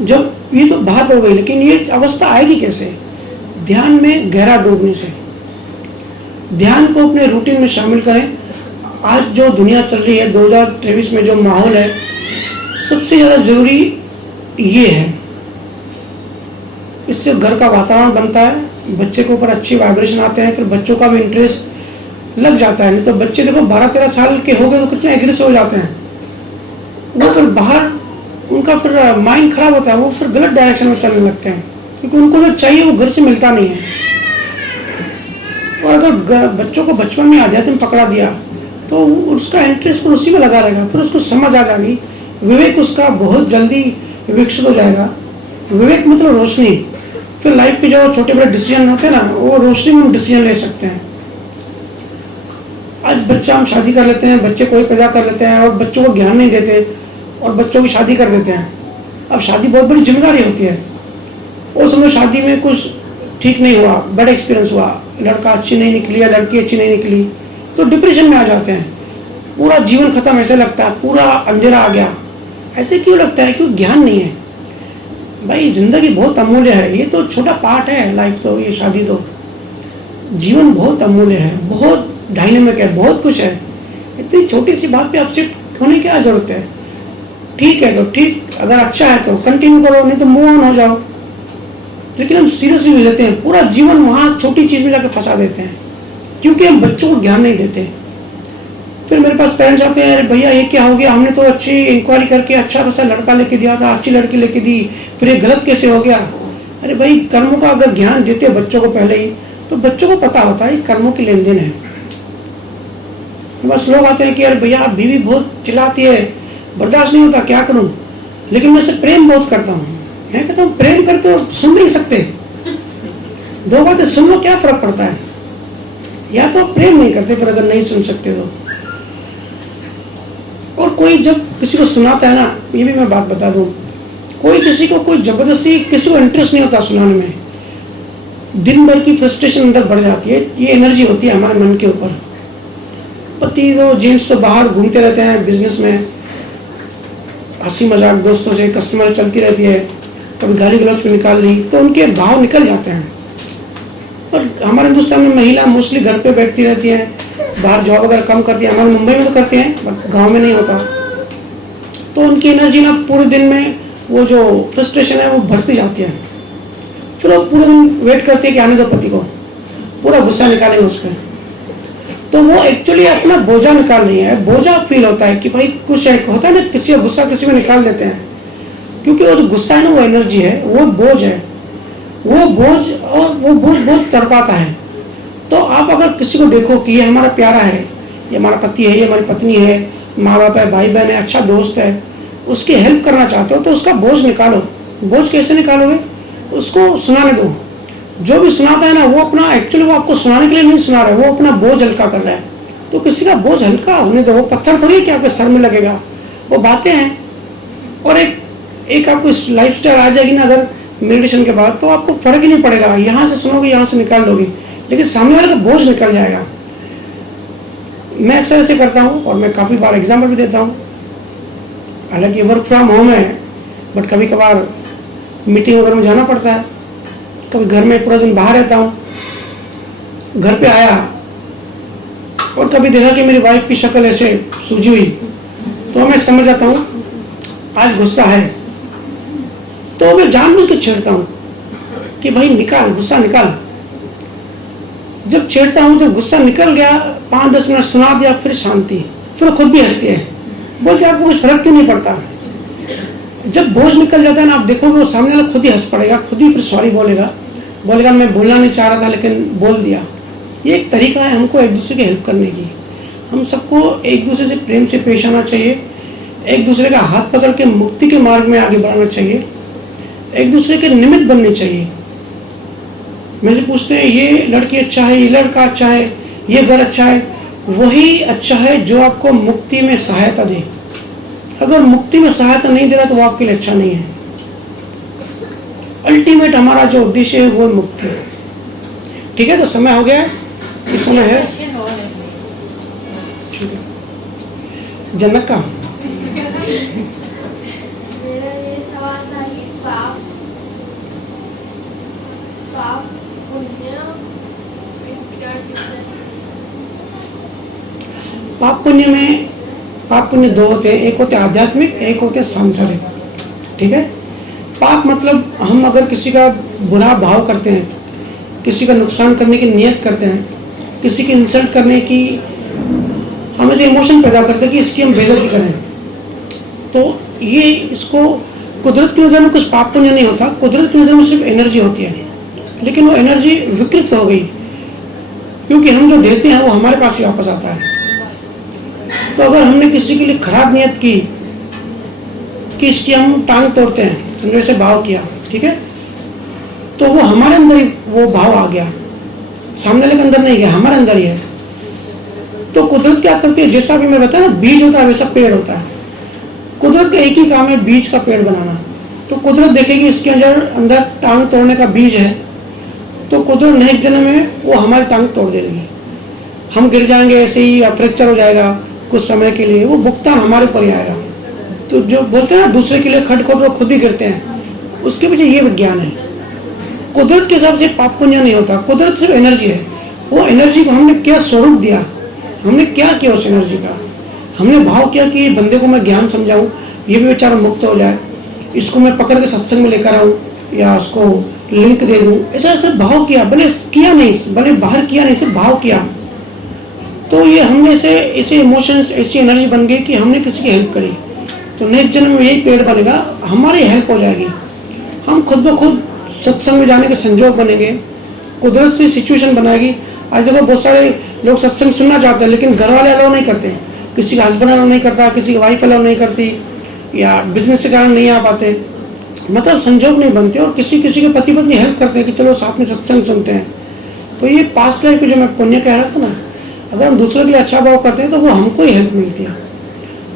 जब ये तो बात हो गई, लेकिन ये अवस्था आएगी कैसे? ध्यान में गहरा डूबने से। ध्यान को अपने रूटीन में शामिल करें। आज जो दुनिया चल रही है, 2023 में जो माहौल है, सबसे ज्यादा जरूरी ये है। इससे घर का वातावरण बनता है, बच्चे के ऊपर अच्छी वाइब्रेशन आते हैं, फिर बच्चों का भी इंटरेस्ट लग जाता है। नहीं तो बच्चे देखो 12-13 साल के हो गए तो कितने एग्रेसिव हो जाते हैं। वो फिर बाहर उनका फिर माइंड खराब होता है, वो फिर गलत डायरेक्शन में चलने लगते हैं, क्योंकि उनको जो चाहिए वो घर से मिलता नहीं है। और अगर बच्चों को बचपन में आध्यात्म पकड़ा दिया तो उसका इंटरेस्ट फिर उसी में लगा रहेगा, फिर उसको समझ आ जाएगी, विवेक उसका बहुत जल्दी विकसित हो जाएगा। विवेक मतलब रोशनी। फिर लाइफ के जो छोटे बड़े डिसीजन होते हैं ना, वो रोशनी में हम डिसीजन ले सकते हैं। आज बच्चा, हम शादी कर लेते हैं, बच्चे कोई पैदा कर लेते हैं और बच्चों को ज्ञान नहीं देते और बच्चों की शादी कर देते हैं। अब शादी बहुत बड़ी जिम्मेदारी होती है और समझो शादी में कुछ ठीक नहीं हुआ, बैड एक्सपीरियंस हुआ, लड़का अच्छी नहीं निकली या लड़की अच्छी नहीं निकली, तो डिप्रेशन में आ जाते हैं। पूरा जीवन खत्म ऐसे लगता है, पूरा अंधेरा आ गया। ऐसे क्यों लगता है? क्योंकि ज्ञान नहीं है। भाई जिंदगी बहुत अमूल्य है, ये तो छोटा पार्ट है लाइफ, तो ये शादी तो जीवन बहुत अमूल्य है, बहुत डायनेमिक है, बहुत कुछ है। इतनी छोटी सी बात पे अपसेट होने की क्या जरूरत है? ठीक है तो ठीक, अगर अच्छा है तो कंटिन्यू करो, नहीं तो मूव ऑन हो जाओ। लेकिन हम सीरियसली ले लेते हैं, पूरा जीवन वहां छोटी चीज में जाकर फंसा देते हैं, क्योंकि हम बच्चों को ज्ञान नहीं देते। फिर मेरे पास पेरेंट्स आते हैं, अरे भैया ये क्या हो गया, हमने तो अच्छी इंक्वायरी करके अच्छा खासा लड़का लेके दिया था, अच्छी लड़की लेके दी, फिर ये गलत कैसे हो गया? अरे भाई, कर्मों का अगर ज्ञान देते बच्चों को पहले ही, तो बच्चों को पता होता है कर्मों की लेन देन है। बस लोग आते हैं कि अरे भैया बीवी बहुत चिल्लाती है, बर्दाश्त नहीं होता, क्या करूं? लेकिन मैं उसे प्रेम बहुत करता हूँ। मैं कहता हूँ प्रेम करते हो, सुन नहीं सकते? दो बातें सुन लो, क्या फर्क पड़ता है? या तो प्रेम नहीं करते, फिर अगर नहीं सुन सकते तो। और कोई जब किसी को सुनाता है ना, ये भी मैं बात बता दूं, कोई किसी को कोई जबरदस्ती, किसी को इंटरेस्ट नहीं होता सुनाने में। दिन भर की फ्रस्ट्रेशन अंदर बढ़ जाती है, ये एनर्जी होती है हमारे मन के ऊपर। पति तो जेंट्स तो बाहर घूमते रहते हैं, बिजनेस में हंसी मजाक दोस्तों से, कस्टमर चलती रहती है, कभी गाली गलौज में निकाल ली तो उनके भाव निकल जाते हैं। और हमारे हिंदुस्तान में महिला मोस्टली घर पे बैठती रहती है, बाहर जॉब वगैरह कम करती है। हमारे मुंबई में तो करते हैं, बट गांव में नहीं होता। तो उनकी एनर्जी ना पूरे दिन में वो जो फ्रस्ट्रेशन है वो बढ़ती जाती है। फिर वो पूरे दिन वेट करते हैं कि आने दो पति को, पूरा गुस्सा निकालेंगे उस पर। तो वो एक्चुअली अपना बोझा निकाल रही है। बोझा फील होता है कि भाई कुछ है, होता है ना, किसी का गुस्सा किसी में निकाल देते हैं, क्योंकि वो जो गुस्सा है ना, वो एनर्जी है, वो बोझ है, वो बोझ, और वो बोझ बहुत तड़पाता है। तो आप अगर किसी को देखो कि ये हमारा प्यारा है, ये हमारा पति है, ये हमारी पत्नी है, माँ बाप है, भाई बहन है, अच्छा दोस्त है, उसकी हेल्प करना चाहते हो तो उसका बोझ निकालो। बोझ कैसे निकालोगे? उसको सुनाने दो। जो भी सुनाता है ना, वो अपना, एक्चुअली वो आपको सुनाने के लिए नहीं सुना रहा है, वो अपना बोझ हल्का कर रहा है। तो किसी का बोझ हल्का होने दो, वो पत्थर थोड़ी है कि आपके सर में लगेगा, वो बातें हैं। और एक आपको लाइफ स्टाइल आ जाएगी ना अगर मेडिटेशन के बाद, तो आपको फर्क ही नहीं पड़ेगा, यहाँ से सुनोगे, यहाँ से निकाल लोगे, लेकिन सामने वाले का बोझ निकल जाएगा। मैं अक्सर ऐसे करता हूँ और मैं काफ़ी बार एग्जाम्पल भी देता हूँ। हालांकि वर्क फ्रॉम होम है, बट कभी कभार मीटिंग वगैरह में जाना पड़ता है, कभी घर में पूरा दिन बाहर रहता हूँ। घर पे आया और कभी देखा कि मेरी वाइफ की शक्ल ऐसे सूजी हुई, तो मैं समझ जाता हूँ आज गुस्सा है, तो मैं जानबूझ के छेड़ता हूँ कि भाई निकाल, गुस्सा निकाल। जब छेड़ता हूँ, जब गुस्सा निकल गया, 5-10 मिनट सुना दिया, फिर शांति, फिर खुद भी हंसती है, बोलते आपको कुछ फर्क क्यों नहीं पड़ता। जब बोझ निकल जाता है ना, आप देखोगे वो सामने वाला खुद ही हंस पड़ेगा, खुद ही फिर सॉरी बोलेगा मैं बोलना नहीं चाह रहा था लेकिन बोल दिया। ये एक तरीका है हमको एक दूसरे की हेल्प करने की। हम सबको एक दूसरे से प्रेम से पेश आना चाहिए, एक दूसरे का हाथ पकड़ के मुक्ति के मार्ग में आगे बढ़ाना चाहिए, एक दूसरे के निमित्त बनने चाहिए। मुझे पूछते हैं ये लड़की अच्छा है, ये लड़का अच्छा है, ये घर अच्छा है, वही अच्छा है जो आपको मुक्ति में सहायता दे। अगर मुक्ति में सहायता नहीं दे रहा तो वो आपके लिए अच्छा नहीं है। अल्टीमेट हमारा जो उद्देश्य है वो मुक्ति है। ठीक है, तो समय हो गया है, इस समय है क्वेश्चन और है। ठीक है। जनक का मेरा ये सवाल था कि पाप पुण्य पाप पुण्य दो होते हैं, एक होते हैं आध्यात्मिक, एक होते हैं सांसारिक। ठीक है, पाप मतलब हम अगर किसी का बुरा भाव करते हैं, किसी का नुकसान करने की नियत करते हैं, किसी की इंसल्ट करने की हम ऐसे इमोशन पैदा करते हैं कि इसकी हम बेइज्जती करें, तो ये इसको कुदरत की नज़र में कुछ पाप पुण्य नहीं होता। कुदरत की नज़र में सिर्फ एनर्जी होती है, लेकिन वो एनर्जी विकृत हो गई क्योंकि हम जो देते हैं वो हमारे पास ही वापस आता है। तो अगर हमने किसी के लिए खराब नियत की कि इसकी हम टांग तोड़ते हैं, हमने ऐसे भाव किया, ठीक है, तो वो हमारे अंदर ही वो भाव आ गया, सामने वाले के अंदर नहीं गया, हमारे अंदर ही है। तो कुदरत क्या करती है, जैसा भी मैं बताया ना, बीज होता है वैसा पेड़ होता है। कुदरत का एक ही काम है, बीज का पेड़ बनाना। तो कुदरत देखेगी इसके अंदर टांग तोड़ने का बीज है, तो कुदरत नेक्स्ट जन्म में वो हमारी टांग तोड़ देगी। हम गिर जाएंगे ऐसे ही, या फ्रैक्चर हो जाएगा कुछ समय के लिए, वो भुगतान हमारे पर ही आएगा। तो जो बोलते हैं ना दूसरे के लिए खट खोद, वो खुद ही गिरते हैं, उसके पीछे ये विज्ञान है। कुदरत के हिसाब से पाप पुण्य नहीं होता, कुदरत सिर्फ एनर्जी है। वो एनर्जी को हमने क्या स्वरूप दिया, हमने क्या किया उस एनर्जी का, हमने भाव किया कि बंदे को मैं ज्ञान समझाऊं, ये भी बेचारा मुक्त हो जाए, इसको मैं पकड़ के सत्संग में लेकर आऊं या उसको लिंक दे दूं, ऐसा सिर्फ भाव किया, भले किया नहीं, भले बाहर किया नहीं, सिर्फ भाव किया। तो ये हमने से ऐसे इमोशंस, ऐसी एनर्जी बन गई कि हमने किसी की हेल्प करी, तो नेक्स्ट जन्म में यही पेड़ बनेगा, हमारी हेल्प हो जाएगी। हम खुद ब खुद सत्संग में जाने के संजोग बनेंगे, कुदरत से सिचुएशन बनाएगी। आज देखो बहुत सारे लोग सत्संग सुनना चाहते हैं लेकिन घर वाले अलाउ नहीं करते, किसी का हस्बैंड अलाउ नहीं करता, किसी की वाइफ अलाउ नहीं करती, या बिजनेस के कारण नहीं आ पाते, मतलब संजोग नहीं बनते। और किसी किसी के पति पत्नी हेल्प करते हैं कि चलो साथ में सत्संग सुनते हैं। तो ये पास्ट लाइफ के जो मैं पुण्य कह रहा था ना, अगर हम दूसरों के लिए अच्छा भाव करते हैं तो वो हमको ही हेल्प मिलती है।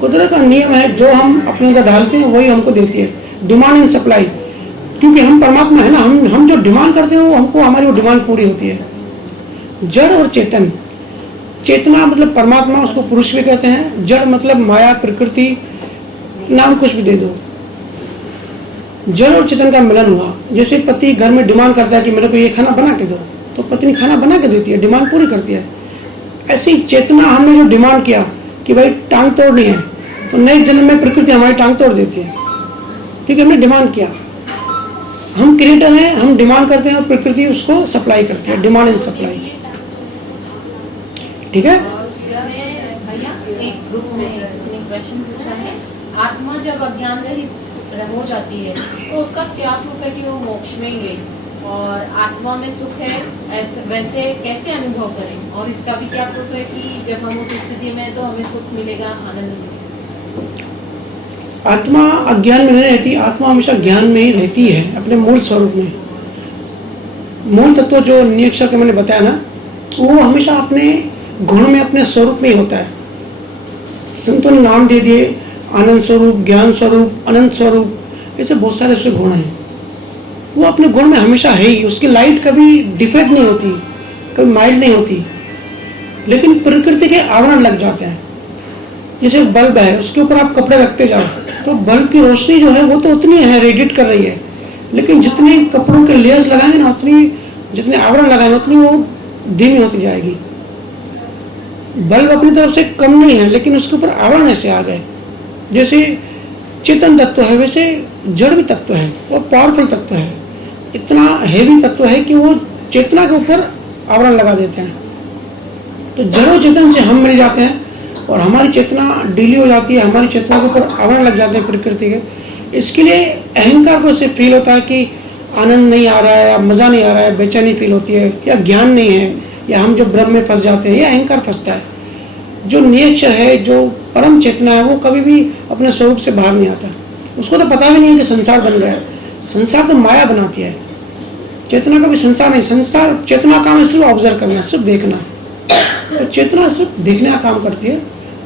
कुदरत का नियम है, जो हम अपने अंदर डालते हैं वही हमको देती है, डिमांड एंड सप्लाई। क्योंकि हम परमात्मा है ना, हम जो डिमांड करते हैं वो हमको, हमारी वो डिमांड पूरी होती है। जड़ और चेतन, चेतना मतलब परमात्मा, उसको पुरुष भी कहते हैं, जड़ मतलब माया प्रकृति, नाम कुछ भी दे दो। जड़ और चेतन का मिलन हुआ। जैसे पति घर में डिमांड करता है कि मेरे को ये खाना बना के दो, तो पत्नी खाना बना के देती है, डिमांड पूरी करती है। ऐसे ही चेतना, हमने जो डिमांड किया कि भाई टांग तोड़नी है, तो नए जन्म में प्रकृति हमारी टांग तोड़ देती है, क्योंकि हमने डिमांड किया। हम क्रिएटर हैं, हम डिमांड करते हैं और प्रकृति उसको सप्लाई करती है, डिमांड एंड सप्लाई। ठीक है, भैया एक ग्रुप में किसी ने क्वेश्चन पूछा है, आत्मा जब अज्ञान रहित हो जाती है तो उसका क्या प्रूफ है कि वो मोक्ष में गई, और आत्मा में सुख है, ऐसे वैसे कैसे अनुभव करें, और इसका भी क्या प्रूफ है कि जब हम उस स्थिति में तो हमें सुख मिलेगा, आनंद मिलेगा। आत्मा अज्ञान में नहीं रहती, आत्मा हमेशा ज्ञान में ही रहती है, अपने मूल स्वरूप में। मूल तत्व जो नियक्षर के मैंने बताया ना, वो हमेशा अपने गुण में, अपने स्वरूप में ही होता है। संतों ने नाम दे दिए, आनंद स्वरूप, ज्ञान स्वरूप, अनंत स्वरूप, ऐसे बहुत सारे उसके गुण हैं। वो अपने गुण में हमेशा है ही, उसकी लाइट कभी डिफेक्ट नहीं होती, कभी माइल्ड नहीं होती, लेकिन प्रकृति के आवरण लग जाते हैं। जैसे बल्ब है, उसके ऊपर आप कपड़े रखते जाओ तो बल्ब की रोशनी जो है वो तो उतनी है, रेडिएट कर रही है, लेकिन जितने कपड़ों के लेयर्स लगाएंगे ना, उतनी जितने आवरण लगाएंगे उतनी वो धीमी होती जाएगी। बल्ब अपनी तरफ से कम नहीं है, लेकिन उसके ऊपर आवरण ऐसे आ गए। जैसे चेतन तत्व है वैसे जड़ भी तत्व है, वो पावरफुल तत्व है, इतना हेवी तत्व है कि वो चेतना के ऊपर आवरण लगा देते हैं। तो जड़ों चेतन से हम मिल जाते हैं और हमारी चेतना ढीली हो जाती है, हमारी चेतना के ऊपर आवरण लग जाते हैं प्रकृति के। इसके लिए अहंकार को से फील होता है कि आनंद नहीं आ रहा है, या मजा नहीं आ रहा है, बेचैनी फील होती है, या ज्ञान नहीं है, या हम जो ब्रह्म में फंस जाते हैं, या अहंकार फंसता है। जो नियक्षर है, जो परम चेतना है, वो कभी भी अपने स्वरूप से बाहर नहीं आता। उसको तो पता भी नहीं है कि संसार बन गया है। संसार तो माया बनाती है, चेतना का भी संसार नहीं। संसार चेतना काम है सिर्फ ऑब्जर्व करना, सिर्फ देखना। तो चेतना सिर्फ देखने का काम करती है।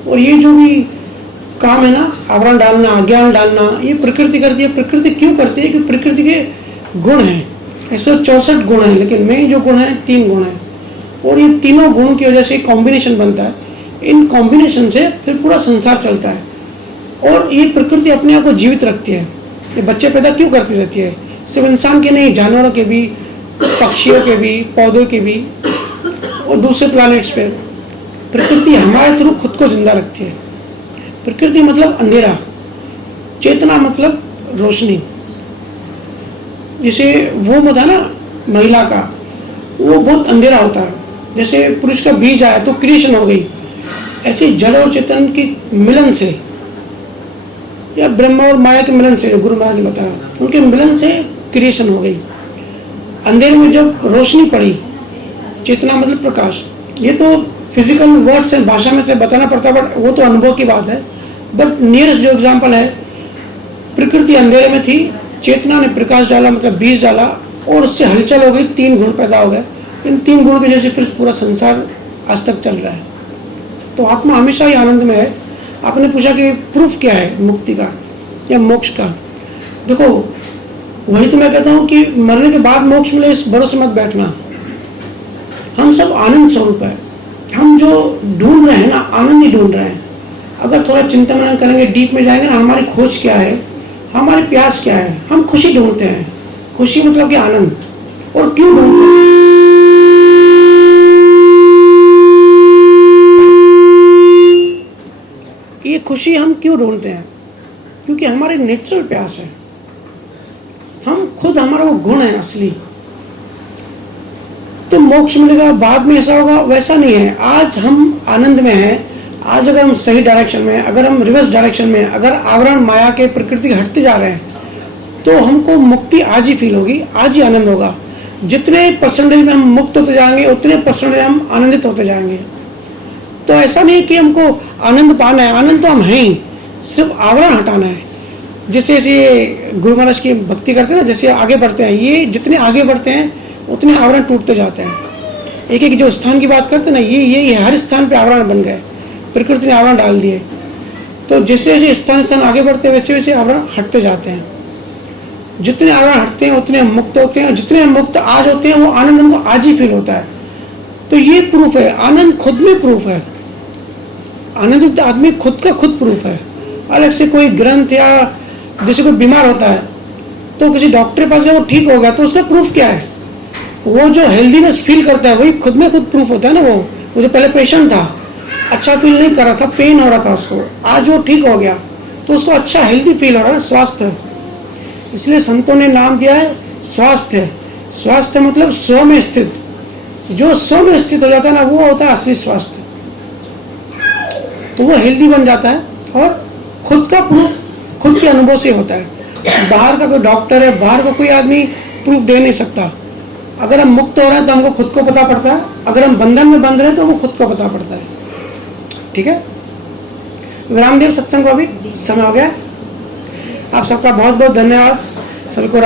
और ये जो भी काम है ना, आवरण डालना, अज्ञान डालना, ये प्रकृति करती है। प्रकृति क्यों करती है? कि प्रकृति के गुण हैं, 164 गुण हैं, लेकिन में जो गुण है 3 गुण है। और ये तीनों गुणों की वजह से कॉम्बिनेशन बनता है। इन कॉम्बिनेशन से फिर पूरा संसार चलता है। और ये प्रकृति अपने आप को जीवित रखती है। ये बच्चे पैदा क्यों करती रहती है? सिर्फ इंसान के नहीं, जानवरों के भी, पक्षियों के भी, पौधों के भी, और दूसरे प्लैनेट्स पे प्रकृति हमारे थ्रू खुद को जिंदा रखती है। प्रकृति मतलब अंधेरा, चेतना मतलब रोशनी। जैसे वो होता है ना महिला का, वो बहुत अंधेरा होता है। जैसे पुरुष का बीज आया तो क्रिएशन हो गई, ऐसे जड़ और चेतन की मिलन से, या ब्रह्मा और माया के मिलन से, गुरु महाराज ने बताया, उनके मिलन से क्रिएशन हो गई। अंधेरे में जब रोशनी पड़ी, चेतना मतलब प्रकाश। ये तो फिजिकल वर्ड्स हैं, भाषा में से बताना पड़ता है, बट वो तो अनुभव की बात है। बट नियरेस्ट जो एग्जाम्पल है, प्रकृति अंधेरे में थी, चेतना ने प्रकाश डाला, मतलब बीज डाला, और उससे हलचल हो गई, 3 गुण पैदा हो गए। इन 3 गुण की वजह से फिर पूरा संसार आज तक चल रहा है। तो आत्मा हमेशा ही आनंद में है। आपने पूछा कि प्रूफ क्या है मुक्ति का या मोक्ष का? देखो, वही तो मैं कहता हूँ कि मरने के बाद मोक्ष मिले इस भरोसे मत बैठना। हम सब आनंद स्वरूप है। हम जो ढूंढ रहे हैं ना, आनंद ही ढूंढ रहे हैं। अगर थोड़ा चिंतन मनन करेंगे, डीप में जाएंगे ना, हमारी खोज क्या है, हमारी प्यास क्या है। हम खुशी ढूंढते हैं। खुशी मतलब कि आनंद। और क्यों ढूंढते हैं? ये खुशी हम क्यों ढूंढते हैं? क्योंकि हमारे नेचुरल प्यास है। हम खुद, हमारा वो गुण है असली। तो मोक्ष मिलेगा बाद में ऐसा होगा, वैसा नहीं है। आज हम आनंद में हैं। आज अगर हम सही डायरेक्शन में, अगर हम रिवर्स डायरेक्शन में, अगर आवरण माया के प्रकृति के हटते जा रहे हैं, तो हमको मुक्ति आज ही फील होगी, आज ही आनंद होगा। जितने परसेंटेज में हम मुक्त होते जाएंगे, उतने परसेंटेज हम आनंदित होते जाएंगे। तो ऐसा नहीं कि हमको आनंद पाना है, आनंद तो हम हैं ही, सिर्फ आवरण हटाना है। जैसे जैसे गुरु महाराज की भक्ति करते हैं ना, जैसे आगे बढ़ते हैं, ये जितने आगे बढ़ते हैं उतने आवरण टूटते जाते हैं। एक एक जो स्थान की बात करते हैं ना, ये हर स्थान पे आवरण बन गए, प्रकृति ने आवरण डाल दिए। तो जैसे जैसे स्थान आगे बढ़ते हैं, वैसे वैसे आवरण हटते जाते हैं। जितने आवरण हटते हैं उतने हम मुक्त होते हैं, और जितने हम मुक्त आज होते हैं, वो आनंद हमको आज ही फील होता है। तो ये प्रूफ है, आनंद खुद में प्रूफ है। आनंदित आदमी खुद का खुद प्रूफ है। अलग से कोई ग्रंथ, या जैसे कोई बीमार होता है तो किसी डॉक्टर के पास गया, वो ठीक हो गया, तो उसका प्रूफ क्या है? वो जो हेल्दीनेस फील करता है, वही खुद में खुद प्रूफ होता है ना। वो जो पहले पेशेंट था, अच्छा फील नहीं कर रहा था, पेन हो रहा था उसको, आज वो ठीक हो गया, तो उसको अच्छा हेल्दी फील हो रहा है, स्वास्थ्य। इसलिए संतों ने नाम दिया है स्वास्थ्य। स्वास्थ्य मतलब स्व में स्थित। जो स्व में स्थित हो जाता है ना, वो होता है असली स्वास्थ्य। तो वो हेल्दी बन जाता है, और खुद का प्रूफ खुद के अनुभव से होता है। बाहर का कोई डॉक्टर है, बाहर का कोई आदमी प्रूफ दे नहीं सकता। अगर हम मुक्त हो रहे हैं तो हमको खुद को पता पड़ता है, अगर हम बंधन में बंध रहे हैं तो हमको खुद को पता पड़ता है। ठीक है, रामदेव सत्संग को अभी समय हो गया। आप सबका बहुत बहुत धन्यवाद। सबको